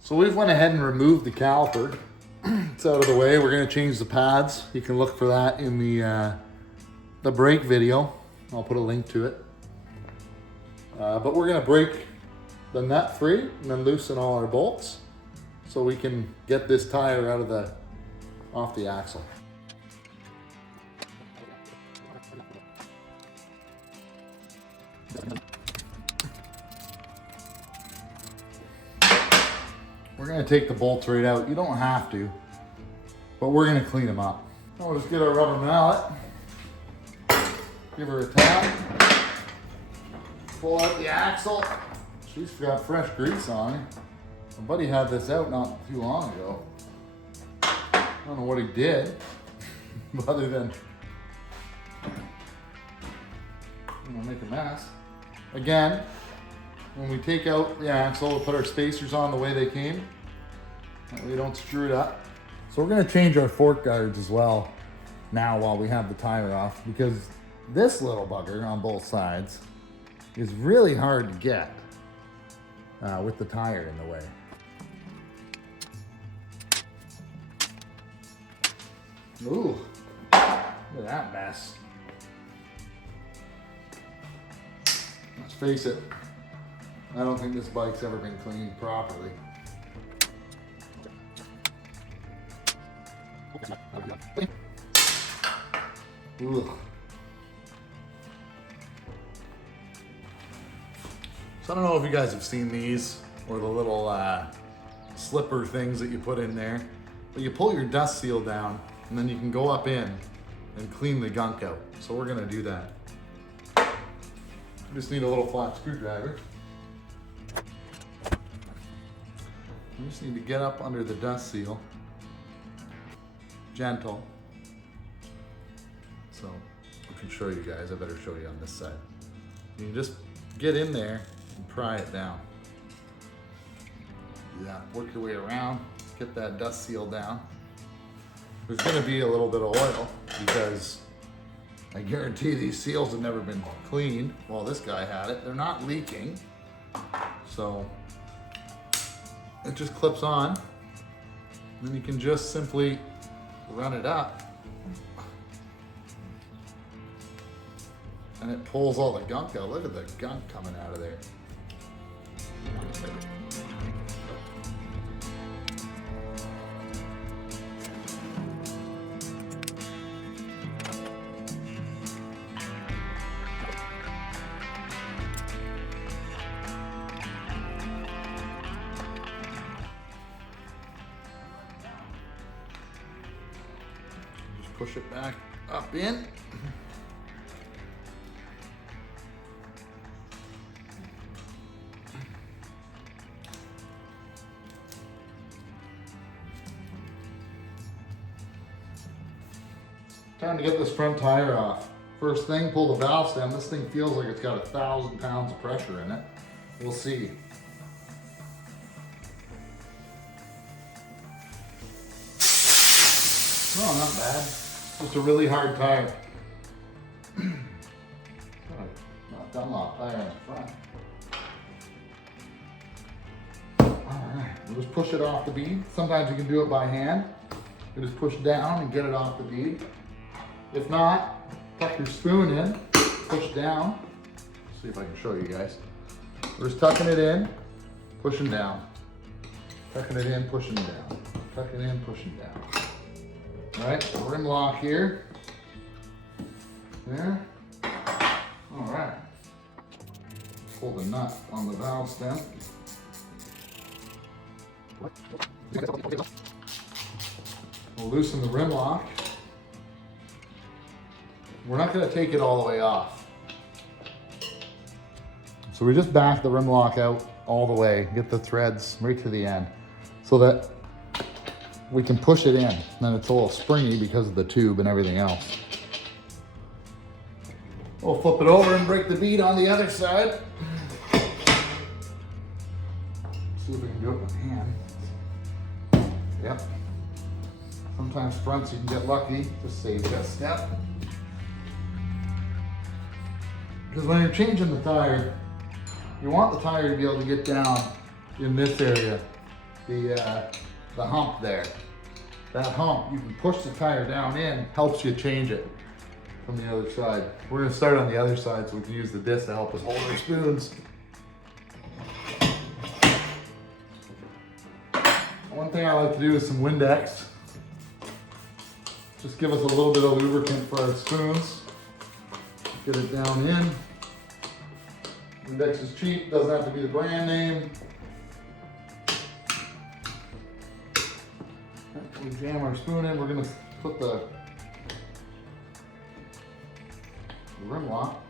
So we've went ahead and removed the caliper. It's out of the way. We're gonna change the pads. You can look for that in the brake video. I'll put a link to it. But we're gonna break the nut free and then loosen all our bolts so we can get this tire off the axle. We're gonna take the bolts right out. You don't have to, but we're gonna clean them up. I'll just get our rubber mallet, give her a tap, pull out the axle. She's got fresh grease on it. My buddy had this out not too long ago. I don't know what he did, other than make a mess. Again, when we take out the axle, we'll put our spacers on the way they came. That way we don't screw it up. So we're gonna change our fork guards as well now while we have the tire off, because this little bugger on both sides is really hard to get with the tire in the way. Ooh, look at that mess. Let's face it, I don't think this bike's ever been cleaned properly. Ugh. So I don't know if you guys have seen these or the little slipper things that you put in there, but you pull your dust seal down and then you can go up in and clean the gunk out. So we're gonna do that. You just need a little flat screwdriver. You just need to get up under the dust seal. Gentle. So I can show you guys. I better show you on this side. You just get in there and pry it down. Yeah, work your way around, get that dust seal down. There's gonna be a little bit of oil because I guarantee these seals have never been cleaned. Well, this guy had it. They're not leaking. So it just clips on. And then you can just simply run it up. And it pulls all the gunk out. Look at the gunk coming out of there. Just push it back up in. Time to get this front tire off. First thing, pull the valve stem. This thing feels like it's got 1,000 pounds of pressure in it. We'll see. Oh, not bad. Just a really hard tire. Not Dunlop tire in the front. Alright, we'll just push it off the bead. Sometimes you can do it by hand. You just push down and get it off the bead. If not, tuck your spoon in, push down. Let's see if I can show you guys. We're just tucking it in, pushing down. Tucking it in, pushing down. Tucking it in, pushing down. All right, rim lock here. There. All right. Pull the nut on the valve stem. We'll loosen the rim lock. We're not going to take it all the way off. So we just back the rim lock out all the way, get the threads right to the end so that we can push it in. And then it's a little springy because of the tube and everything else. We'll flip it over and break the bead on the other side. See if we can do it with hand. Yep. Sometimes fronts you can get lucky, just save you a step. Because when you're changing the tire, You want the tire to be able to get down in this area, the hump there. That hump, you can push the tire down in, helps you change it from the other side. We're gonna start on the other side so we can use the disc to help us hold our spoons. One thing I like to do is some Windex. Just give us a little bit of lubricant for our spoons. Get it down in. Windex is cheap, doesn't have to be the brand name. We jam our spoon in, we're gonna put the rim lock.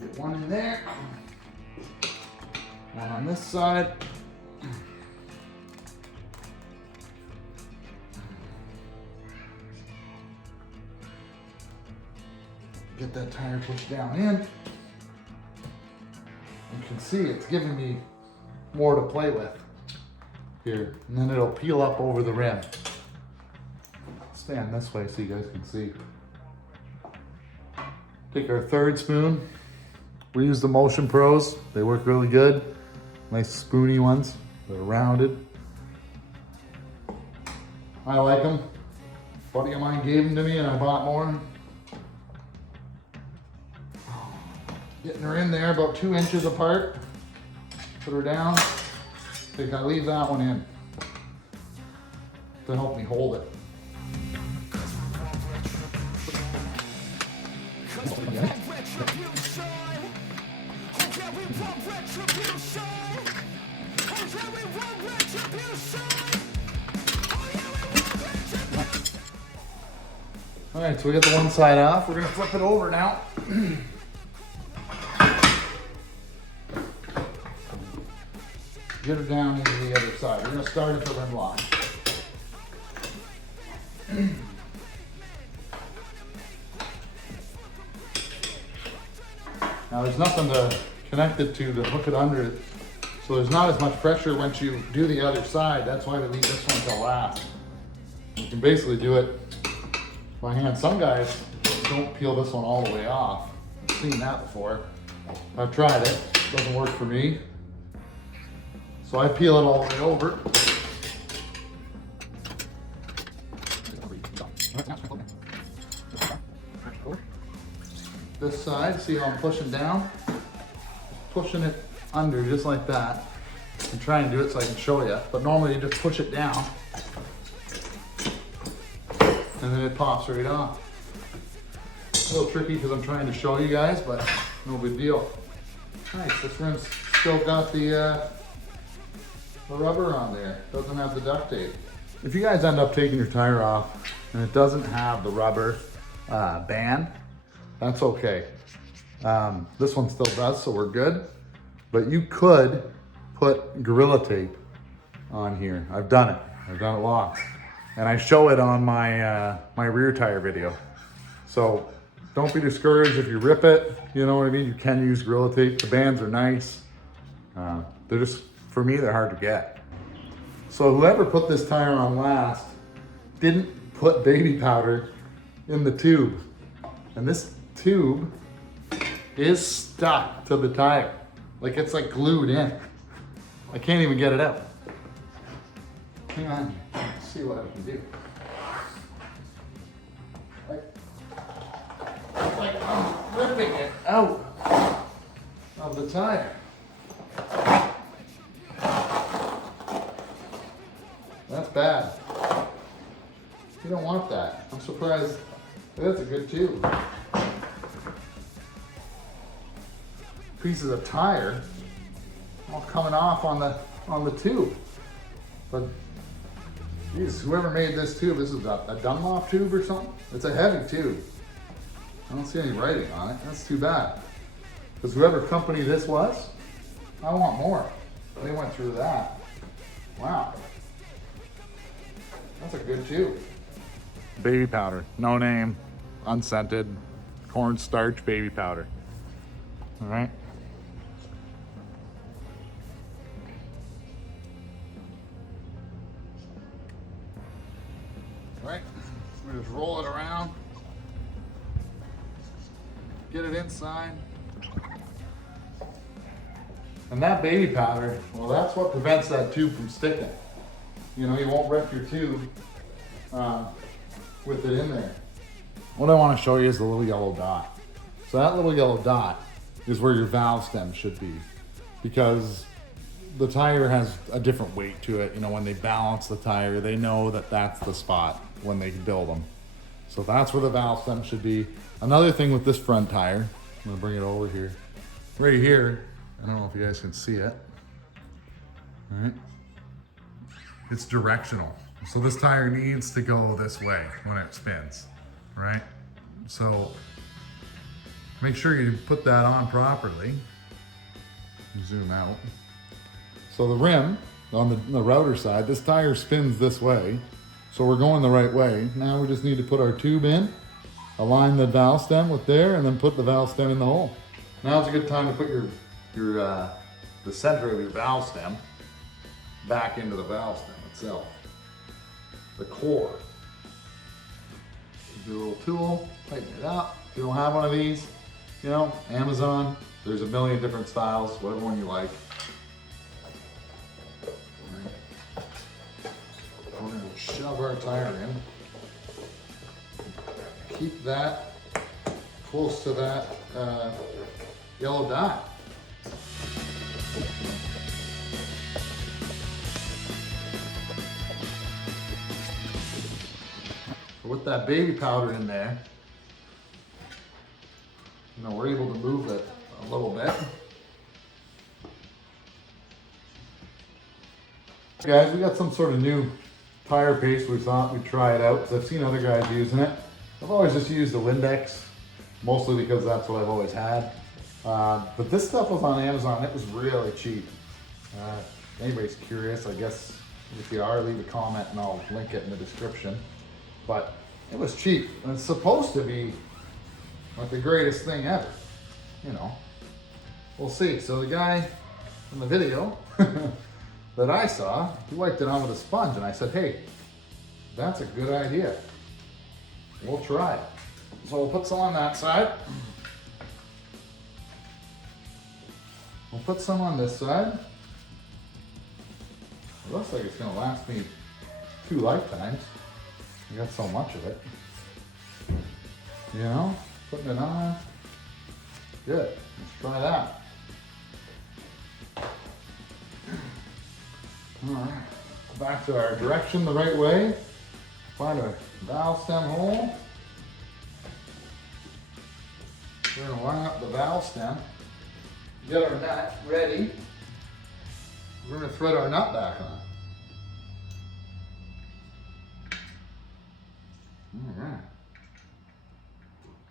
Get one in there. One on this side. Get that tire pushed down in. You can see it's giving me more to play with here. And then it'll peel up over the rim. Stand this way so you guys can see. Take our third spoon. We use the Motion Pros. They work really good. Nice spoony ones. They're rounded. I like them. A buddy of mine gave them to me and I bought more. Getting her in there about 2 inches apart. Put her down. I think I leave that one in to help me hold it. All right, so we got the one side off. We're gonna flip it over now. Get her down into the other side. We're gonna start at the rim lock. Now there's nothing to connect it to hook it under it. So there's not as much pressure once you do the other side. That's why we leave this one till last. You can basically do it by hand. Some guys don't peel this one all the way off. I've seen that before. I've tried it, doesn't work for me. So I peel it all the way over. This side, see how I'm pushing down? Pushing it under just like that. I'm trying to do it so I can show you, but normally you just push it down and then it pops right off. A little tricky because I'm trying to show you guys, but no big deal. Nice, this rim's still got the rubber on there. Doesn't have the duct tape. If you guys end up taking your tire off and it doesn't have the rubber band, that's okay. This one still does, so we're good. But you could put Gorilla Tape on here. I've done it. I've done it lots. And I show it on my my rear tire video. So don't be discouraged if you rip it. You know what I mean? You can use Gorilla Tape. The bands are nice. They're just, for me, they're hard to get. So whoever put this tire on last didn't put baby powder in the tube. And this tube is stuck to the tire. Like it's like glued in. I can't even get it out. Hang on, let's see what I can do. Like I'm ripping it out of the tire. That's bad. You don't want that. I'm surprised. That's a good tube. Pieces of tire all coming off on the tube. But geez, whoever made this tube, this is a Dunlop tube or something? It's a heavy tube. I don't see any writing on it. That's too bad. Because whoever company this was, I want more. They went through that. Wow. That's a good tube. Baby powder, no name, unscented, cornstarch baby powder. All right. All right, We just roll it around, get it inside. And that baby powder, well, that's what prevents that tube from sticking. You know, you won't rip your tube with it in there. What I want to show you is the little yellow dot. So that little yellow dot is where your valve stem should be, because the tire has a different weight to it. You know, when they balance the tire, they know that that's the spot when they build them. So that's where the valve stem should be. Another thing with this front tire, I'm gonna bring it over here. Right here, I don't know if you guys can see it. All right. It's directional. So this tire needs to go this way when it spins, right? So make sure you put that on properly. Zoom out. So the rim on the router side, this tire spins this way. So we're going the right way. Now we just need to put our tube in, align the valve stem with there, and then put the valve stem in the hole. Now's a good time to put the center of your valve stem back into the valve stem itself. The core. Do a little tool, tighten it up. If you don't have one of these, you know, Amazon, there's a million different styles, whatever one you like. We're going to shove our tire in. Keep that close to that yellow dot. With that baby powder in there, you know, we're able to move it a little bit. Guys, we got some sort of new tire paste. We thought we'd try it out because I've seen other guys using it. I've always just used the Windex, mostly because that's what I've always had. But this stuff was on Amazon. It was really cheap. If anybody's curious, I guess if you are, leave a comment and I'll link it in the description. But it was cheap, and it's supposed to be like the greatest thing ever, you know. We'll see. So the guy in the video that I saw, he wiped it on with a sponge, and I said, hey, that's a good idea. We'll try it. So we'll put some on that side. We'll put some on this side. It looks like it's gonna last me 2 lifetimes. I got so much of it. You know, putting it on. Good, let's try that. All right, back to our direction the right way. Find a valve stem hole. We're gonna line up the valve stem. Get our nut ready. We're gonna thread our nut back on. All right.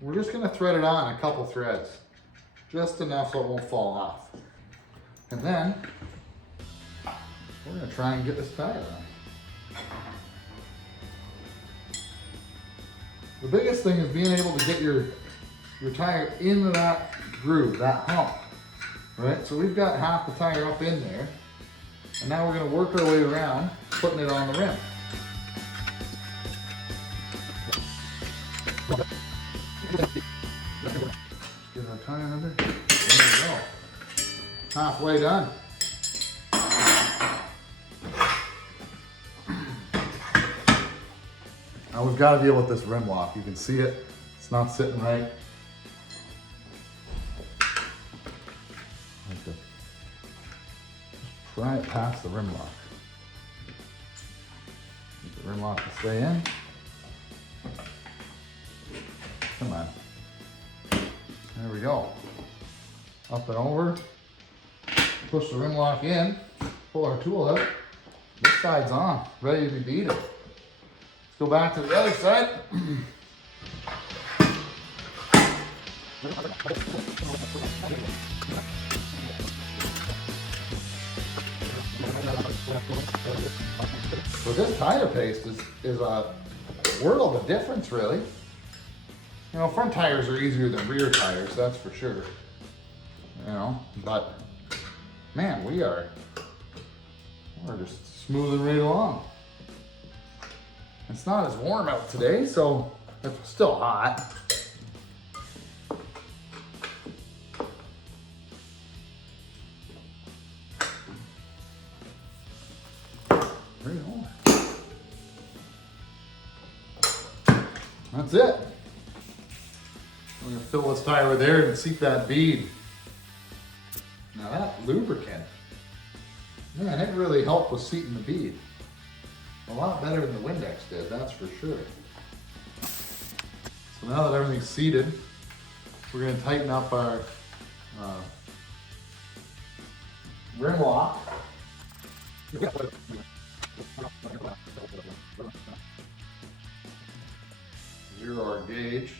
We're just going to thread it on a couple threads, just enough so it won't fall off. And then we're going to try and get this tire on. The biggest thing is being able to get your tire into that groove, that hump, right? So we've got half the tire up in there, and now we're going to work our way around, putting it on the rim. Get our tire under. There we go. Halfway done. Now we've got to deal with this rim lock. You can see it. It's not sitting right. Like to pry it past the rim lock. Get the rim lock to stay in. Come on. There we go. Up and over. Push the rim lock in. Pull our tool out. This side's on. Ready to be beaten. Let's go back to the other side. So this tire paste is a world of difference, really. You know, front tires are easier than rear tires, that's for sure. You know, but man, we're just smoothing right along. It's not as warm out today, so it's still hot. Bring it on. That's it. I'm gonna fill this tire with air and seat that bead. Now that lubricant, man, it really helped with seating the bead. A lot better than the Windex did, that's for sure. So now that everything's seated, we're gonna tighten up our rim lock. Zero our gauge.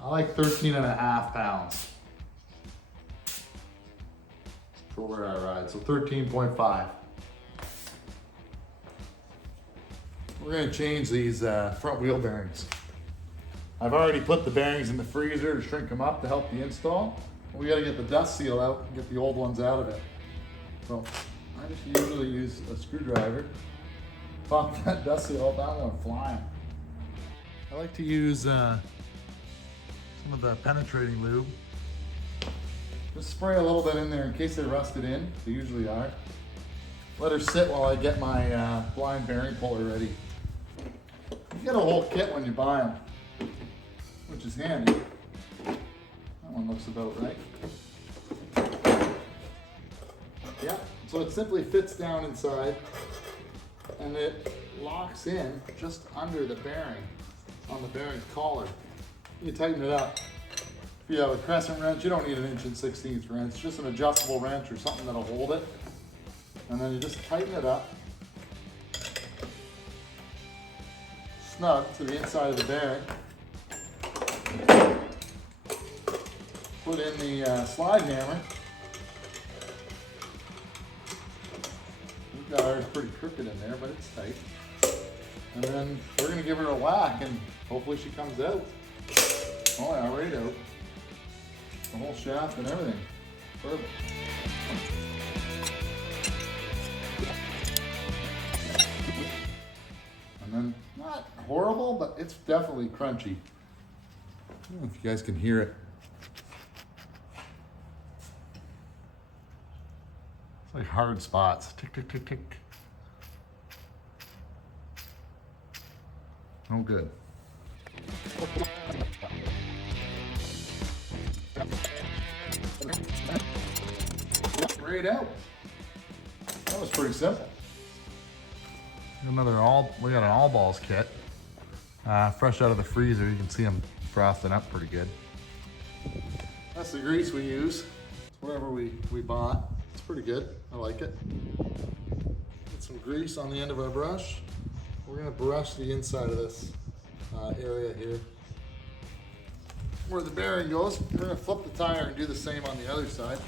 I like 13.5 pounds for where I ride, so 13.5. We're gonna change these front wheel bearings. I've already put the bearings in the freezer to shrink them up to help the install. We gotta get the dust seal out and get the old ones out of it. So I just usually use a screwdriver. Pop that dust seal out, that one flying. I like to use some of the penetrating lube. Just spray a little bit in there in case they're rusted in. They usually are. Let her sit while I get my blind bearing puller ready. You get a whole kit when you buy them, which is handy. That one looks about right. Yeah, so it simply fits down inside and it locks in just under the bearing on the bearing collar. You tighten it up. If you have a crescent wrench, you don't need an 1/16 wrench, just an adjustable wrench or something that'll hold it. And then you just tighten it up, snug to the inside of the bearing. Put in the slide hammer. We've got ours pretty crooked in there, but it's tight. And then we're gonna give her a whack and hopefully she comes out. Oh yeah, right out. The whole shaft and everything. Perfect. And then, not horrible, but it's definitely crunchy. I don't know if you guys can hear it. It's like hard spots. Tick, tick, tick, tick. Oh, good. Right out. That was pretty simple. We got an all balls kit. Fresh out of the freezer. You can see them frosting up pretty good. That's the grease we use. It's whatever we bought. It's pretty good. I like it. Get some grease on the end of our brush. We're gonna brush the inside of this area here. Where the bearing goes, we're gonna flip the tire and do the same on the other side.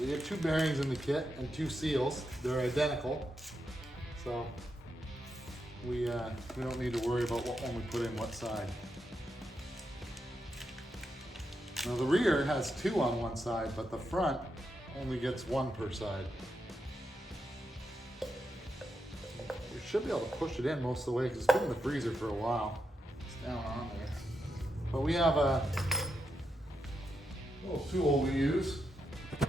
We have 2 bearings in the kit and 2 seals. They're identical, so we don't need to worry about what one we put in what side. Now the rear has 2 on one side, but the front only gets 1 per side. We should be able to push it in most of the way because it's been in the freezer for a while. It's down on there. But we have a little tool we use. I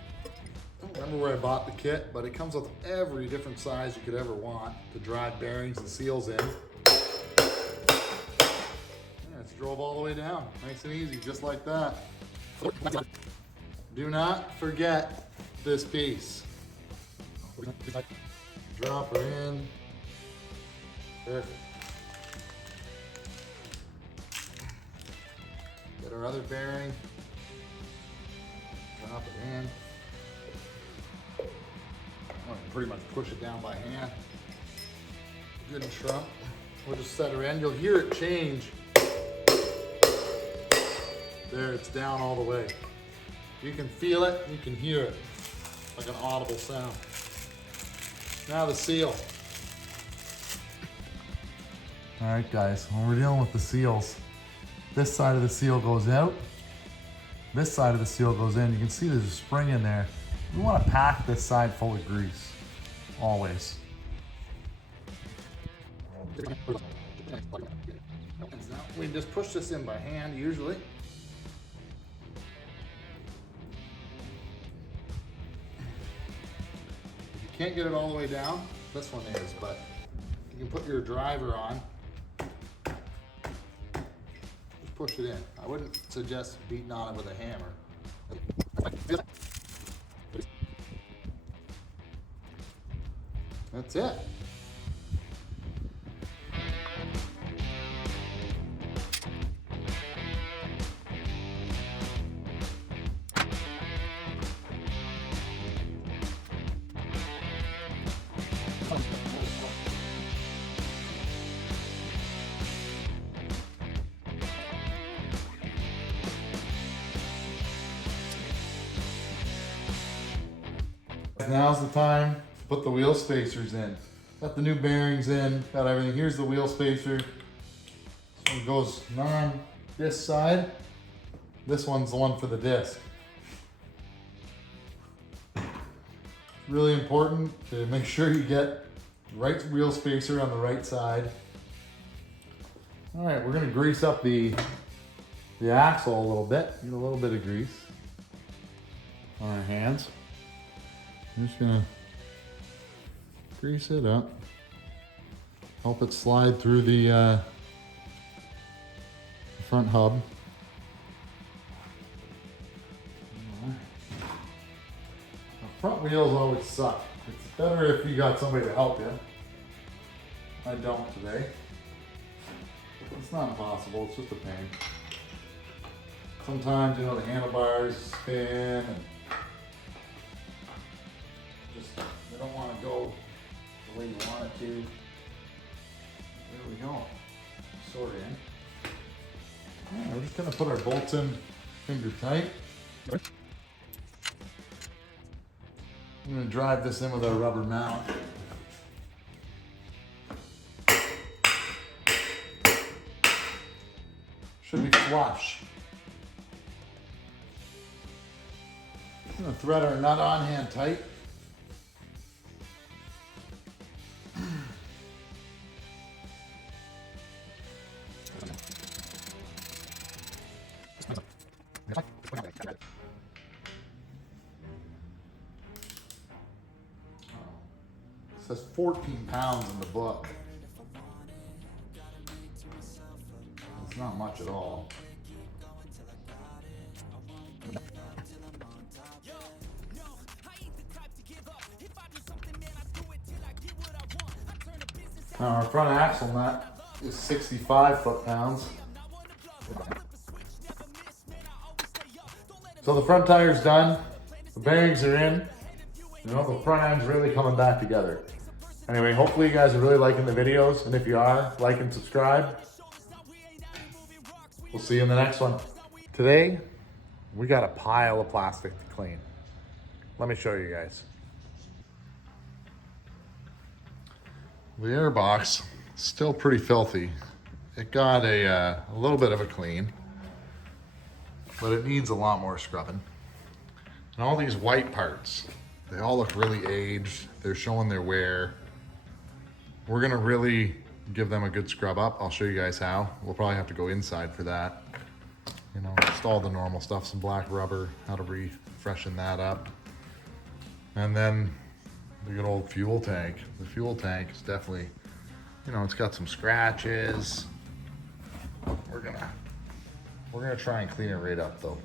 don't remember where I bought the kit, but it comes with every different size you could ever want to drive bearings and seals in. Yeah, it's drove all the way down. Nice and easy, just like that. Do not forget this piece. Drop her in. Perfect. Get our other bearing. Drop it in. I can pretty much push it down by hand. Good and shrunk. We'll just set her in. You'll hear it change. There, it's down all the way. You can feel it, you can hear it. Like an audible sound. Now the seal. All right guys, when we're dealing with the seals, this side of the seal goes out this side of the seal goes in. You can see there's a spring in there. We want to pack this side full of grease, always. We just push this in by hand usually. You can't get it all the way down. This one is, but you can put your driver on. Just push it in. I wouldn't suggest beating on it with a hammer. That's it. Now's the time to put the wheel spacers in. Got the new bearings in, got everything. Here's the wheel spacer. This one goes on this side. This one's the one for the disc. Really important to make sure you get the right wheel spacer on the right side. All right, we're gonna grease up the axle a little bit. Get a little bit of grease on our hands. I'm just gonna grease it up, help it slide through the front hub. The front wheels always suck. It's better if you got somebody to help you. I don't today. It's not impossible, it's just a pain. Sometimes, you know, the handlebars spin and you don't want to go the way you want it to. There we go. Sort it in. Yeah, we're just going to put our bolts in finger tight. I'm going to drive this in with our rubber mount. Should be flush. I'm going to thread our nut on hand tight. It says 14 pounds in the book. It's not much at all. Now our front axle nut is 65 foot-pounds. So the front tire's done, the bearings are in, you know, the front end's really coming back together. Anyway, hopefully you guys are really liking the videos, and if you are, like and subscribe. We'll see you in the next one. Today, we got a pile of plastic to clean. Let me show you guys. The airbox is still pretty filthy. It got a little bit of a clean, but it needs a lot more scrubbing. And all these white parts, they all look really aged. They're showing their wear. We're gonna really give them a good scrub up. I'll show you guys how. We'll probably have to go inside for that. You know, just all the normal stuff, some black rubber, how to refreshen that up. And then the good old fuel tank. The fuel tank is definitely, you know, it's got some scratches. We're gonna try and clean it right up though.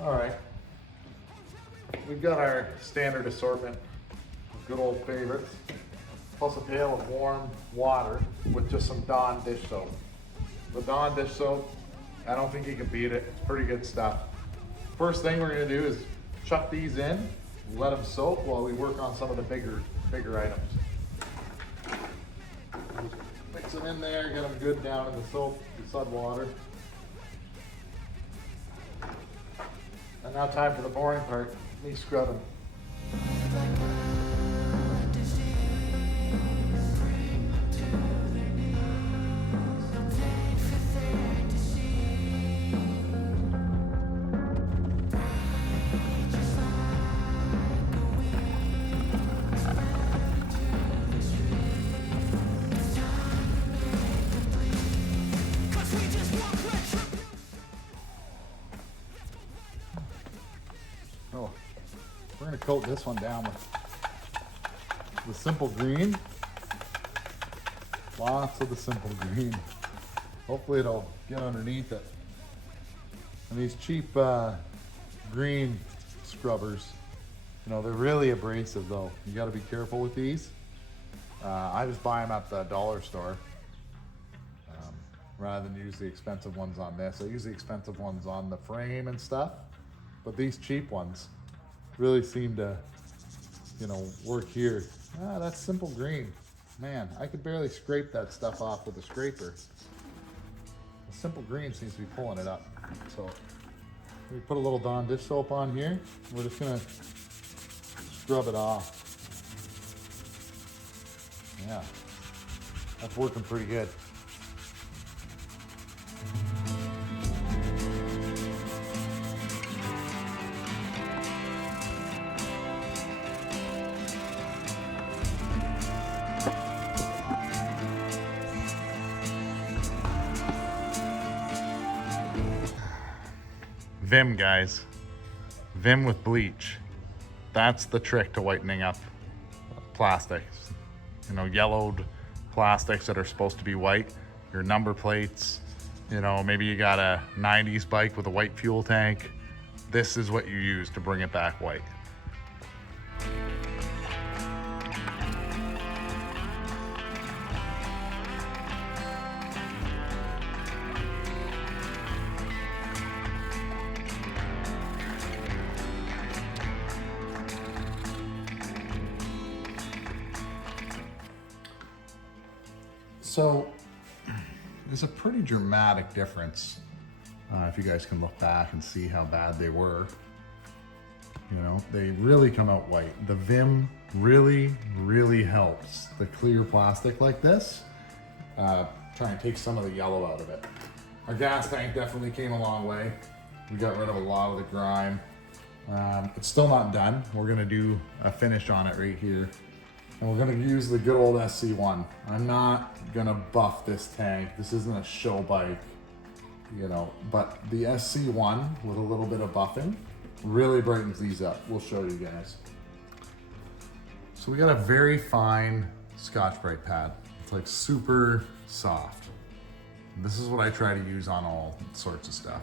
All right, we've got our standard assortment of good old favorites, plus a pail of warm water with just some Dawn dish soap. The Dawn dish soap, I don't think you can beat it. It's pretty good stuff. First thing we're gonna do is chuck these in, let them soak while we work on some of the bigger items. Mix them in there, get them good down in the soap, the sud water. And now time for the boring part, me scrubbing. coat this one down with the simple green. Lots of the simple green. Hopefully it'll get underneath it. And these cheap green scrubbers, you know, they're really abrasive though. You got to be careful with these. I just buy them at the dollar store rather than use the expensive ones on this. I use the expensive ones on the frame and stuff, but these cheap ones really seem to, you know, work here. That's simple green. Man, I could barely scrape that stuff off with a scraper. The simple green seems to be pulling it up. So we put a little Dawn dish soap on here. We're just gonna scrub it off. Yeah, that's working pretty good. Vim, guys. Vim with bleach. That's the trick to whitening up plastics. You know, yellowed plastics that are supposed to be white, your number plates, you know, maybe you got a 90s bike with a white fuel tank. This is what you use to bring it back white. So there's a pretty dramatic difference if you guys can look back and see how bad they were. You know, they really come out white. The Vim really, really helps the clear plastic like this try and take some of the yellow out of it. Our gas tank definitely came a long way. We got rid of a lot of the grime. It's still not done. We're gonna do a finish on it right here. And we're gonna use the good old SC1. I'm not gonna buff this tank. This isn't a show bike, you know, but the SC1 with a little bit of buffing really brightens these up. We'll show you guys. So we got a very fine Scotch-Brite pad. It's like super soft. This is what I try to use on all sorts of stuff.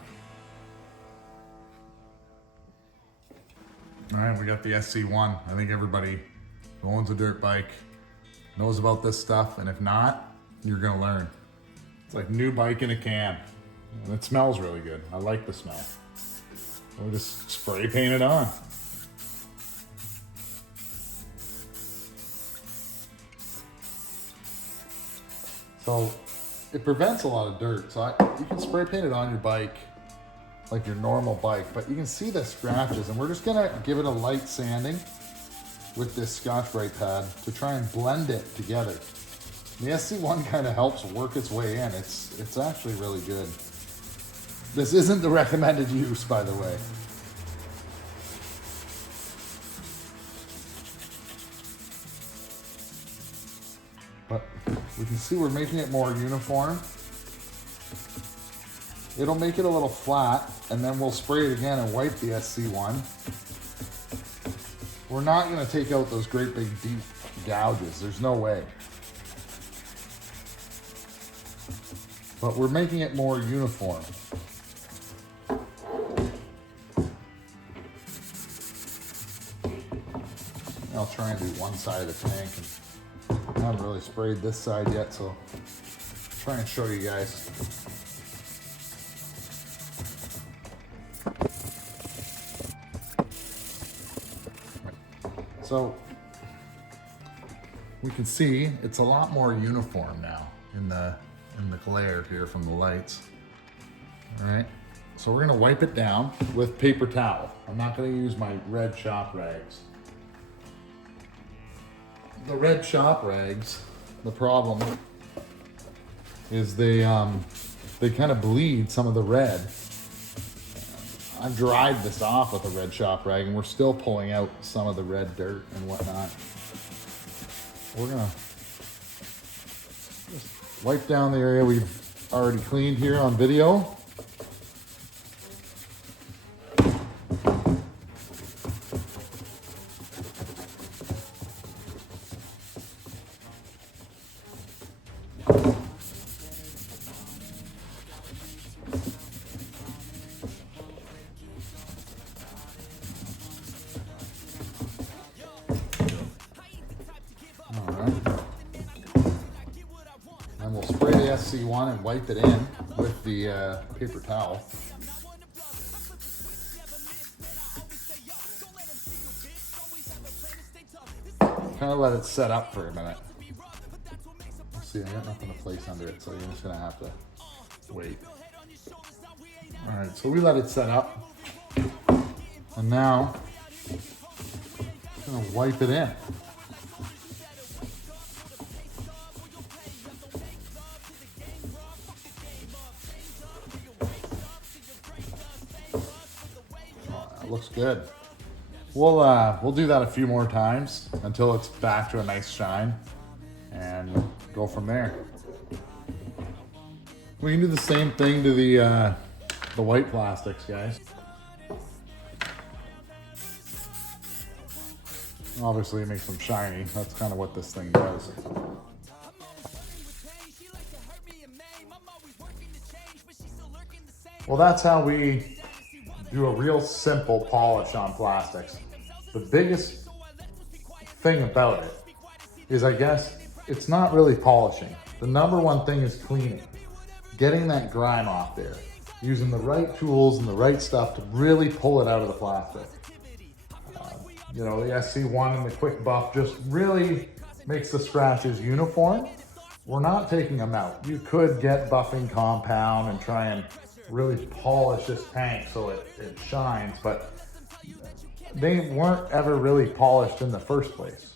All right, we got the SC1. I think everybody who owns a dirt bike knows about this stuff, and if not, you're gonna learn. It's like new bike in a can, and it smells really good. I like the smell. We'll just spray paint it on. So it prevents a lot of dirt. So you can spray paint it on your bike like your normal bike, but you can see the scratches, and we're just gonna give it a light sanding with this Scotch-Brite pad to try and blend it together. The SC1 kind of helps work its way in. It's actually really good. This isn't the recommended use, by the way. But we can see we're making it more uniform. It'll make it a little flat, and then we'll spray it again and wipe the SC1. We're not gonna take out those great big deep gouges. There's no way. But we're making it more uniform. I'll try and do one side of the tank. And I haven't really sprayed this side yet, so I'll try and show you guys. So we can see it's a lot more uniform now in the glare here from the lights. All right, so we're gonna wipe it down with paper towel. I'm not gonna use my red shop rags. The red shop rags, the problem is they kind of bleed some of the red. I dried this off with a red shop rag, and we're still pulling out some of the red dirt and whatnot. We're gonna just wipe down the area we've already cleaned here on video. SC1 and wipe it in with the paper towel. Kind of let it set up for a minute. Let's see, I got nothing to place under it, so you're just gonna have to wait. All right, so we let it set up. And now, I'm gonna wipe it in. Oh, that looks good. We'll do that a few more times until it's back to a nice shine, and go from there. We can do the same thing to the white plastics, guys. Obviously, it makes them shiny. That's kind of what this thing does. Well, that's how we do a real simple polish on plastics. The biggest thing about it is, I guess, it's not really polishing. The number one thing is cleaning. Getting that grime off there. Using the right tools and the right stuff to really pull it out of the plastic. You know, the SC1 and the quick buff just really makes the scratches uniform. We're not taking them out. You could get buffing compound and try and really polish this tank so it shines, but they weren't ever really polished in the first place.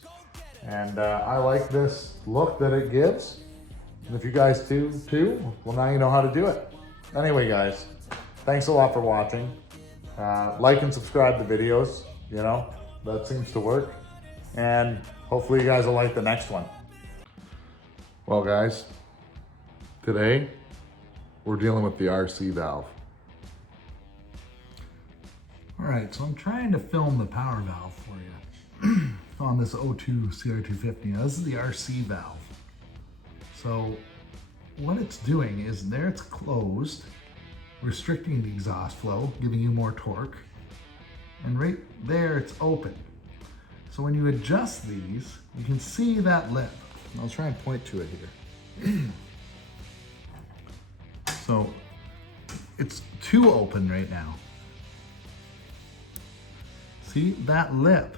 And I like this look that it gives. And if you guys do too, well, now you know how to do it. Anyway, guys, thanks a lot for watching. Like and subscribe to videos, you know, that seems to work. And hopefully you guys will like the next one. Well, guys, today we're dealing with the RC valve. All right, so I'm trying to film the power valve for you on this O2 CR250. Now, this is the RC valve. So what it's doing is there it's closed, restricting the exhaust flow, giving you more torque. And right there it's open. So when you adjust these, you can see that lip. I'll try and point to it here. So it's too open right now. See that lip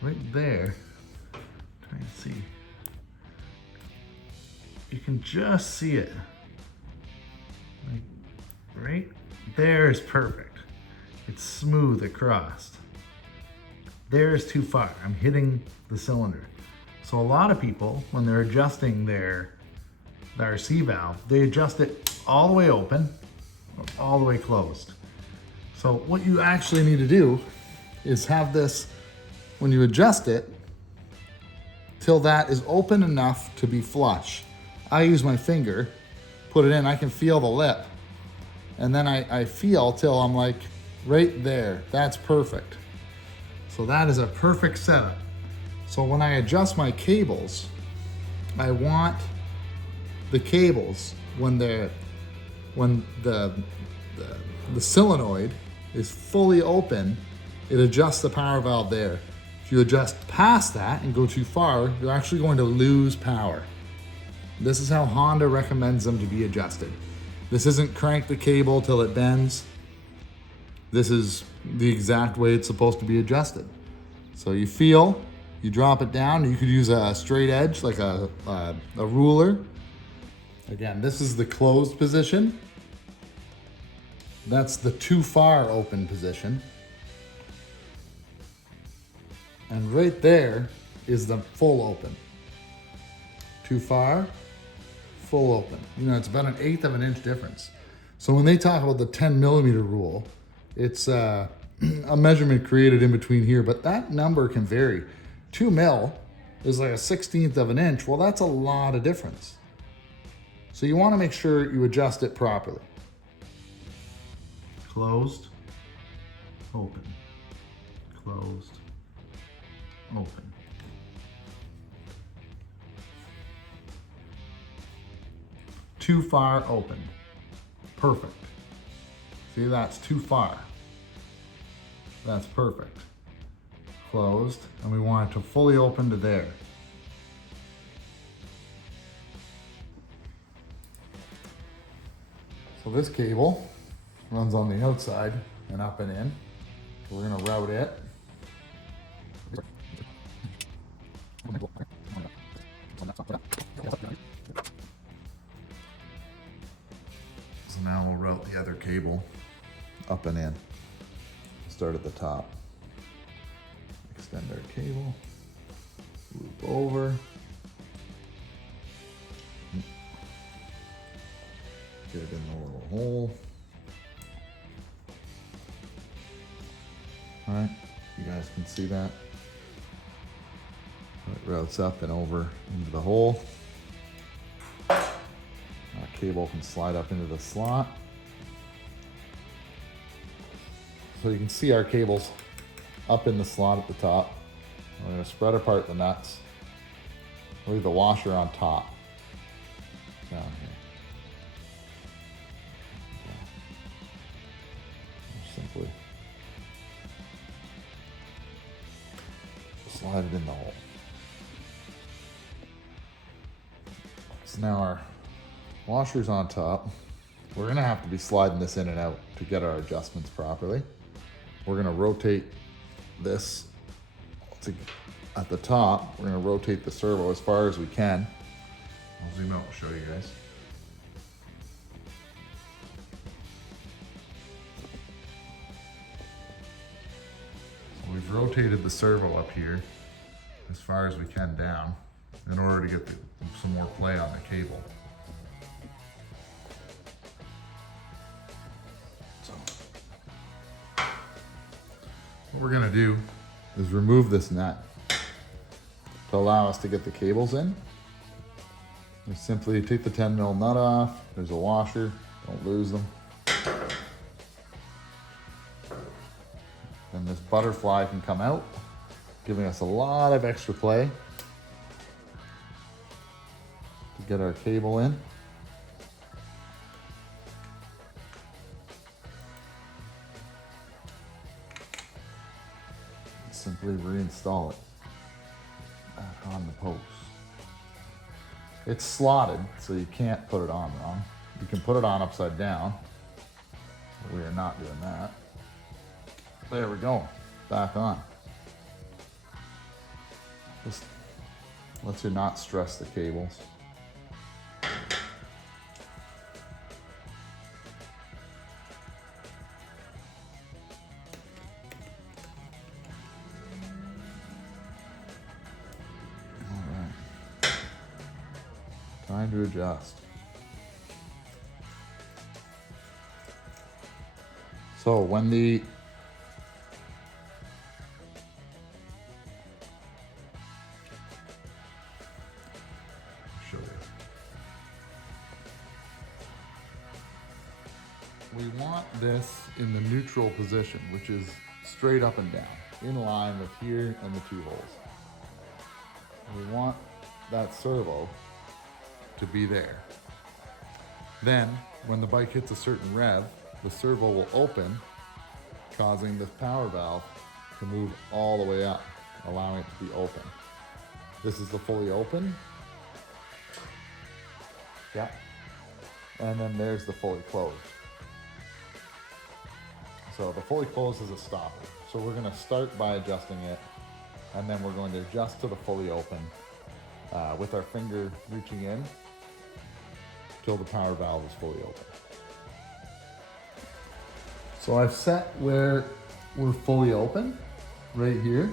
right there? Try and see. You can just see it. Like right there is perfect. It's smooth across. There is too far. I'm hitting the cylinder. So a lot of people, when they're adjusting the RC valve, they adjust it all the way open, or all the way closed. So what you actually need to do is have this, when you adjust it, till that is open enough to be flush. I use my finger, put it in, I can feel the lip. And then I feel till I'm like, right there, that's perfect. So that is a perfect setup. So when I adjust my cables, I want the cables, when the solenoid is fully open, it adjusts the power valve there. If you adjust past that and go too far, you're actually going to lose power. This is how Honda recommends them to be adjusted. This isn't crank the cable till it bends. This is the exact way it's supposed to be adjusted. So you feel, you drop it down. You could use a straight edge, like a ruler. Again, this is the closed position. That's the too far open position. And right there is the full open. Too far, full open. You know, it's about 1/8 of an inch difference. So when they talk about the 10 millimeter rule, it's a measurement created in between here, but that number can vary. 2 mil is like 1/16 of an inch. Well, that's a lot of difference. So you want to make sure you adjust it properly. Closed, open, closed, open. Too far open. Perfect. See, that's too far. That's perfect. Closed, and we want it to fully open to there. So this cable runs on the outside and up and in. So we're gonna route it. So now we'll route the other cable up and in. Start at the top. Extend our cable. Loop over. Get it in the little hole. All right, you guys can see that. It routes up and over into the hole. Our cable can slide up into the slot. So you can see our cables up in the slot at the top. We're gonna spread apart the nuts. Leave the washer on top. Down here. Simply slide it in the hole. So now our washer's on top. We're gonna have to be sliding this in and out to get our adjustments properly. We're gonna rotate this at the top. We're gonna rotate the servo as far as we can. I'll zoom out and show you guys. So we've rotated the servo up here as far as we can down in order to get some more play on the cable. So what we're gonna do is remove this nut to allow us to get the cables in. We simply take the 10mm nut off. There's a washer, don't lose them. And this butterfly can come out, giving us a lot of extra play to get our cable in. Simply reinstall it back on the post. It's slotted, so you can't put it on wrong. You can put it on upside down, but we are not doing that. There we go, back on. Just lets you not stress the cables. Time to adjust. So when the show you. We want this in the neutral position, which is straight up and down, in line with here and the two holes. We want that servo to be there. Then, when the bike hits a certain rev, the servo will open, causing this power valve to move all the way up, allowing it to be open. This is the fully open. Yeah. And then there's the fully closed. So the fully closed is a stopper. So we're gonna start by adjusting it, and then we're going to adjust to the fully open with our finger reaching in till the power valve is fully open. So I've set where we're fully open. Right here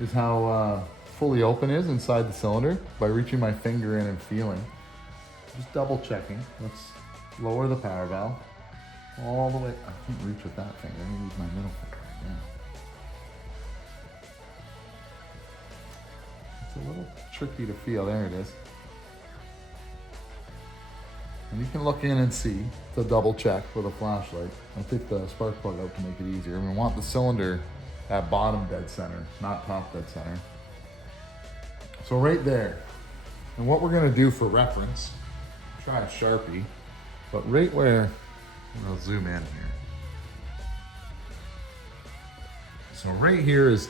is how fully open is inside the cylinder by reaching my finger in and feeling. Just double checking. Let's lower the power valve all the way. I can't reach with that finger. I'm gonna use my middle finger right now. It's a little tricky to feel. There it is. And you can look in and see to double check with a flashlight. I'll take the spark plug out to make it easier. We want the cylinder at bottom dead center, not top dead center. So right there. And what we're gonna do for reference, try a Sharpie, but right where, I'll zoom in here. So right here is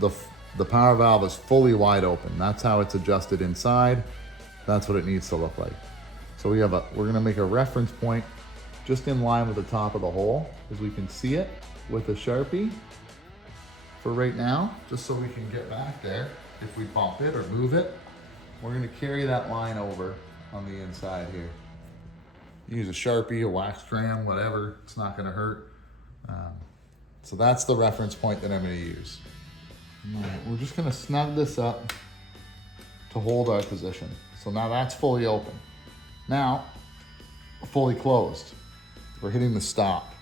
the power valve is fully wide open. That's how it's adjusted inside. That's what it needs to look like. So we're gonna make a reference point just in line with the top of the hole, as we can see it with a Sharpie for right now, just so we can get back there. If we bump it or move it, we're gonna carry that line over on the inside here. Use a Sharpie, a wax tram, whatever, it's not gonna hurt. So that's the reference point that I'm gonna use. All right, we're just gonna snug this up to hold our position. So now that's fully open. Now, fully closed. We're hitting the stop.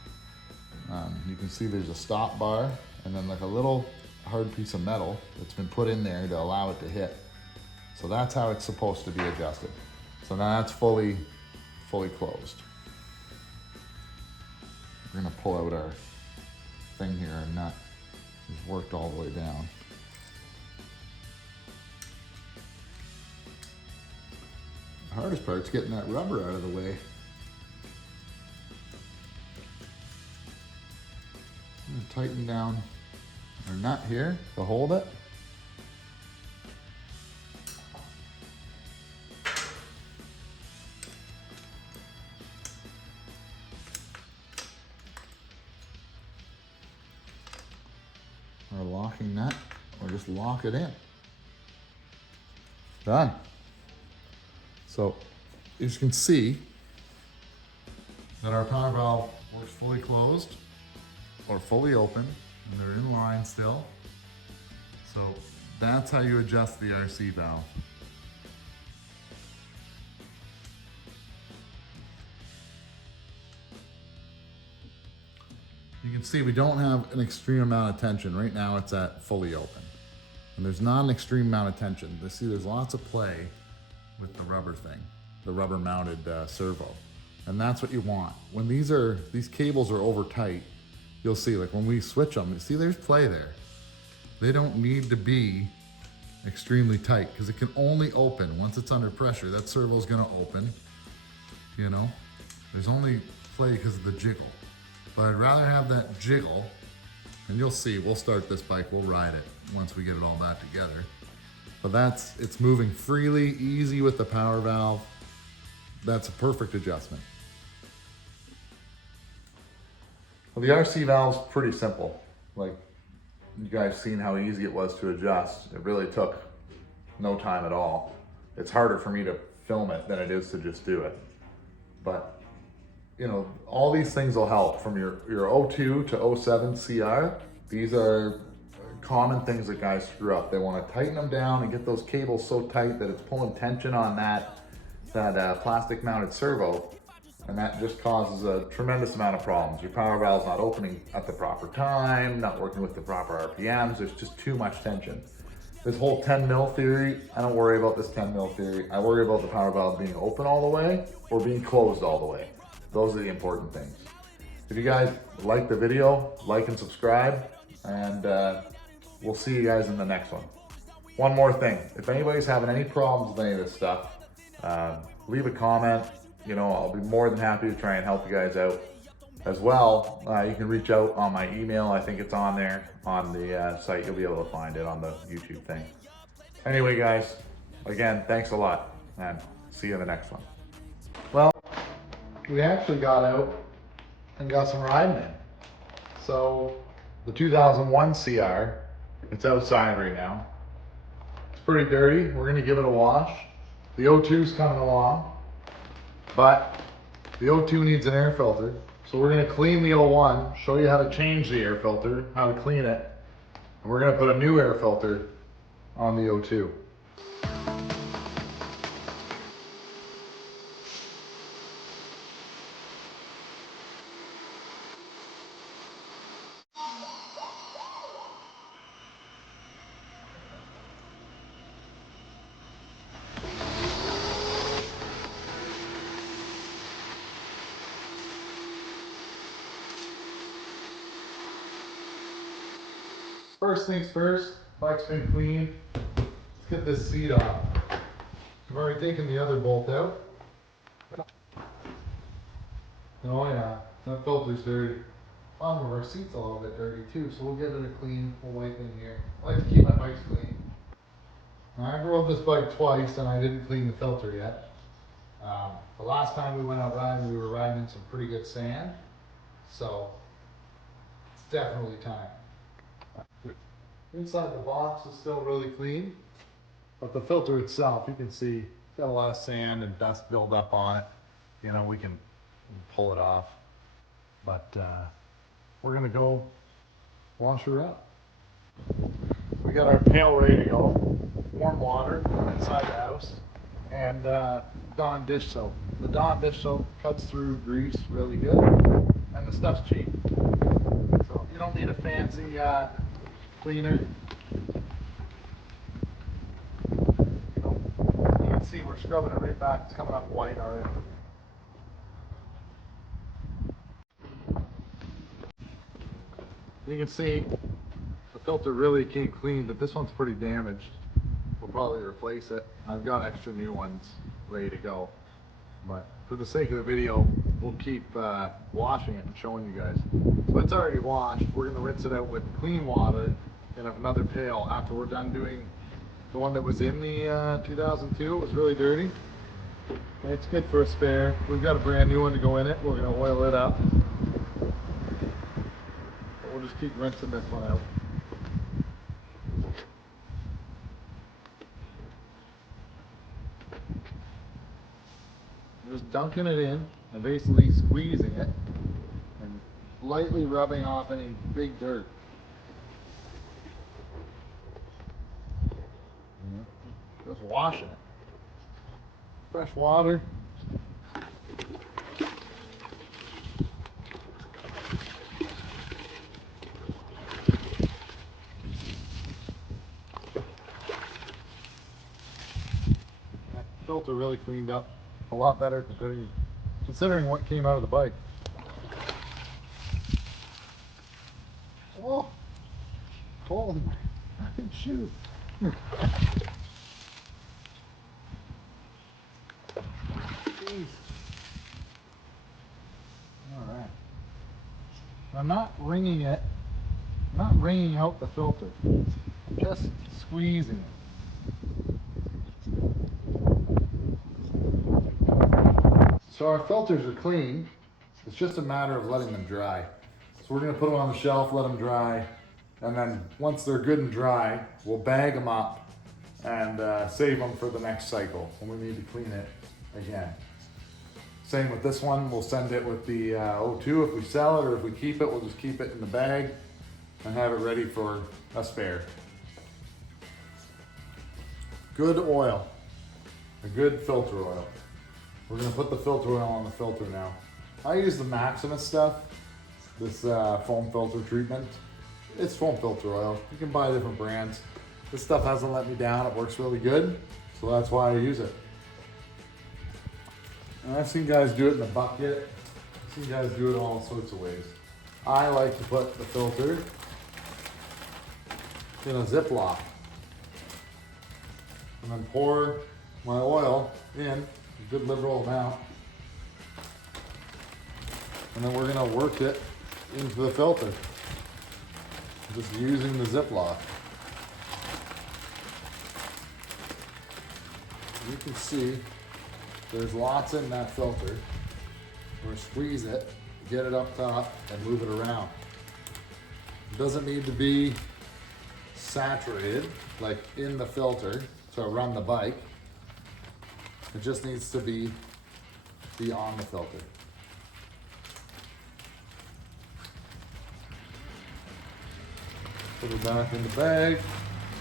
You can see there's a stop bar and then like a little hard piece of metal that's been put in there to allow it to hit. So that's how it's supposed to be adjusted. So now that's fully closed. We're gonna pull out our thing here, and nut is worked all the way down. The hardest part's getting that rubber out of the way. I'm gonna tighten down our nut here to hold it. Our locking nut, or just lock it in. Done. So, as you can see, that our power valve works fully closed or fully open, and they're in line still. So that's how you adjust the RC valve. You can see we don't have an extreme amount of tension. Right now it's at fully open. And there's not an extreme amount of tension. See, there's lots of play with the rubber thing, the rubber mounted servo. And that's what you want. When these cables are over tight, you'll see, like when we switch them, you see there's play there. They don't need to be extremely tight because it can only open once it's under pressure. That servo's gonna open, you know? There's only play because of the jiggle. But I'd rather have that jiggle, and you'll see, we'll start this bike, we'll ride it once we get it all back together. But it's moving freely, easy with the power valve. That's a perfect adjustment. Well, the RC valve's pretty simple. Like, you guys seen how easy it was to adjust. It really took no time at all. It's harder for me to film it than it is to just do it. But, you know, all these things will help, from your 02 to 07 CR. These are common things that guys screw up. They want to tighten them down and get those cables so tight that it's pulling tension on that plastic mounted servo, and that just causes a tremendous amount of problems. Your power valve's not opening at the proper time, not working with the proper RPMs. There's just too much tension. This whole 10 mil theory, I don't worry about this 10 mil theory. I worry about the power valve being open all the way or being closed all the way. Those are the important things. If you guys like the video, like and subscribe, and we'll see you guys in the next one. One more thing, if anybody's having any problems with any of this stuff, leave a comment. You know, I'll be more than happy to try and help you guys out. As well, you can reach out on my email. I think it's on there on the site. You'll be able to find it on the YouTube thing. Anyway, guys, again, thanks a lot, and see you in the next one. Well, we actually got out and got some riding in. So the 2001 CR, it's outside right now. It's pretty dirty. We're gonna give it a wash. The 02's coming along, but the 02 needs an air filter. So we're gonna clean the 01, show you how to change the air filter, how to clean it, and we're gonna put a new air filter on the 02. First things first, bike's been cleaned. Let's get this seat off. I've already taken the other bolt out. Oh yeah, that filter's dirty. Bottom of our seat's a little bit dirty too, so we'll give it a clean. We'll wipe in here. I like to keep my bikes clean. I rode this bike twice and I didn't clean the filter yet. The last time we went out riding, we were riding in some pretty good sand, so it's definitely time. Inside the box is still really clean, but the filter itself, you can see, it's got a lot of sand and dust build up on it. You know, we can pull it off, but we're gonna go wash her up. We got our pail ready to go, warm water inside the house, and Dawn dish soap. The Dawn dish soap cuts through grease really good, and the stuff's cheap. So you don't need a fancy cleaner. So you can see we're scrubbing it right back. It's coming up white already. You can see the filter really came clean, but this one's pretty damaged. We'll probably replace it. I've got extra new ones ready to go. But for the sake of the video, we'll keep washing it and showing you guys. So it's already washed. We're gonna rinse it out with clean water in another pail after we're done doing the one that was in the 2002. It was really dirty. It's good for a spare. We've got a brand new one to go in it. We're gonna oil it up. But we'll just keep rinsing this one out. Just dunking it in and basically squeezing it and lightly rubbing off any big dirt. Just washing it. Fresh water. That filter really cleaned up. A lot better considering what came out of the bike. Oh, holy shoot. Jeez. All right. I'm not wringing it. I'm not wringing out the filter. I'm just squeezing it. So our filters are clean. It's just a matter of letting them dry. So we're gonna put them on the shelf, let them dry, and then once they're good and dry, we'll bag them up and save them for the next cycle when we need to clean it again. Same with this one, we'll send it with the O2 if we sell it, or if we keep it, we'll just keep it in the bag and have it ready for a spare. Good oil, a good filter oil. We're gonna put the filter oil on the filter now. I use the Maximus stuff, this foam filter treatment. It's foam filter oil. You can buy different brands. This stuff hasn't let me down. It works really good, so that's why I use it. And I've seen guys do it in a bucket. I've seen guys do it all sorts of ways. I like to put the filter in a Ziploc and then pour my oil in a good liberal amount, and then we're gonna work it into the filter just using the Ziploc. You can see there's lots in that filter. We're gonna squeeze it, get it up top, and move it around. It doesn't need to be saturated, like in the filter, to run the bike. It just needs to be on the filter. Put it back in the bag.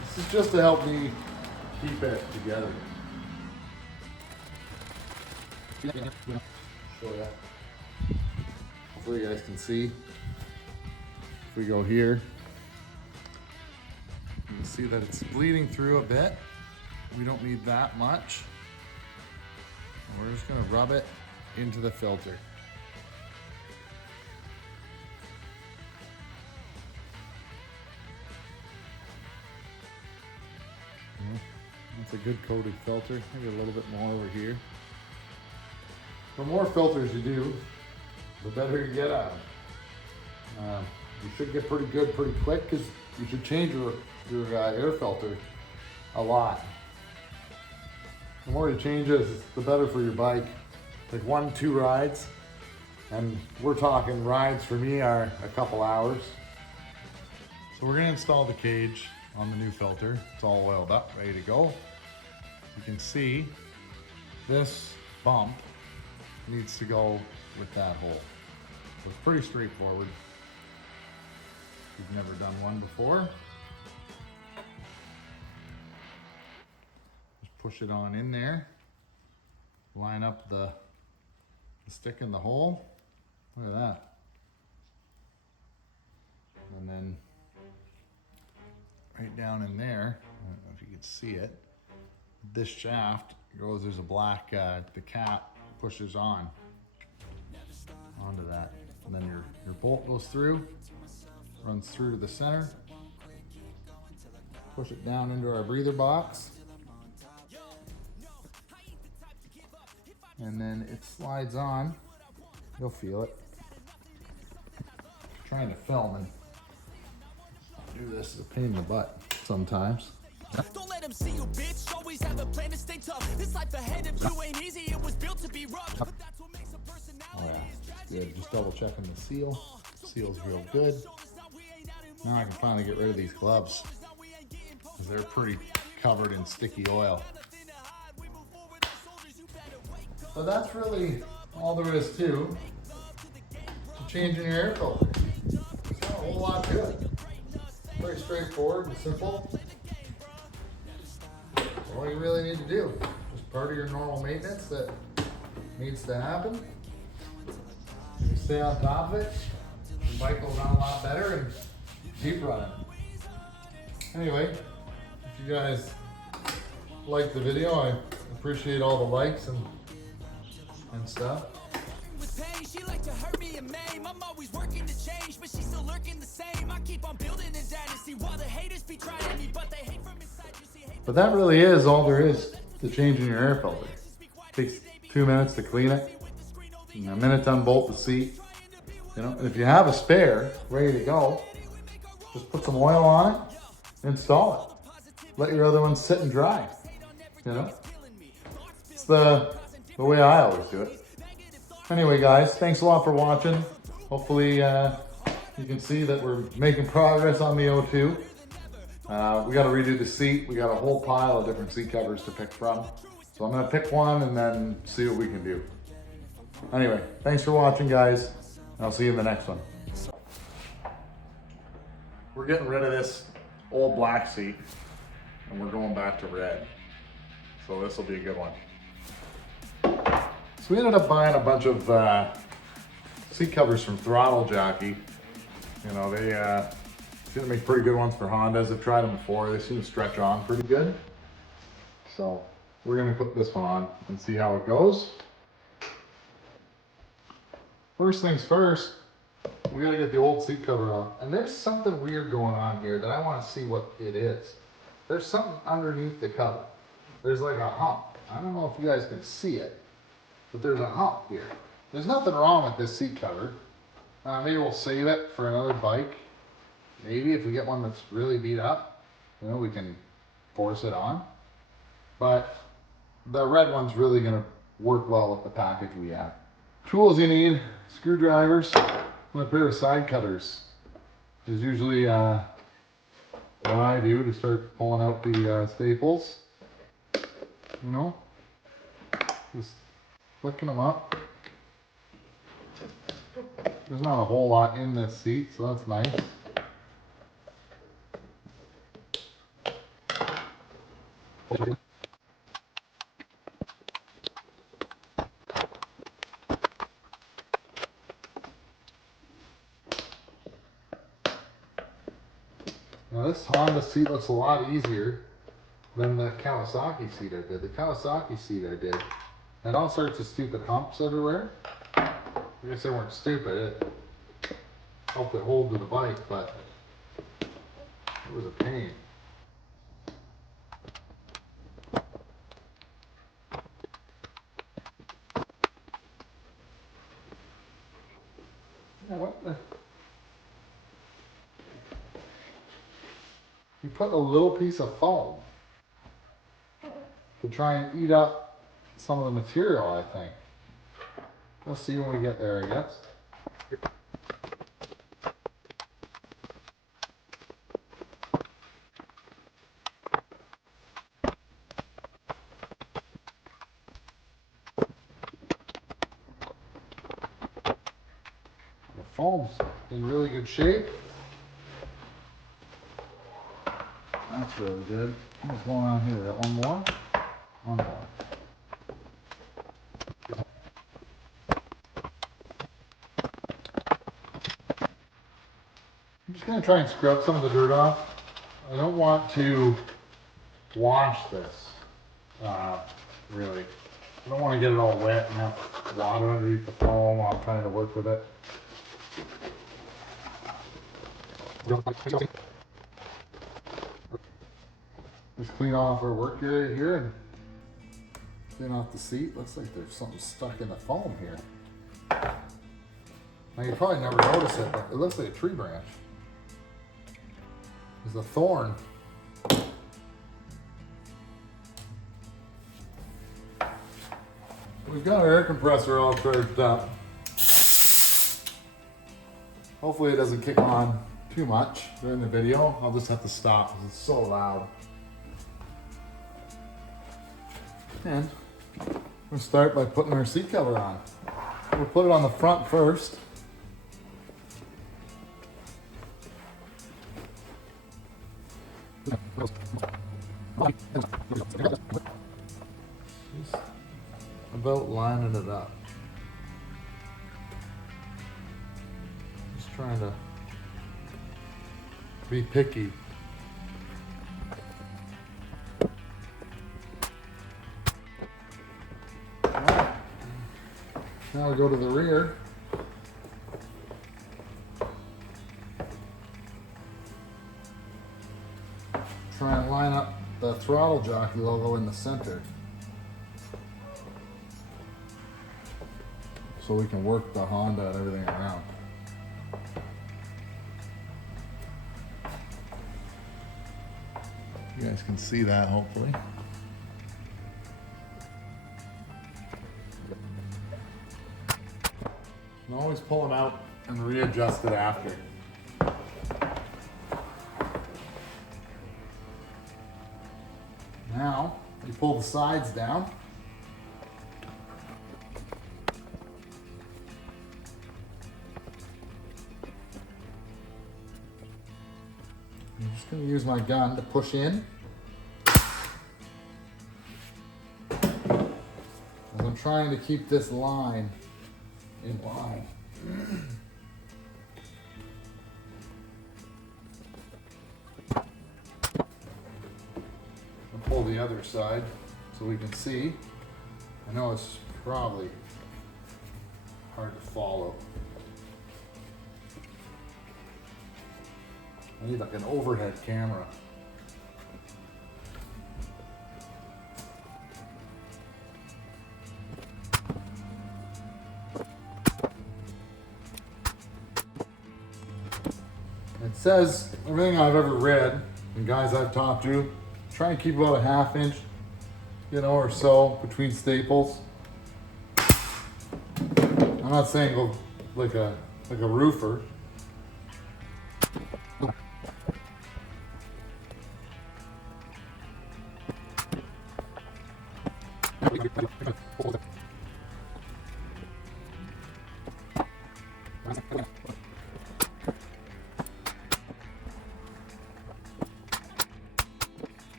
This is just to help me keep it together. Show ya. Hopefully you guys can see. If we go here, you can see that it's bleeding through a bit. We don't need that much. And we're just gonna rub it into the filter. That's a good coated filter. Maybe a little bit more over here. The more filters you do, the better you get at them. You should get pretty good pretty quick, because you should change your air filter a lot. The more you change it, the better for your bike. Like 1-2 rides, and we're talking rides for me are a couple hours. So we're gonna install the cage on the new filter. It's all oiled up, ready to go. You can see this bump needs to go with that hole. So it's pretty straightforward. If you've never done one before, just push it on in there, line up the stick in the hole. Look at that. And then right down in there, I don't know if you can see it, this shaft goes, there's a black, the cap pushes onto that. And then your bolt goes through, runs through to the center, push it down into our breather box, and then it slides on. You'll feel it. Trying to film and do this is a pain in the butt sometimes. Don't let them see you, bitch. Always have a plan to stay tough. This life ahead of you ain't easy. It was built to be rough. But that's what makes a personality. Oh yeah, good. Just double checking the seal. Seal's real good. Now I can finally get rid of these gloves because they're pretty covered in sticky oil. But that's really all there is to changing your air filter. There's not a whole lot to it. Very straightforward and simple. All you really need to do. Just part of your normal maintenance that needs to happen. You stay on top of it, the bike will run a lot better and keep running. Anyway, if you guys like the video, I appreciate all the likes and stuff. She like to hurt me and maim. I'm always working to change, but she's still lurking the same. I keep on building a dynasty while the haters be trying me, but they hate from inside. You see, hate. But that really is all there is to changing your air filter. Takes 2 minutes to clean it, and a minute to unbolt the seat. You know, and if you have a spare ready to go, just put some oil on it, install it. Let your other ones sit and dry. You know, it's the way I always do it. Anyway, guys, thanks a lot for watching. Hopefully you can see that we're making progress on the O2. We got to redo the seat. We got a whole pile of different seat covers to pick from. So I'm going to pick one and then see what we can do. Anyway, thanks for watching, guys. And I'll see you in the next one. We're getting rid of this old black seat and we're going back to red. So this will be a good one. So we ended up buying a bunch of seat covers from Throttle Jockey. You know, they seem to make pretty good ones for Hondas. I've tried them before. They seem to stretch on pretty good. So we're gonna put this one on and see how it goes. First things first, we gotta get the old seat cover off. And there's something weird going on here that I wanna see what it is. There's something underneath the cover. There's like a hump. I don't know if you guys can see it, but there's a hump here. There's nothing wrong with this seat cover. Maybe we'll save it for another bike. Maybe if we get one that's really beat up, you know, we can force it on. But the red one's really gonna work well with the package we have. Tools you need: screwdrivers, and a pair of side cutters is usually what I do to start pulling out the staples. You know, just flicking them up. There's not a whole lot in this seat, so that's nice. Now this Honda seat looks a lot easier than the Kawasaki seat I did. The Kawasaki seat I did had all sorts of stupid humps everywhere. I guess they weren't stupid. It helped it hold to the bike, but it was a pain. Yeah, what the? You put a little piece of foam to try and eat up some of the material, I think. We'll see when we get there, I guess. The foam's in really good shape. That's really good. What's going on here? Got one more? One more. I'm just going to try and scrub some of the dirt off. I don't want to wash this, really. I don't want to get it all wet and have water underneath the foam while I'm trying to work with it. Just clean off our work area here and clean off the seat. Looks like there's something stuck in the foam here. Now you probably never notice it, but it looks like a tree branch. There's a thorn. We've got our air compressor all charged up. Hopefully it doesn't kick on too much during the video. I'll just have to stop because it's so loud. And we'll start by putting our seat cover on. We'll put it on the front first. Just about lining it up. Just trying to be picky. Now we go to the rear. Try and line up the throttle jockey logo in the center, so we can work the Honda and everything around. You guys can see that, hopefully. And always pull them out and readjust it after. Now, you pull the sides down. I'm just going to use my gun to push in. As I'm trying to keep this line in line. I'll pull the other side so we can see. I know it's probably hard to follow. I need like an overhead camera. It says, everything I've ever read and guys I've talked to, try and keep about a ½ inch, or so between staples. I'm not saying go like a roofer.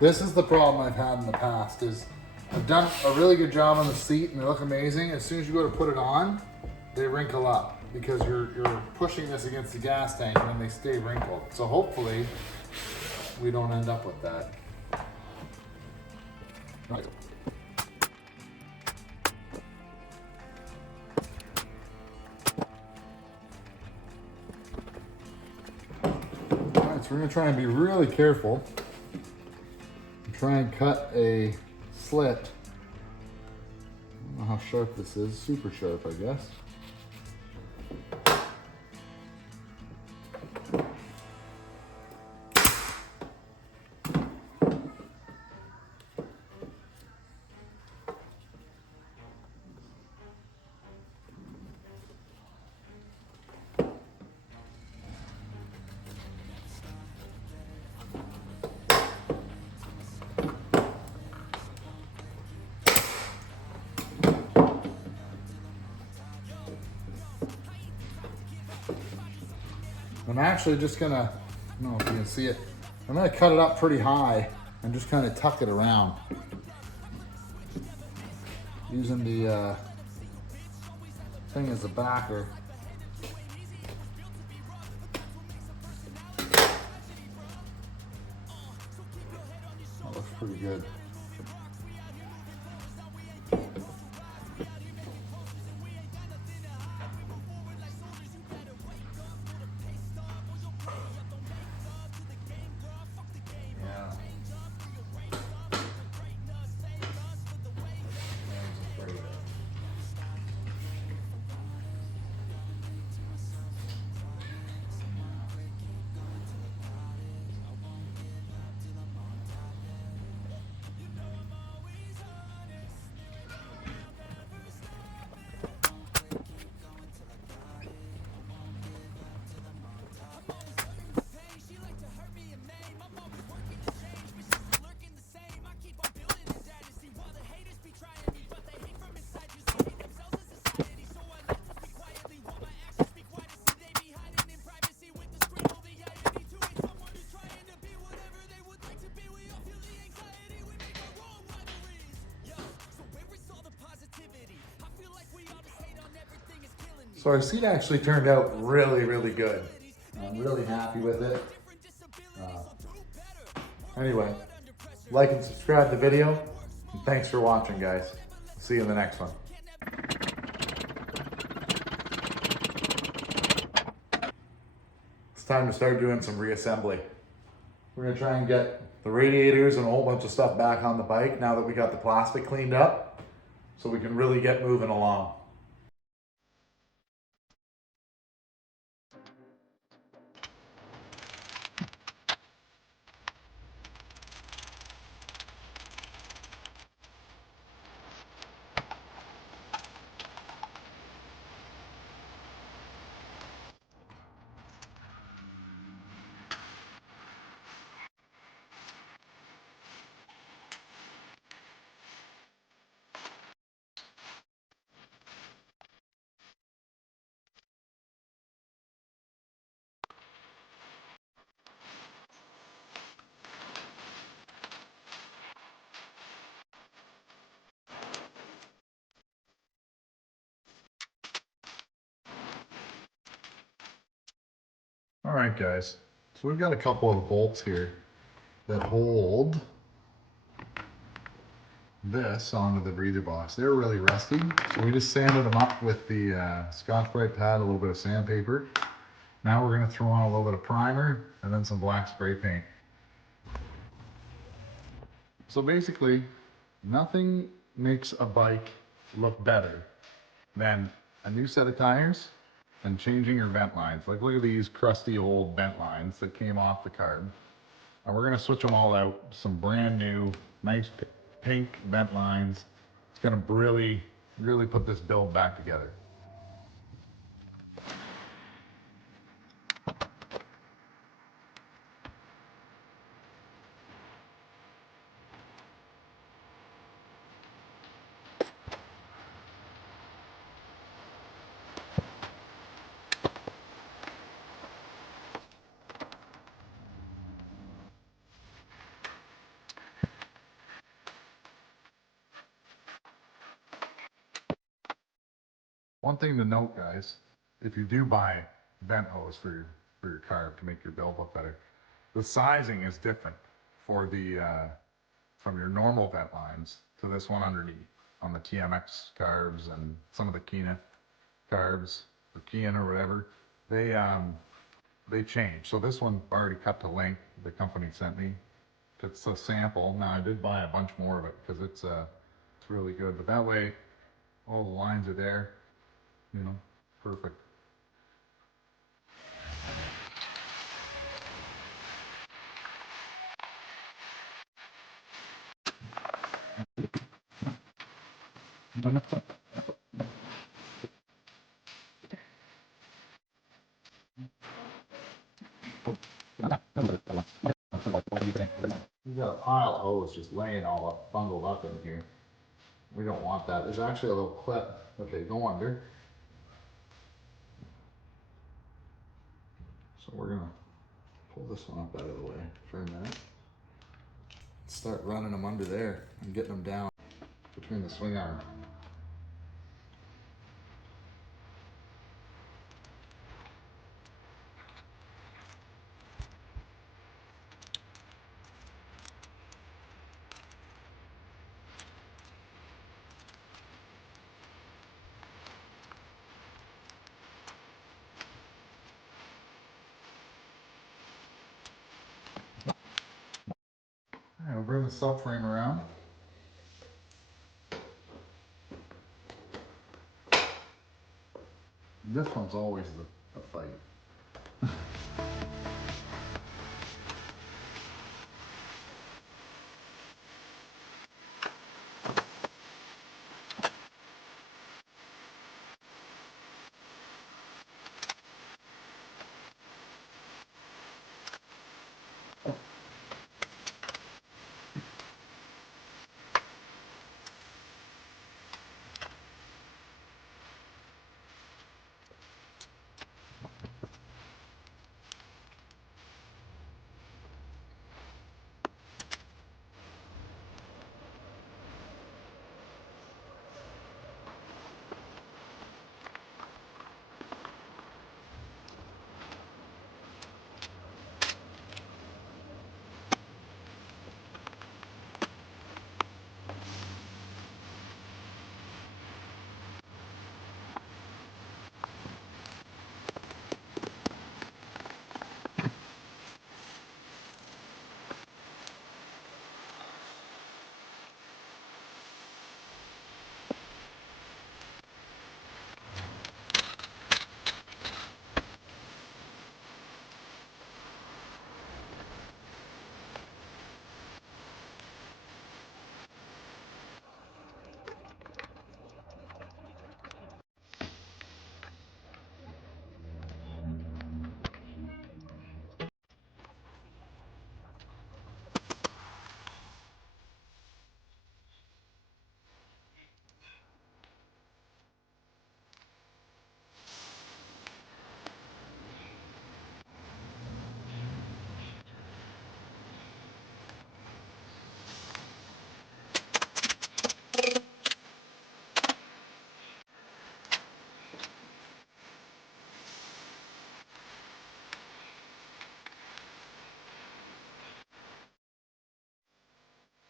This is the problem I've had in the past, is I've done a really good job on the seat and they look amazing. As soon as you go to put it on, they wrinkle up because you're pushing this against the gas tank and then they stay wrinkled. So hopefully we don't end up with that. Right. Alright, so we're going to try and be really careful. Try and cut a slit. I don't know how sharp this is. Super sharp, I guess. I'm actually just gonna, I don't know if you can see it, I'm gonna cut it up pretty high and just kind of tuck it around. Using the thing as a backer. That looks pretty good. So our seat actually turned out really, really good. I'm really happy with it. Anyway, like and subscribe to the video. And thanks for watching, guys. See you in the next one. It's time to start doing some reassembly. We're gonna try and get the radiators and a whole bunch of stuff back on the bike now that we got the plastic cleaned up, so we can really get moving along. All right, guys, so we've got a couple of bolts here that hold this onto the breather box. They're really rusty, so we just sanded them up with the Scotch-Brite pad, a little bit of sandpaper. Now we're going to throw on a little bit of primer and then some black spray paint. So basically, nothing makes a bike look better than a new set of tires and changing your vent lines. Like, look at these crusty old vent lines that came off the Carb. And we're gonna switch them all out. Some brand new, nice pink vent lines. It's gonna really, really put this build back together. One thing to note, guys, if you do buy vent hose for your Carb to make your build look better, the sizing is different for the from your normal vent lines to this one underneath on the TMX Carbs and some of the Kena Carbs or Kena or whatever. They change. So this one already cut to length. The company sent me. It's a sample. Now I did buy a bunch more of it because it's really good. But that way, All the lines are there, you know, perfect. We've got a pile of hose just laying all up, bundled up in here. We don't want that. There's actually a little clip that they go under. So we're gonna pull this one up out of the way for a minute. Start running them under there and getting them down between the swing arm. Alright, we'll bring the subframe around. This one's always the fight.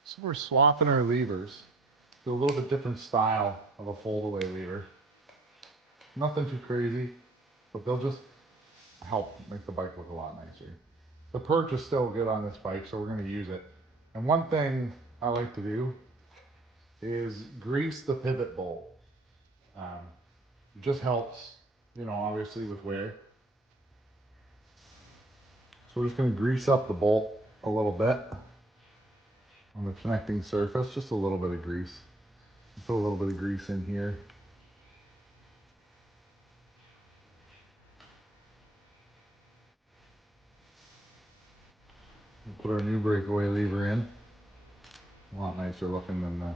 So we're swapping our levers to a little bit different style of a fold-away lever. Nothing too crazy, but they'll just help make the bike look a lot nicer. The perch is still good on this bike, so we're going to use it. And one thing I like to do is grease the pivot bolt. It just helps, you know, obviously with wear. So we're just going to grease up the bolt a little bit on the connecting surface, just a little bit of grease. Put a little bit of grease in here. We'll put our new breakaway lever in. A lot nicer looking than the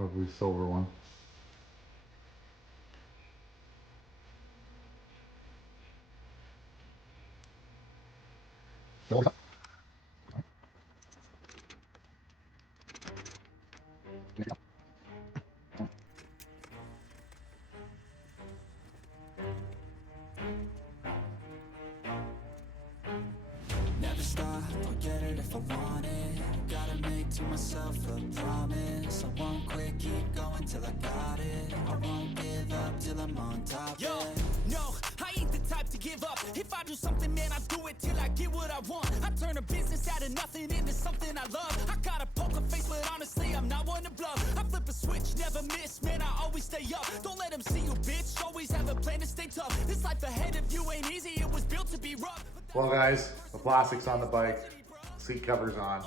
lovely silver one. Never stop, I'll get it if I want it. Gotta make to myself a promise. I won't quit, keep going till I got it. I won't give up till I'm on top. Yo, no, I ain't the type to give up. If I do something, man, I do it till I get what I want. I turn a business out of nothing into something I love. I got a poker face, but honestly, I'm not one to bluff. I flip a switch switch, never miss, man, I always stay up. Don't let them see you, bitch, always have a plan to stay tough. This life ahead of you ain't easy, it was built to be rough. Well guys, the plastic's on the bike, seat cover's on.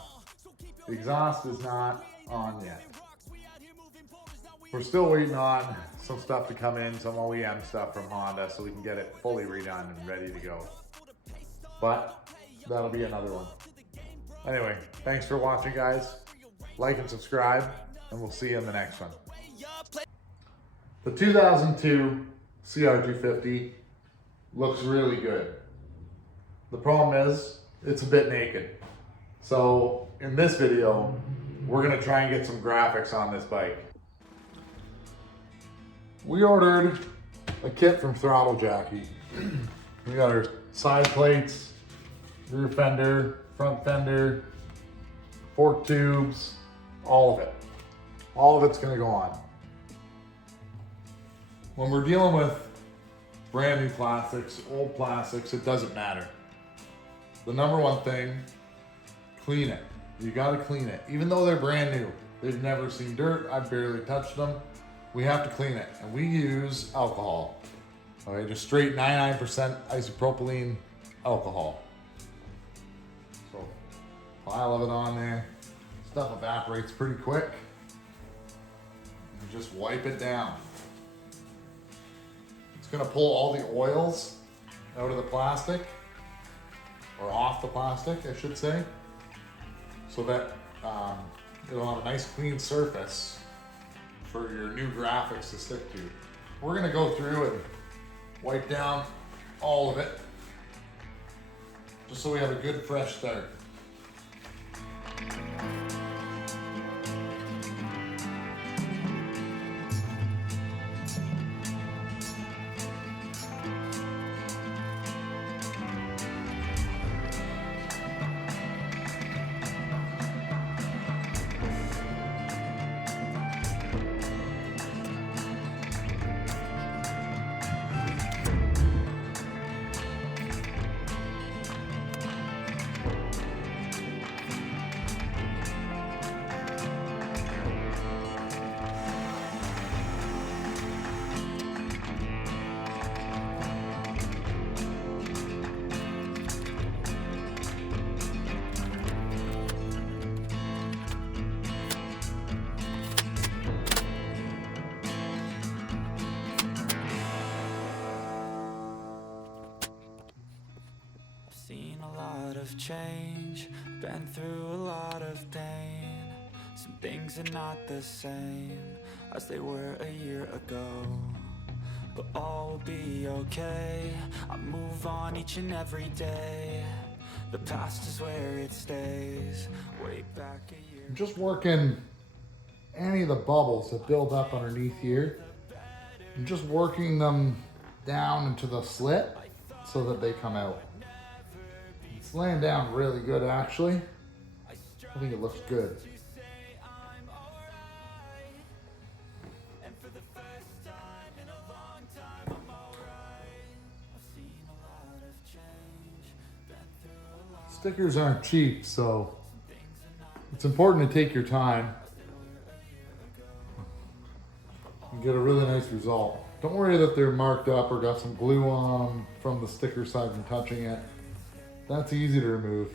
The exhaust is not on yet. We're still waiting on some stuff to come in, some OEM stuff from Honda, so we can get it fully redone and ready to go. But that'll be another one. Anyway, thanks for watching guys. Like and subscribe, and we'll see you in the next one. The 2002 CR250 looks really good. The problem is, it's a bit naked. So in this video, we're gonna try and get some graphics on this bike. We ordered a kit from Throttle Jockey. We got our side plates, rear fender, front fender, fork tubes, all of it. All of it's gonna go on. When we're dealing with brand new plastics, old plastics, it doesn't matter. The number one thing, clean it. You gotta clean it. Even though they're brand new, they've never seen dirt, I've barely touched them. We have to clean it, and we use alcohol. Okay, just straight 99% isopropylene alcohol. So, pile of it on there. Stuff evaporates pretty quick. And just wipe it down. It's gonna pull all the oils out of the plastic, or off the plastic, I should say, so that it'll have a nice clean surface for your new graphics to stick to. We're gonna go through and wipe down all of it, just so we have a good fresh start. Seen a lot of change, been through a lot of pain. Some things are not the same as they were a year ago, but all will be okay. I move on each and every day. The past is where it stays. Way back a year. I'm just working any of the bubbles that build up underneath here. I'm just working them down into the slit so that they come out. It's laying down really good actually. I think it looks good. Stickers aren't cheap, so it's important to take your time and get a really nice result. Don't worry that they're marked up or got some glue on them from the sticker side from touching it. That's easy to remove.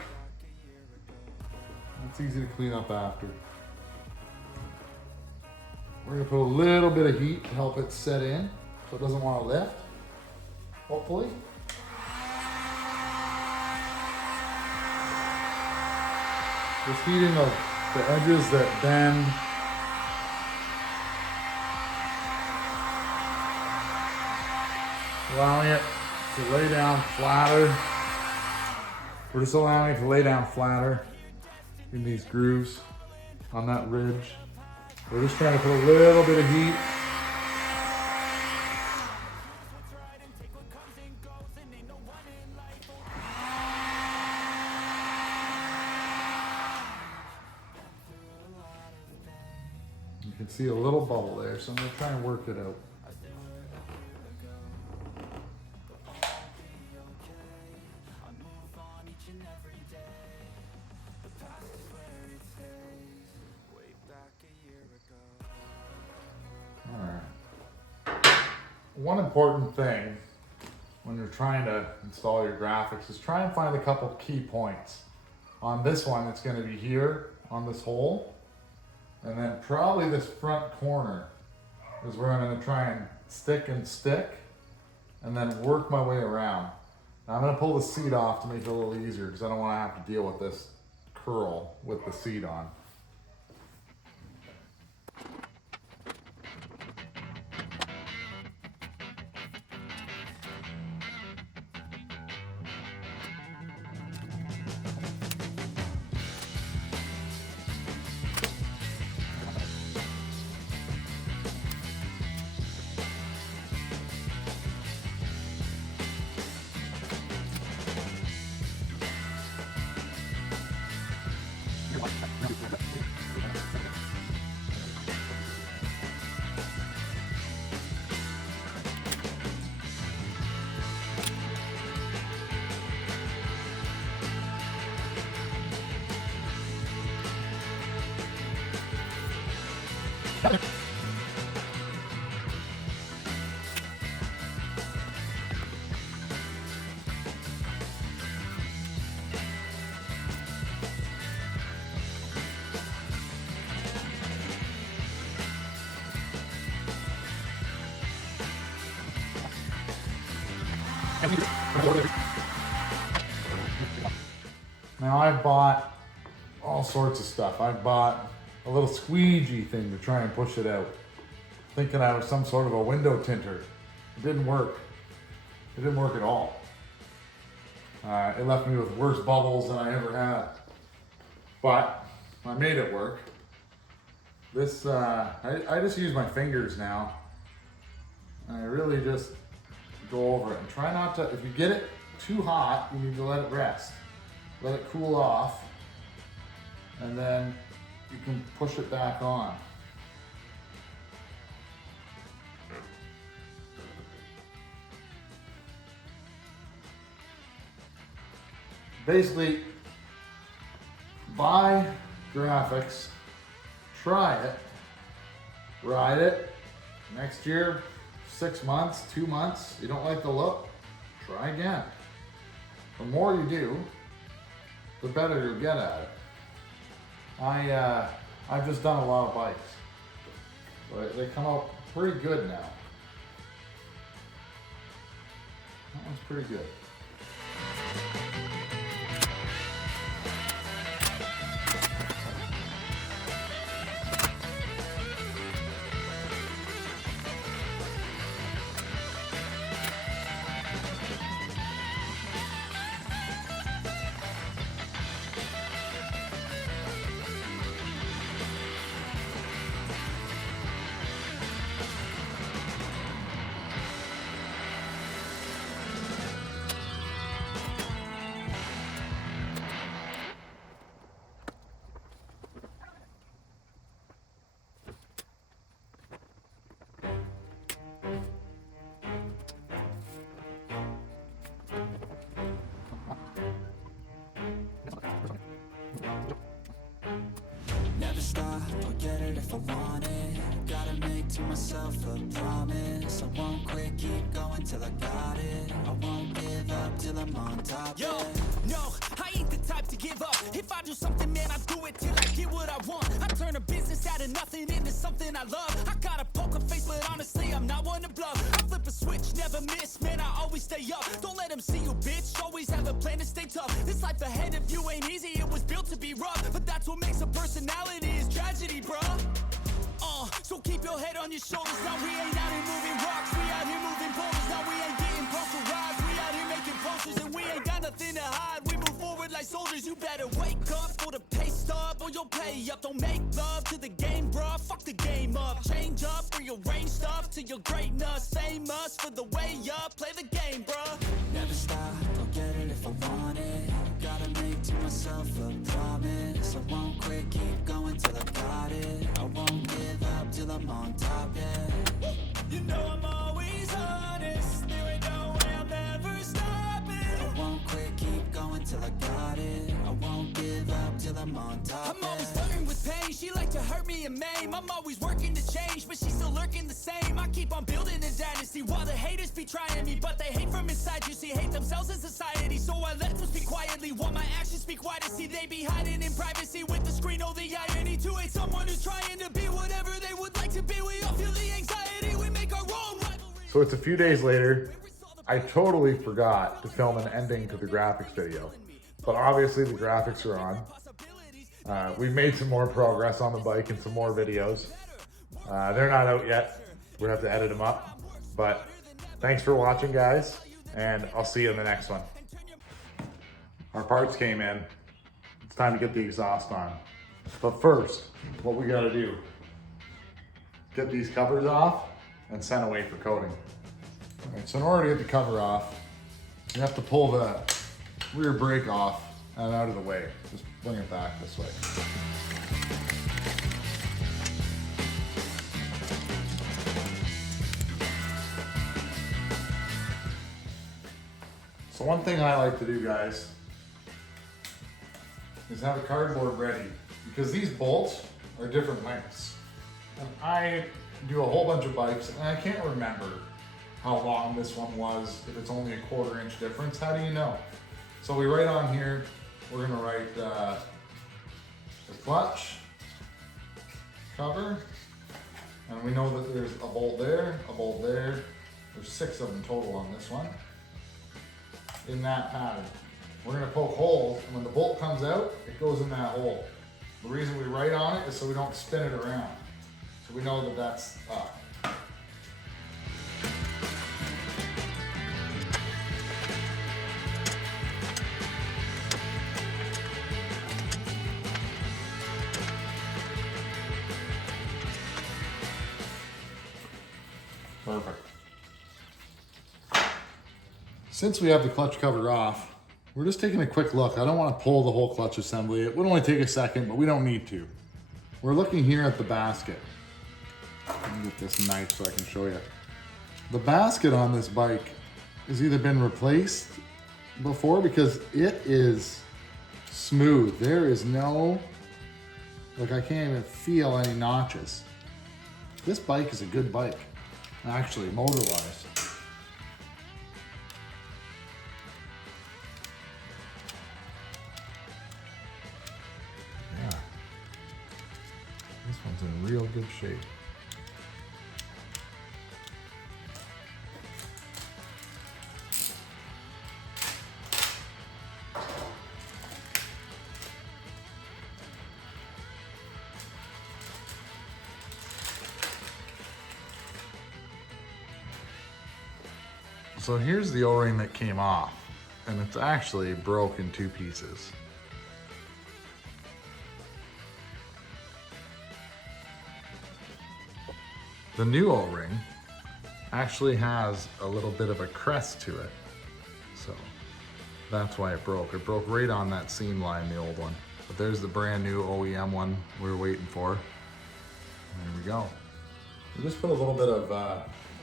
It's easy to clean up after. We're gonna put a little bit of heat to help it set in so it doesn't want to lift, hopefully. Just heating the edges that bend. Allowing it to lay down flatter. We're just allowing it to lay down flatter in these grooves on that ridge. We're just trying to put a little bit of heat. You can see a little bubble there, so I'm going to try and work it out. one important thing when you're trying to install your graphics is try and find a couple key points. On this one, it's going to be here on this hole, and then probably this front corner is where I'm going to try and stick, and then work my way around. Now I'm going to pull the seat off to make it a little easier because I don't want to have to deal with this curl with the seat on. Now I've bought all sorts of stuff. I've bought a little squeegee thing to try and push it out, thinking I was some sort of a window tinter. It didn't work. It didn't work at all. It left me with worse bubbles than I ever had. But I made it work. This, I just use my fingers now. And I really just go over it and try not to, if you get it too hot, you need to let it rest. Let it cool off, and then you can push it back on. Basically, buy graphics, try it, ride it. Next year, 6 months, 2 months, you don't like the look, try again. The more you do, the better you'll get at it. I've just done a lot of bikes, but they come out pretty good now. That one's pretty good. Never stop, I'll get it if I want it. Gotta make to myself a promise. I won't quit, keep going till I got it. I won't give up till I'm on top. Yo, no, I ain't the type to give up. If I do something, man, I do it till I get what I want. I turn a business out of nothing into something I love. I got a poker face, but honestly, I'm not one to bluff. I flip a switch, never miss, man, I always stay up. Don't let them see you, bitch, always have a plan to stay tough. This life ahead of you ain't easy, it was built to be rough. But that's what makes a personality, is tragedy, bruh. So keep your head on your shoulders. Now we ain't out here moving rocks, we out here moving boulders. Now we ain't getting pressurized, we out here making posters. And we ain't got nothing to hide, we move forward like soldiers. You better wake up for the pay stub, or you'll pay up. Don't make love to the game, bruh, fuck the game up. Change up, rearrange stuff to your greatness. Famous for the way up, play the game, bruh. Never stop, I'll get it if I want it. Gotta make to myself a promise. I won't quit, keep going till I got it. I won't give up till I'm on top, yeah. You know I'm always honest, there ain't no way I'm ever stopping. I won't quit, keep going till I got it. I won't give up till I'm on top. I'm always flirting with pain, she like to hurt me and maim. I'm always working to change, but she's still lurking the same. I keep on building a dynasty while the haters be trying me, but they hate from inside. You see, hate themselves in society, so I let them speak quietly while my actions speak wider. See, they be hiding in privacy with the screen. Oh, the irony to hate someone who's trying to be whatever they would like to be. We all feel the anxiety, we make our own rivalry. So it's a few days later. I totally forgot to film an ending to the graphics video, but obviously the graphics are on. We've made some more progress on the bike and some more videos. They're not out yet. We have to edit them up, but thanks for watching, guys, and I'll see you in the next one. Our parts came in. It's time to get the exhaust on. But first, what we gotta do, get these covers off and send away for coating. All right, so in order to get the cover off, you have to pull the rear brake off and out of the way. Just bring it back this way. So one thing I like to do, guys, is have a cardboard ready, because these bolts are different lengths. And I do a whole bunch of bikes and I can't remember how long this one was, if it's only a 1/4 inch difference. How do you know? So we write on here, we're gonna write the clutch cover, and we know that there's a bolt there, a bolt there. There's 6 of them total on this one, in that pattern. We're gonna poke holes, and when the bolt comes out, it goes in that hole. The reason we write on it is so we don't spin it around. So we know that that's up. Perfect. Since we have the clutch cover off, we're just taking a quick look. I don't want to pull the whole clutch assembly. It would only take a second, but we don't need to. We're looking here at the basket. Let me get this knife so I can show you. The basket on this bike has either been replaced before, because it is smooth. There is no, like, I can't even feel any notches. This bike is a good bike. Actually, motor-wise. Yeah. This one's in real good shape. So here's the O-ring that came off, and it's actually broke in 2 pieces. The new O-ring actually has a little bit of a crest to it, so that's why it broke. It broke right on that seam line, the old one. But there's the brand new OEM one we were waiting for. There we go. We just put a little bit of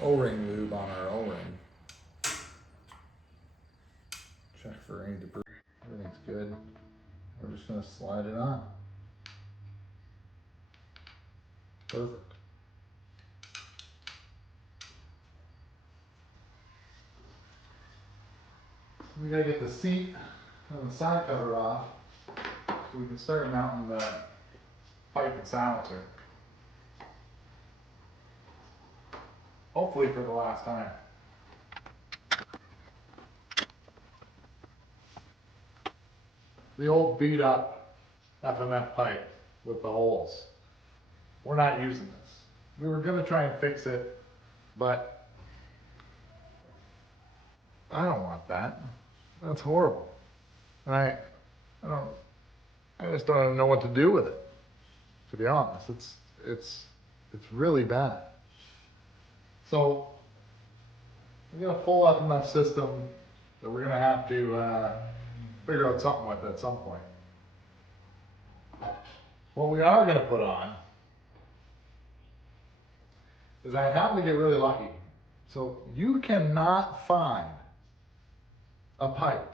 O-ring lube on our O-ring. Check for any debris. Everything's good. We're just gonna slide it on. Perfect. We gotta get the seat and the side cover off so we can start mounting the pipe and silencer. Hopefully for the last time. The old beat up FMF pipe with the holes. We're not using this. We were gonna try and fix it, but I don't want that. That's horrible. And I just don't even know what to do with it. To be honest, it's really bad. So we're gonna pull up enough system that we're gonna have to figure out something with it at some point. What we are gonna put on is I happen to get really lucky. So you cannot find a pipe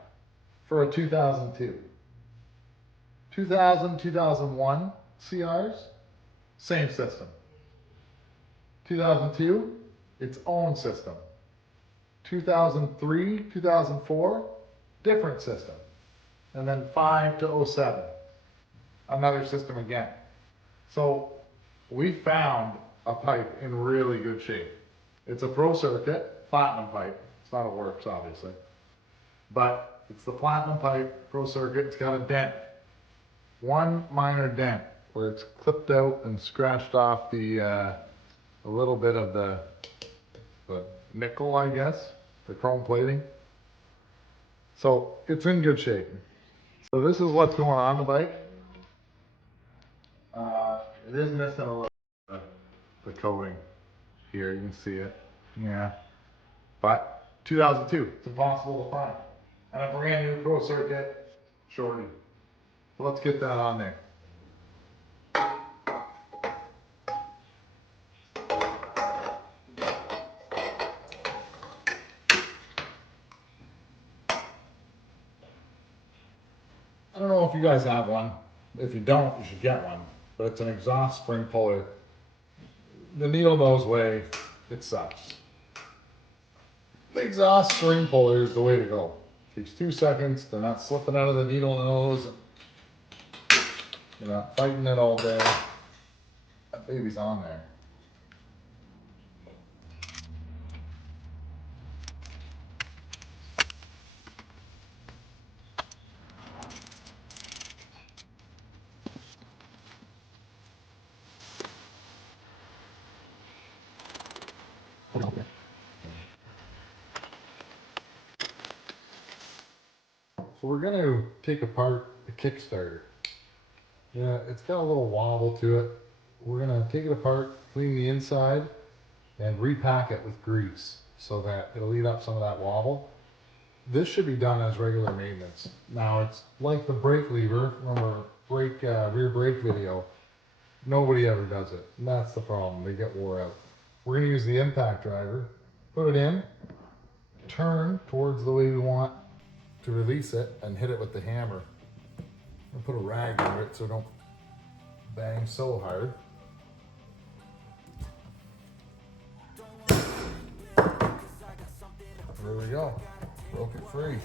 for a 2002. 2000, 2001 CRs, same system. 2002, its own system. 2003, 2004, different system. And then 5 to 07, another system again. So we found a pipe in really good shape. It's a Pro Circuit platinum pipe. It's not a Works, obviously, but it's the platinum pipe Pro Circuit. It's got a dent, one minor dent where it's clipped out and scratched off the a little bit of the nickel, I guess, the chrome plating. So it's in good shape. So this is what's going on the bike. It is missing a little the coating here, you can see it. Yeah. But 2002, it's impossible to find. And a brand new Pro Circuit shorty. So let's get that on there. I don't know if you guys have one. If you don't, you should get one. But it's an exhaust spring puller. The needle nose way, it sucks. The exhaust spring puller is the way to go. Takes 2 seconds, they're not slipping out of the needle nose. You're not fighting it all day. That baby's on there. So we're going to take apart the Kickstarter. Yeah, it's got a little wobble to it. We're going to take it apart, clean the inside, and repack it with grease so that it'll eat up some of that wobble. This should be done as regular maintenance. Now it's like the brake lever from our rear brake video. Nobody ever does it, and that's the problem. They get wore out. We're going to use the impact driver, put it in, turn towards the way we want to release it, and hit it with the hammer. I'll put a rag under it so it don't bang so hard. There we go. Broke it free.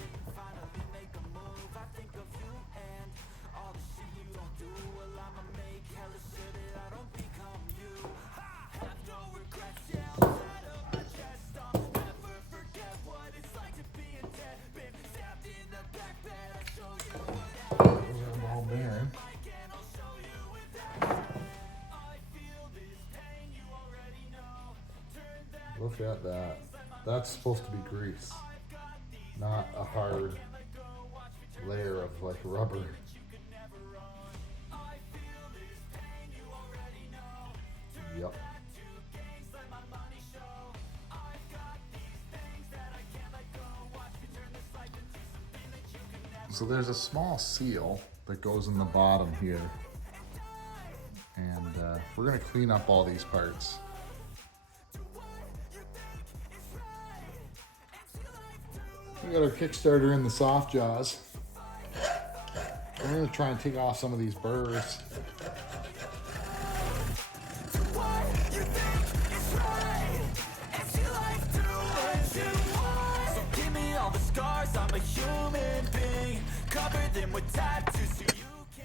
Look at that. That's supposed to be grease, not a hard layer of like rubber. Yep. So there's a small seal that goes in the bottom here. And we're gonna clean up all these parts. We got our Kickstarter in the soft jaws. We're gonna try and take off some of these burrs.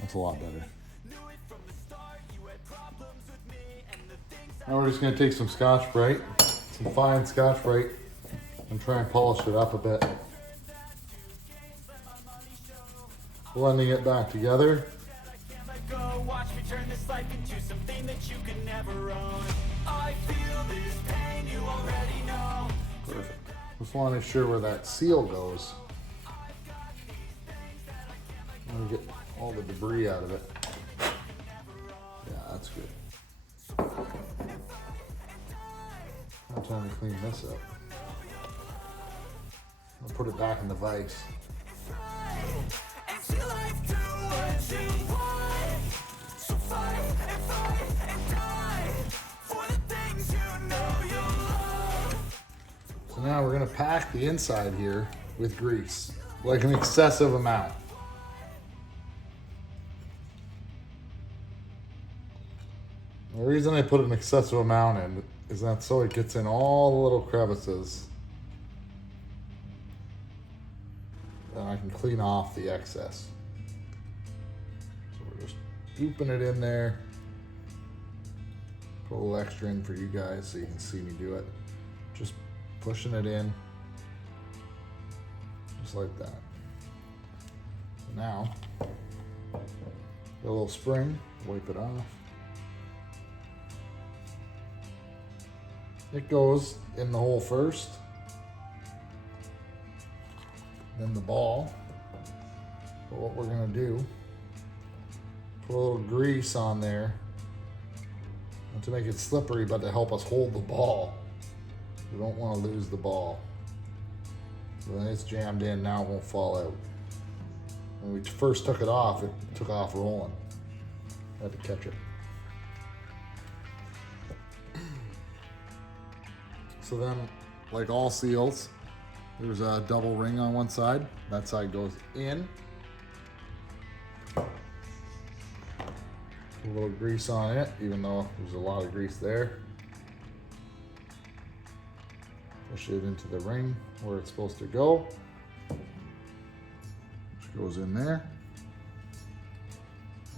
That's a lot better. Now we're just gonna take some Scotch-Brite, some fine Scotch-Brite, and try and polish it up a bit. Blending it back together. Perfect. Just want to make sure where that seal goes. I want to get all the debris out of it. Yeah, that's good. Now time to clean this up. I'll put it back in the vise. So now we're going to pack the inside here with grease, like an excessive amount. The reason I put an excessive amount in is that so it gets in all the little crevices. And I can clean off the excess. So we're just dooping it in there. Put a little extra in for you guys so you can see me do it. Just pushing it in. Just like that. Now, a little spring, wipe it off. It goes in the hole first, then the ball. But what we're gonna do, put a little grease on there, not to make it slippery, but to help us hold the ball. We don't wanna lose the ball. So then it's jammed in, now it won't fall out. When we first took it took off rolling. I had to catch it. So then, like all seals, there's a double ring on one side. That side goes in. A little grease on it, even though there's a lot of grease there. Push it into the ring where it's supposed to go. Which goes in there.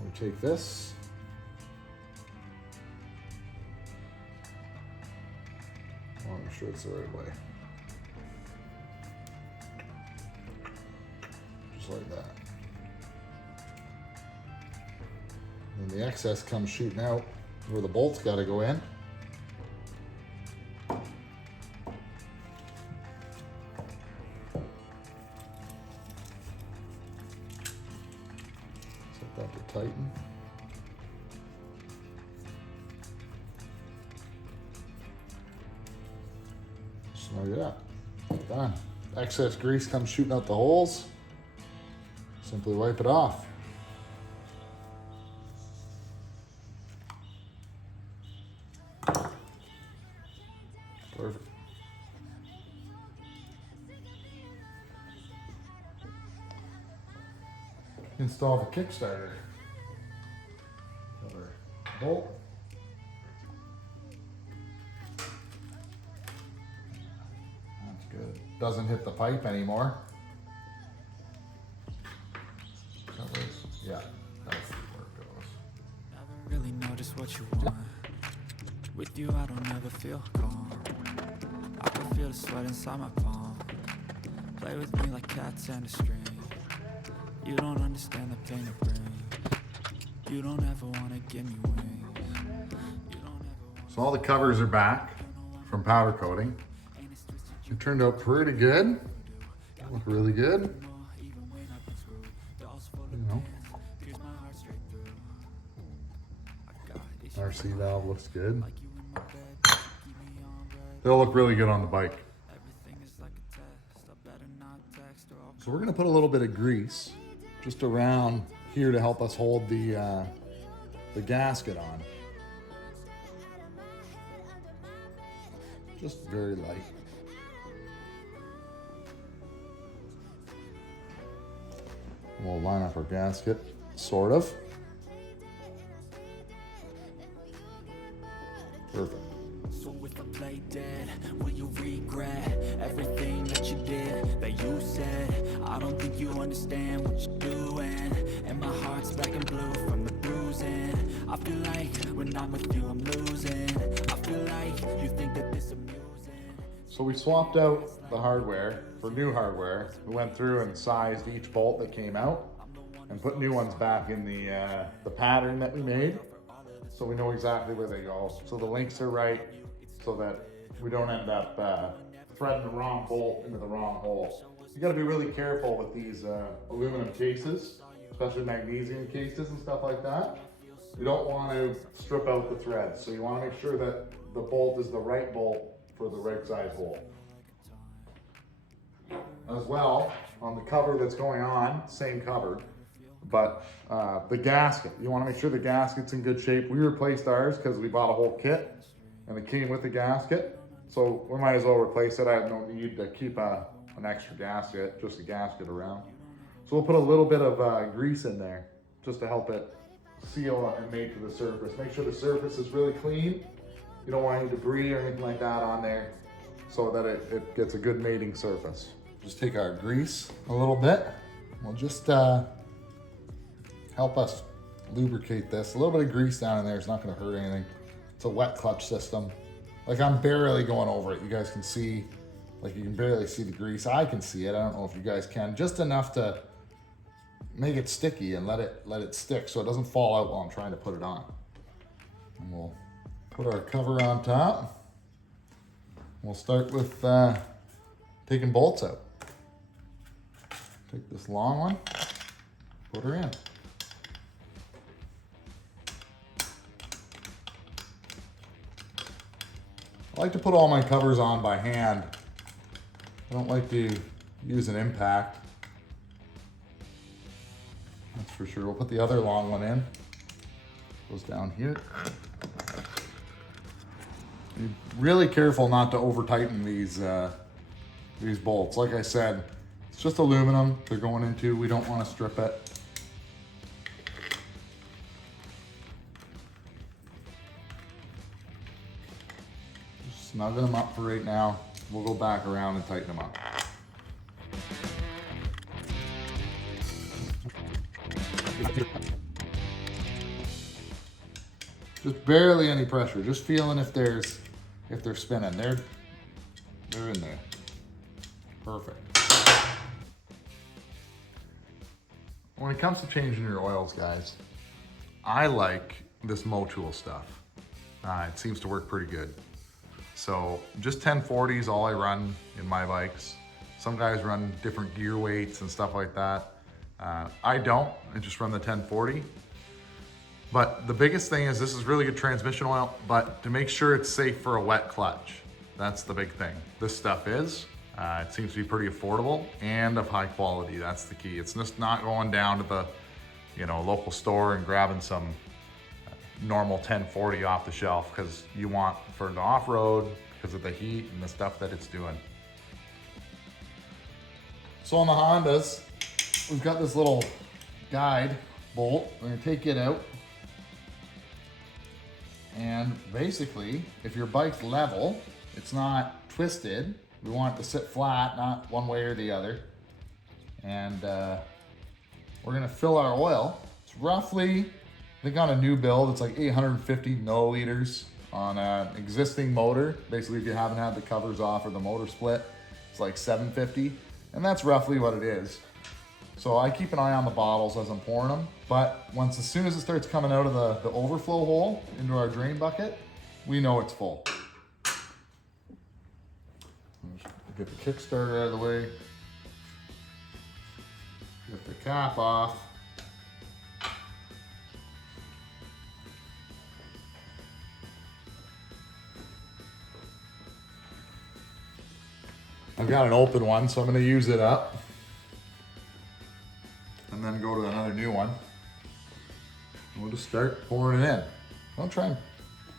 We take this. I want to make sure it's the right way. Just like that. And the excess comes shooting out where the bolt's got to go in. Set that to tighten. Snug it up. Done. Excess grease comes shooting out the holes. Simply wipe it off. Perfect. Install the Kickstarter. Another bolt. That's good. Doesn't hit the pipe anymore. Yeah, that's where it goes. Never really know just what you want. With you, I don't ever feel calm. I can feel the sweat inside my palm. Play with me like cats and a string. You don't understand the pain it brings. You don't ever want to give me wings. You don't ever. So all the covers are back from powder coating. It turned out pretty good. Look really good. You know. RC valve looks good. They'll look really good on the bike. So we're gonna put a little bit of grease just around here to help us hold the gasket on. Just very light. We'll line up our gasket, sort of. Perfect. So if I play dead, will you regret everything that you did, that you said? I don't think you understand what you're doing, and my heart's black and blue from the bruising. I feel like when I'm with you, I'm losing. I feel like you think that this amusing. So we swapped out the hardware for new hardware. We went through and sized each bolt that came out and put new ones back in the pattern that we made. So we know exactly where they go. So the links are right so that we don't end up threading the wrong bolt into the wrong hole. You gotta be really careful with these aluminum cases, especially magnesium cases and stuff like that. You don't want to strip out the threads. So you wanna make sure that the bolt is the right bolt for the right size hole. As well, on the cover that's going on, same cover, but the gasket, you want to make sure the gasket's in good shape. We replaced ours because we bought a whole kit and it came with the gasket, so we might as well replace it. I have no need to keep an extra gasket, just a gasket around. So we'll put a little bit of grease in there just to help it seal and made to the surface. Make sure the surface is really clean. You don't want any debris or anything like that on there, so that it gets a good mating surface. Just take our grease a little bit. We'll just help us lubricate this. A little bit of grease down in there is not gonna hurt anything. It's a wet clutch system. Like, I'm barely going over it. You guys can see, like, you can barely see the grease. I can see it. I don't know if you guys can. Just enough to make it sticky and let it stick so it doesn't fall out while I'm trying to put it on. And we'll put our cover on top. We'll start with taking bolts out. Take this long one, put her in. I like to put all my covers on by hand. I don't like to use an impact. That's for sure. We'll put the other long one in. Goes down here. Be really careful not to over tighten these bolts. Like I said, it's just aluminum they're going into. We don't want to strip it. Just snugging them up for right now. We'll go back around and tighten them up. Just barely any pressure. Just feeling if they're spinning. They're in there. Perfect. When it comes to changing your oils, guys, I like this Motul stuff. It seems to work pretty good. So just 1040 is all I run in my bikes. Some guys run different gear weights and stuff like that. I don't. I just run the 1040. But the biggest thing is this is really good transmission oil, but to make sure it's safe for a wet clutch. That's the big thing. This stuff is. It seems to be pretty affordable and of high quality. That's the key. It's just not going down to the, local store and grabbing some normal 1040 off the shelf, because you want for the off-road because of the heat and the stuff that it's doing. So on the Hondas, we've got this little guide bolt. We're gonna take it out. And basically, if your bike's level, it's not twisted, we want it to sit flat, not one way or the other. And we're gonna fill our oil. It's roughly, I think on a new build, it's like 850 milliliters. On an existing motor, basically if you haven't had the covers off or the motor split, it's like 750. And that's roughly what it is. So I keep an eye on the bottles as I'm pouring them, but as soon as it starts coming out of the overflow hole into our drain bucket, we know it's full. Get the Kickstarter out of the way. Get the cap off. I've got an open one, so I'm going to use it up. And then go to another new one. We'll just start pouring it in. Don't try and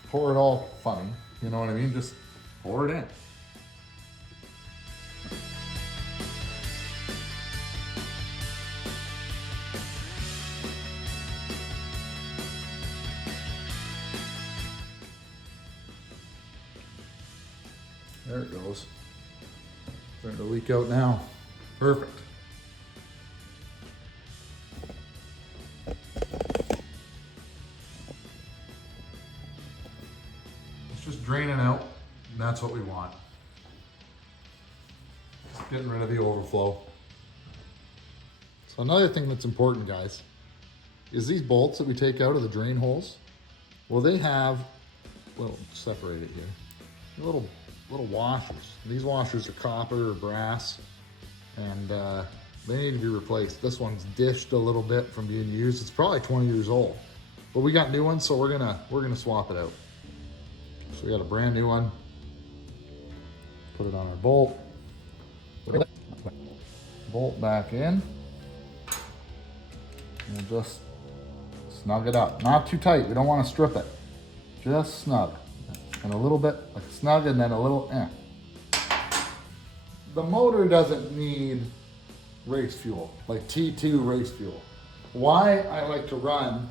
pour it all funny, you know what I mean? Just pour it in. There it goes. Starting to leak out now. Perfect. It's just draining out, and that's what we want. Just getting rid of the overflow. So another thing that's important, guys, is these bolts that we take out of the drain holes. Well, they have, well, separate it here, little washers. These washers are copper or brass, and they need to be replaced. This one's dished a little bit from being used. It's probably 20 years old, but we got new ones, so we're gonna swap it out. So we got a brand new one. Put it on our bolt. Bolt back in. And we'll just snug it up. Not too tight. We don't want to strip it. Just snug. And a little bit like snug, and then a little The motor doesn't need race fuel, like T2 race fuel. Why I like to run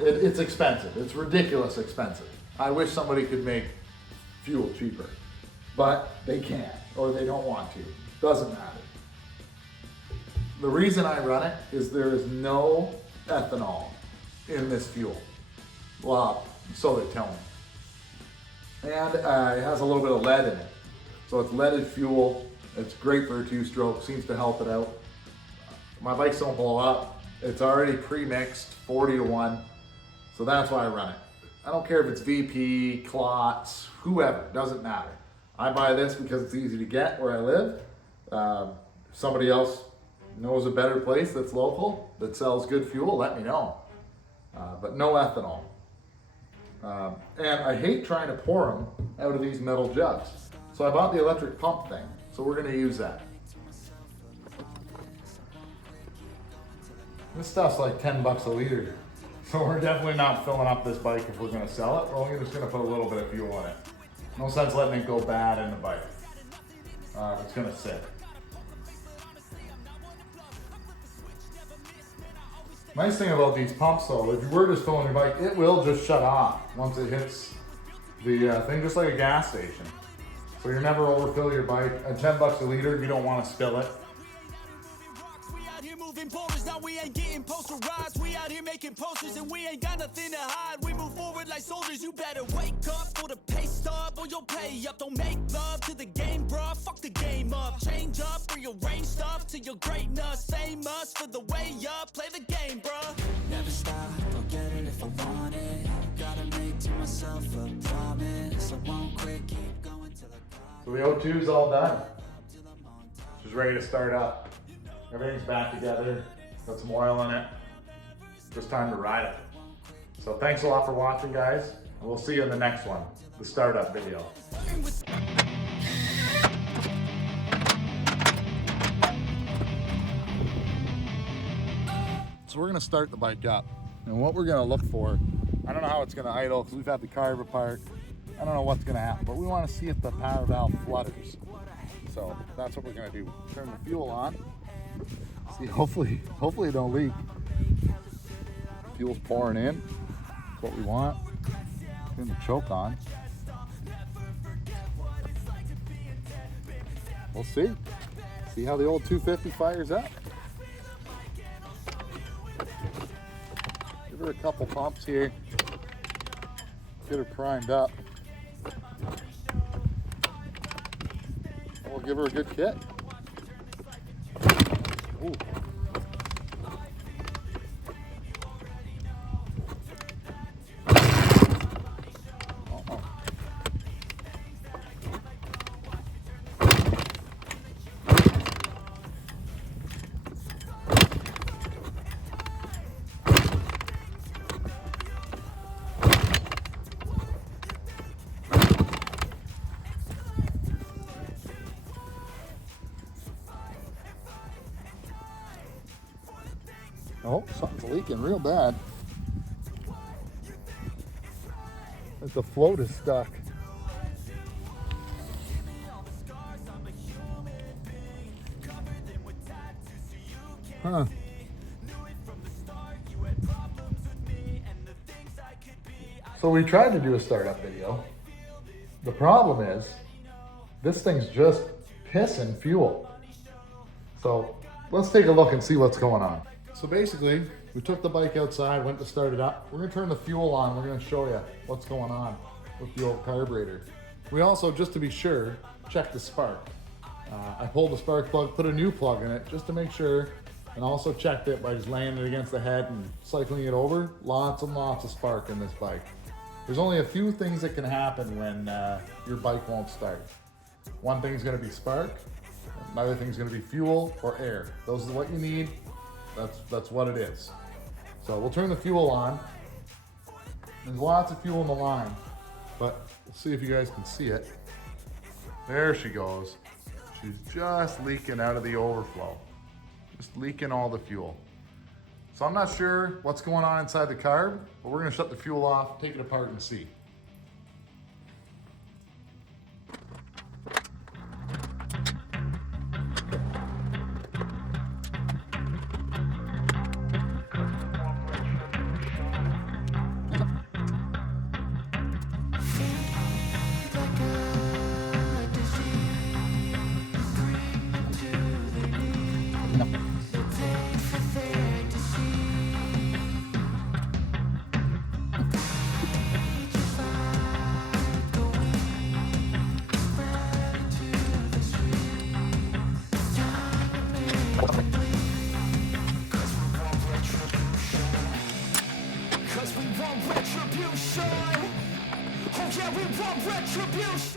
it's expensive. It's ridiculous expensive. I wish somebody could make fuel cheaper, but they can't, or they don't want to. Doesn't matter. The reason I run it is there is no ethanol in this fuel. Well, so they tell me. And it has a little bit of lead in it. So it's leaded fuel. It's great for a two-stroke, seems to help it out. My bikes don't blow up. It's already pre-mixed, 40-1. So that's why I run it. I don't care if it's VP, Klotz, whoever, doesn't matter. I buy this because it's easy to get where I live. If somebody else knows a better place that's local, that sells good fuel, let me know. But no ethanol. And I hate trying to pour them out of these metal jugs. So I bought the electric pump thing. So we're gonna use that. This stuff's like 10 bucks a liter. So we're definitely not filling up this bike if we're gonna sell it. We're only just gonna put a little bit of fuel in it. No sense letting it go bad in the bike. It's gonna sit. Nice thing about these pumps though, if you were just filling your bike, it will just shut off once it hits the thing, just like a gas station. So you never overfill your bike. At 10 bucks a liter, you don't want to spill it. We out here moving boulders, now we ain't getting posterized. We out here making posters and we ain't got nothing to hide. We move forward like soldiers, you better wake up for the pay stub or you'll pay up. Don't make love to the game, bruh, fuck the game up. Change up, rearrange stuff to your greatness. Same us for the way up, play the game, bruh. Never stop, I'll get it if I want it. Gotta make to myself a promise. I won't quit, keep going till I got it. So the O2 is all done. Just ready to start up. Everything's back together. Got some oil in it. Just time to ride it. So thanks a lot for watching, guys. And we'll see you in the next one, the startup video. So we're gonna start the bike up. And what we're gonna look for, I don't know how it's gonna idle because we've had the carb apart. I don't know what's gonna happen, but we wanna see if the power valve flutters. So that's what we're gonna do. Turn the fuel on. See, hopefully it don't leak. Fuel's pouring in. That's what we want. Turn the choke on. We'll see. See how the old 250 fires up. Give her a couple pumps here. Get her primed up. We'll give her a good kick. Ooh. Oh, something's leaking real bad. The float is stuck. Huh. So we tried to do a startup video. The problem is, this thing's just pissing fuel. So let's take a look and see what's going on. So basically, we took the bike outside, went to start it up. We're gonna turn the fuel on. We're gonna show you what's going on with the old carburetor. We also, just to be sure, checked the spark. I pulled the spark plug, put a new plug in it just to make sure, and also checked it by just laying it against the head and cycling it over. Lots and lots of spark in this bike. There's only a few things that can happen when your bike won't start. One thing's gonna be spark, another thing's gonna be fuel or air. Those are what you need. That's what it is. So we'll turn the fuel on. There's lots of fuel in the line, but we'll see if you guys can see it. There she goes. She's just leaking out of the overflow. Just leaking all the fuel. So I'm not sure what's going on inside the carb, but we're gonna shut the fuel off, take it apart and see.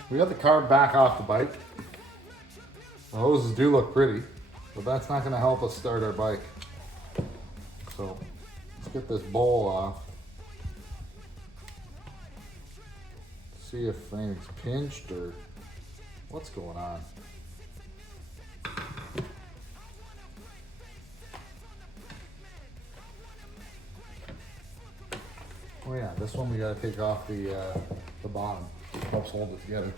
We got the carb back off the bike. The hoses do look pretty, but that's not gonna help us start our bike. So let's get this bowl off. See if anything's pinched or what's going on. Oh yeah, this one we gotta take off the bottom. Helps hold it together.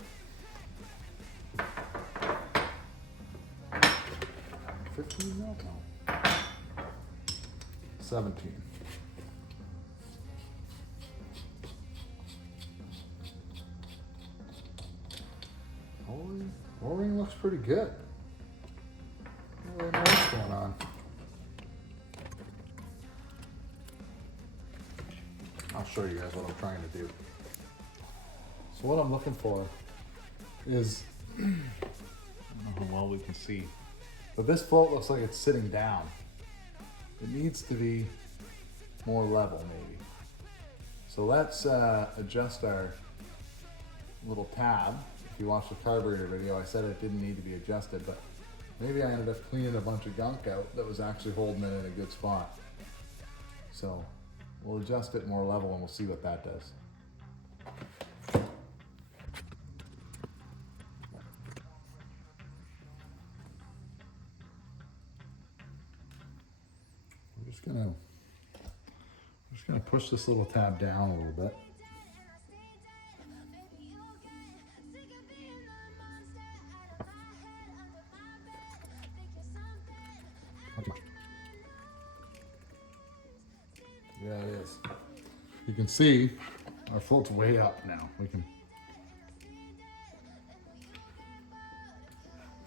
15 mil? No. 17. O-ring looks pretty good. I don't really know what's going on. I'll show you guys what I'm trying to do. So what I'm looking for is, I don't know how well we can see, but this float looks like it's sitting down. It needs to be more level maybe. So let's adjust our little tab. If you watched the carburetor video, I said it didn't need to be adjusted, but maybe I ended up cleaning a bunch of gunk out that was actually holding it in a good spot. So we'll adjust it more level and we'll see what that does. I'm just gonna push this little tab down a little bit. Yeah, it is. You can see our float's way up now. We can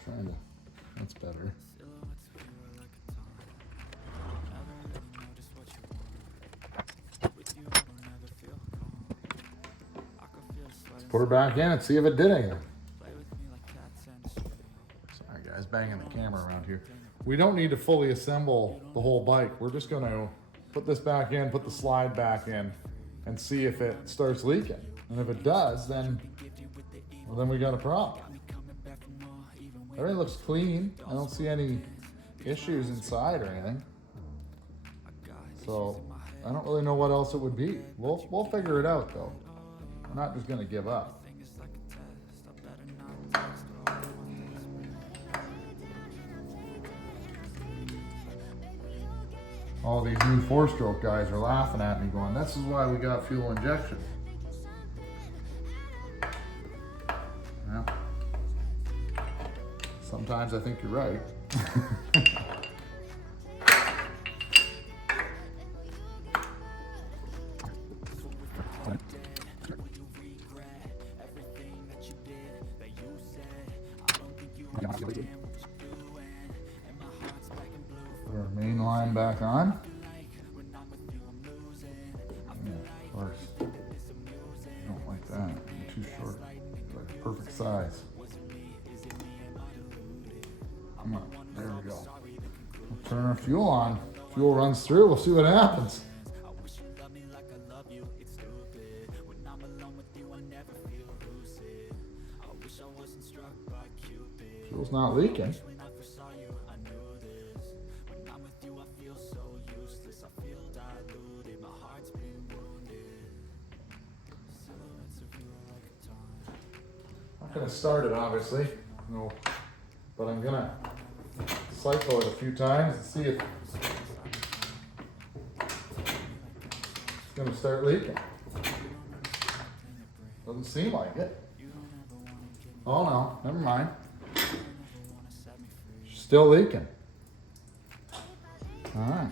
trying to. That's better. Put her back in and see if it did anything. Sorry guys, banging the camera around here. We don't need to fully assemble the whole bike. We're just gonna put this back in, put the slide back in, and see if it starts leaking. And if it does, then we got a problem. Everything looks clean. I don't see any issues inside or anything. So I don't really know what else it would be. We'll figure it out though. I'm not just gonna give up. All these new 4-stroke guys are laughing at me going, this is why we got fuel injection. Well, sometimes I think you're right. Put our main line back on. Yeah, of course. I don't like that. I'm too short. Like a perfect size. Come on. There we go. We'll turn our fuel on. Fuel runs through. We'll see what happens. Fuel's not leaking. I'm gonna start it obviously, no, but I'm gonna cycle it a few times and see if it's gonna start leaking. Doesn't seem like it. Oh no, never mind. Still leaking. All right.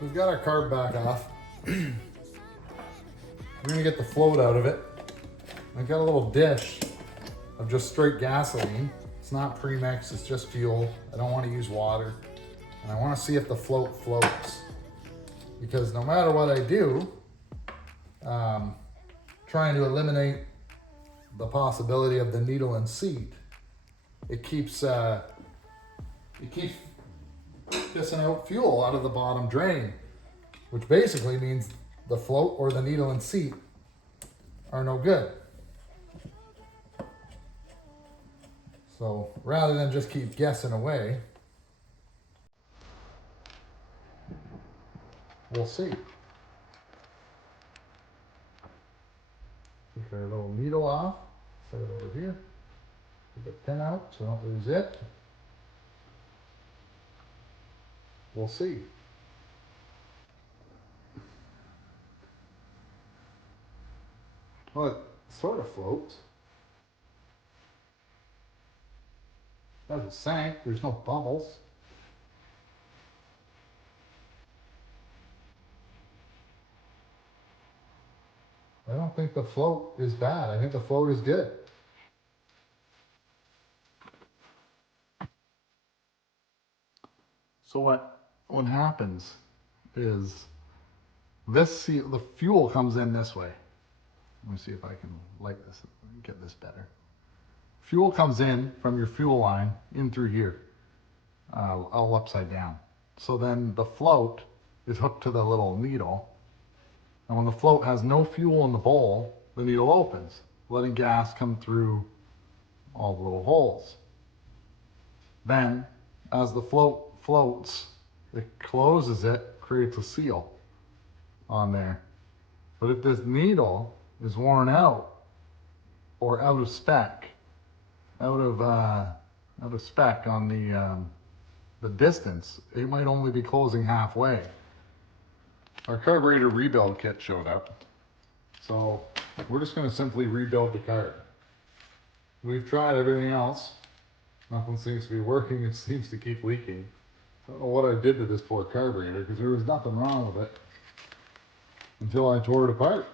We've got our carb back off. We're gonna get the float out of it. I got a little dish of just straight gasoline. It's not premix, it's just fuel. I don't want to use water. And I want to see if the float floats. Because no matter what I do, trying to eliminate the possibility of the needle and seat, it keeps pissing out fuel out of the bottom drain. which basically means the float or the needle and seat are no good. So rather than just keep guessing away, we'll see. Take our little needle off, set it over here. Take the pin out so I don't lose it. We'll see. Well, it sort of floats. Doesn't sink, there's no bubbles. I don't think the float is bad. I think the float is good. So what happens is the fuel comes in this way. Let me see if I can light this, get this better. Fuel comes in from your fuel line in through here, all upside down. So then the float is hooked to the little needle. And when the float has no fuel in the bowl, the needle opens, letting gas come through all the little holes. Then, as the float floats, it closes it, creates a seal on there. But if this needle is worn out or out of spec, out of spec on the distance, it might only be closing halfway. Our carburetor rebuild kit showed up, so we're just going to simply rebuild the carb. We've tried everything else. Nothing seems to be working. It seems to keep leaking. I don't know what I did to this poor carburetor because there was nothing wrong with it until I tore it apart.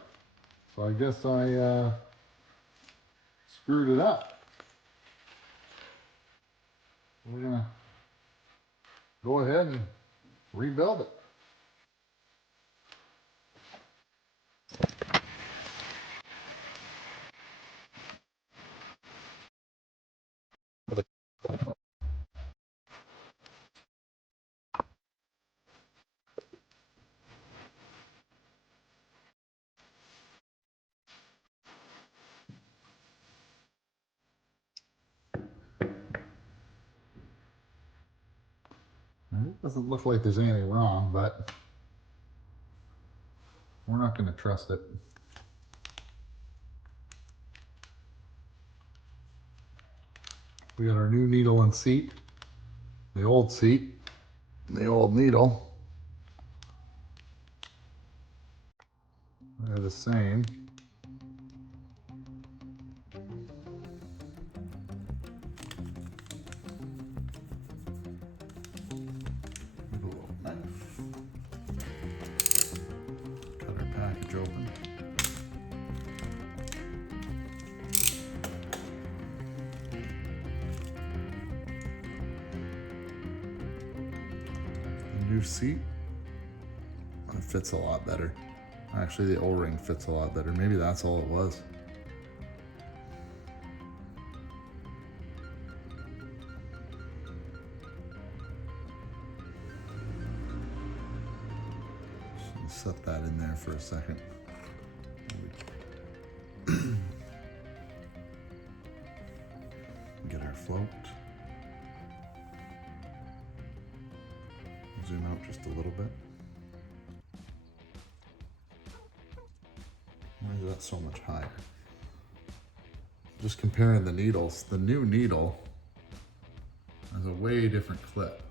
So I guess I screwed it up. We're gonna go ahead and rebuild it. It doesn't look like there's anything wrong, but we're not going to trust it. We got our new needle and seat, the old seat, the old needle. They're the same. Cut our package open. New seat, it fits a lot better. Actually, the O-ring fits a lot better. Maybe that's all it was. Just set that in there for a second. Get our float. Zoom out just a little bit. Why is that so much higher? Just comparing the needles, the new needle has a way different clip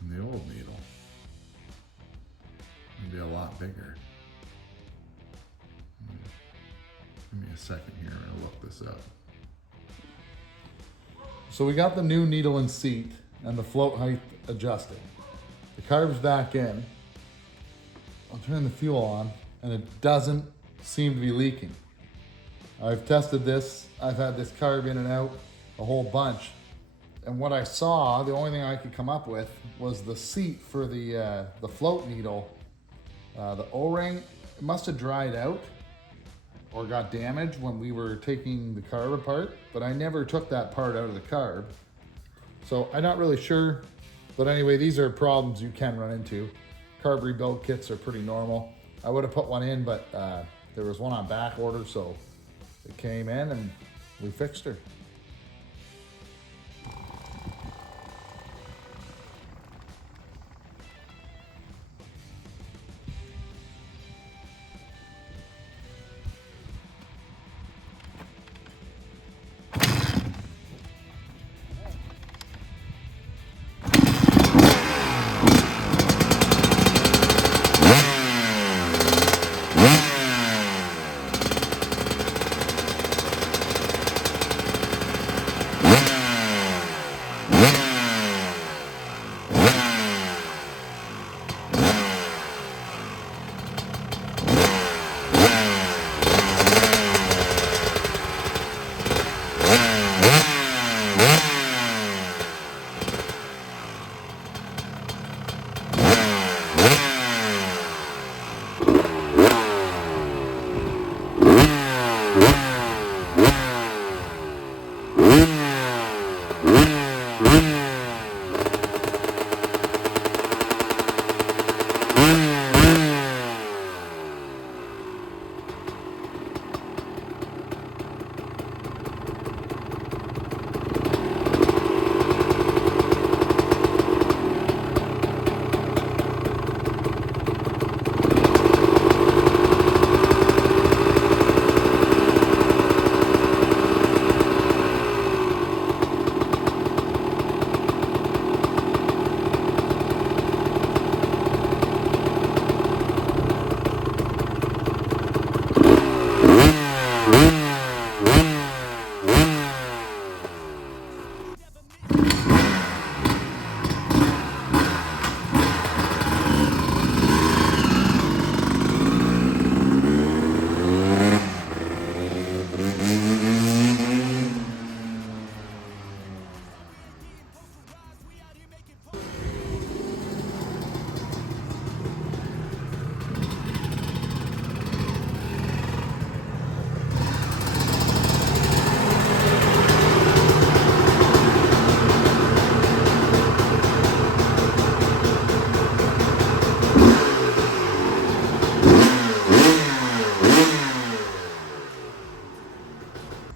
than the old needle. It'd be a lot bigger. Give me a second here, I'm gonna look this up. So we got the new needle and seat and the float height adjusted. The carb's back in. I'll turn the fuel on and it doesn't seem to be leaking. I've tested this. I've had this carb in and out a whole bunch. And what I saw, the only thing I could come up with was the seat for the float needle. The O-ring, it must have dried out or got damaged when we were taking the carb apart, but I never took that part out of the carb. So I'm not really sure, but anyway, these are problems you can run into. carb rebuild kits are pretty normal. I would have put one in, but there was one on back order, so it came in and we fixed her.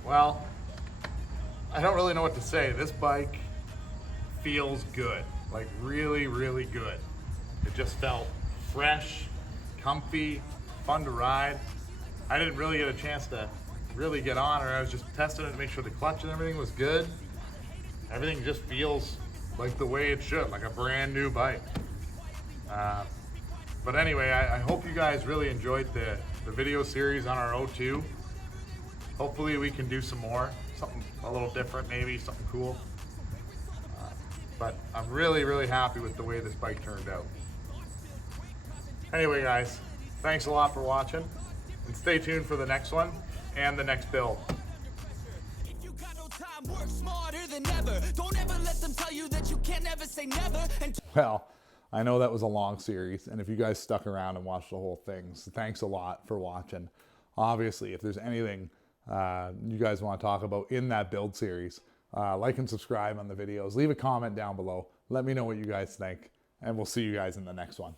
Well, I don't really know what to say. This bike feels good, like really, really good. It just felt fresh, comfy, fun to ride. I didn't really get a chance to really get on her. I was just testing it to make sure the clutch and everything was good. Everything just feels like the way it should, like a brand new bike. But anyway, I hope you guys really enjoyed the video series on our O2. Hopefully we can do some more, something a little different, maybe something cool. But I'm really, really happy with the way this bike turned out. Anyway, guys, thanks a lot for watching, and stay tuned for the next one and the next build. If you got no time, work smarter than ever. Don't ever let them tell you that you can't ever say never. And Well, I know that was a long series, and if you guys stuck around and watched the whole thing, so thanks a lot for watching. Obviously, if there's anything you guys want to talk about in that build series, like and subscribe on the videos. Leave a comment down below. Let me know what you guys think, and we'll see you guys in the next one.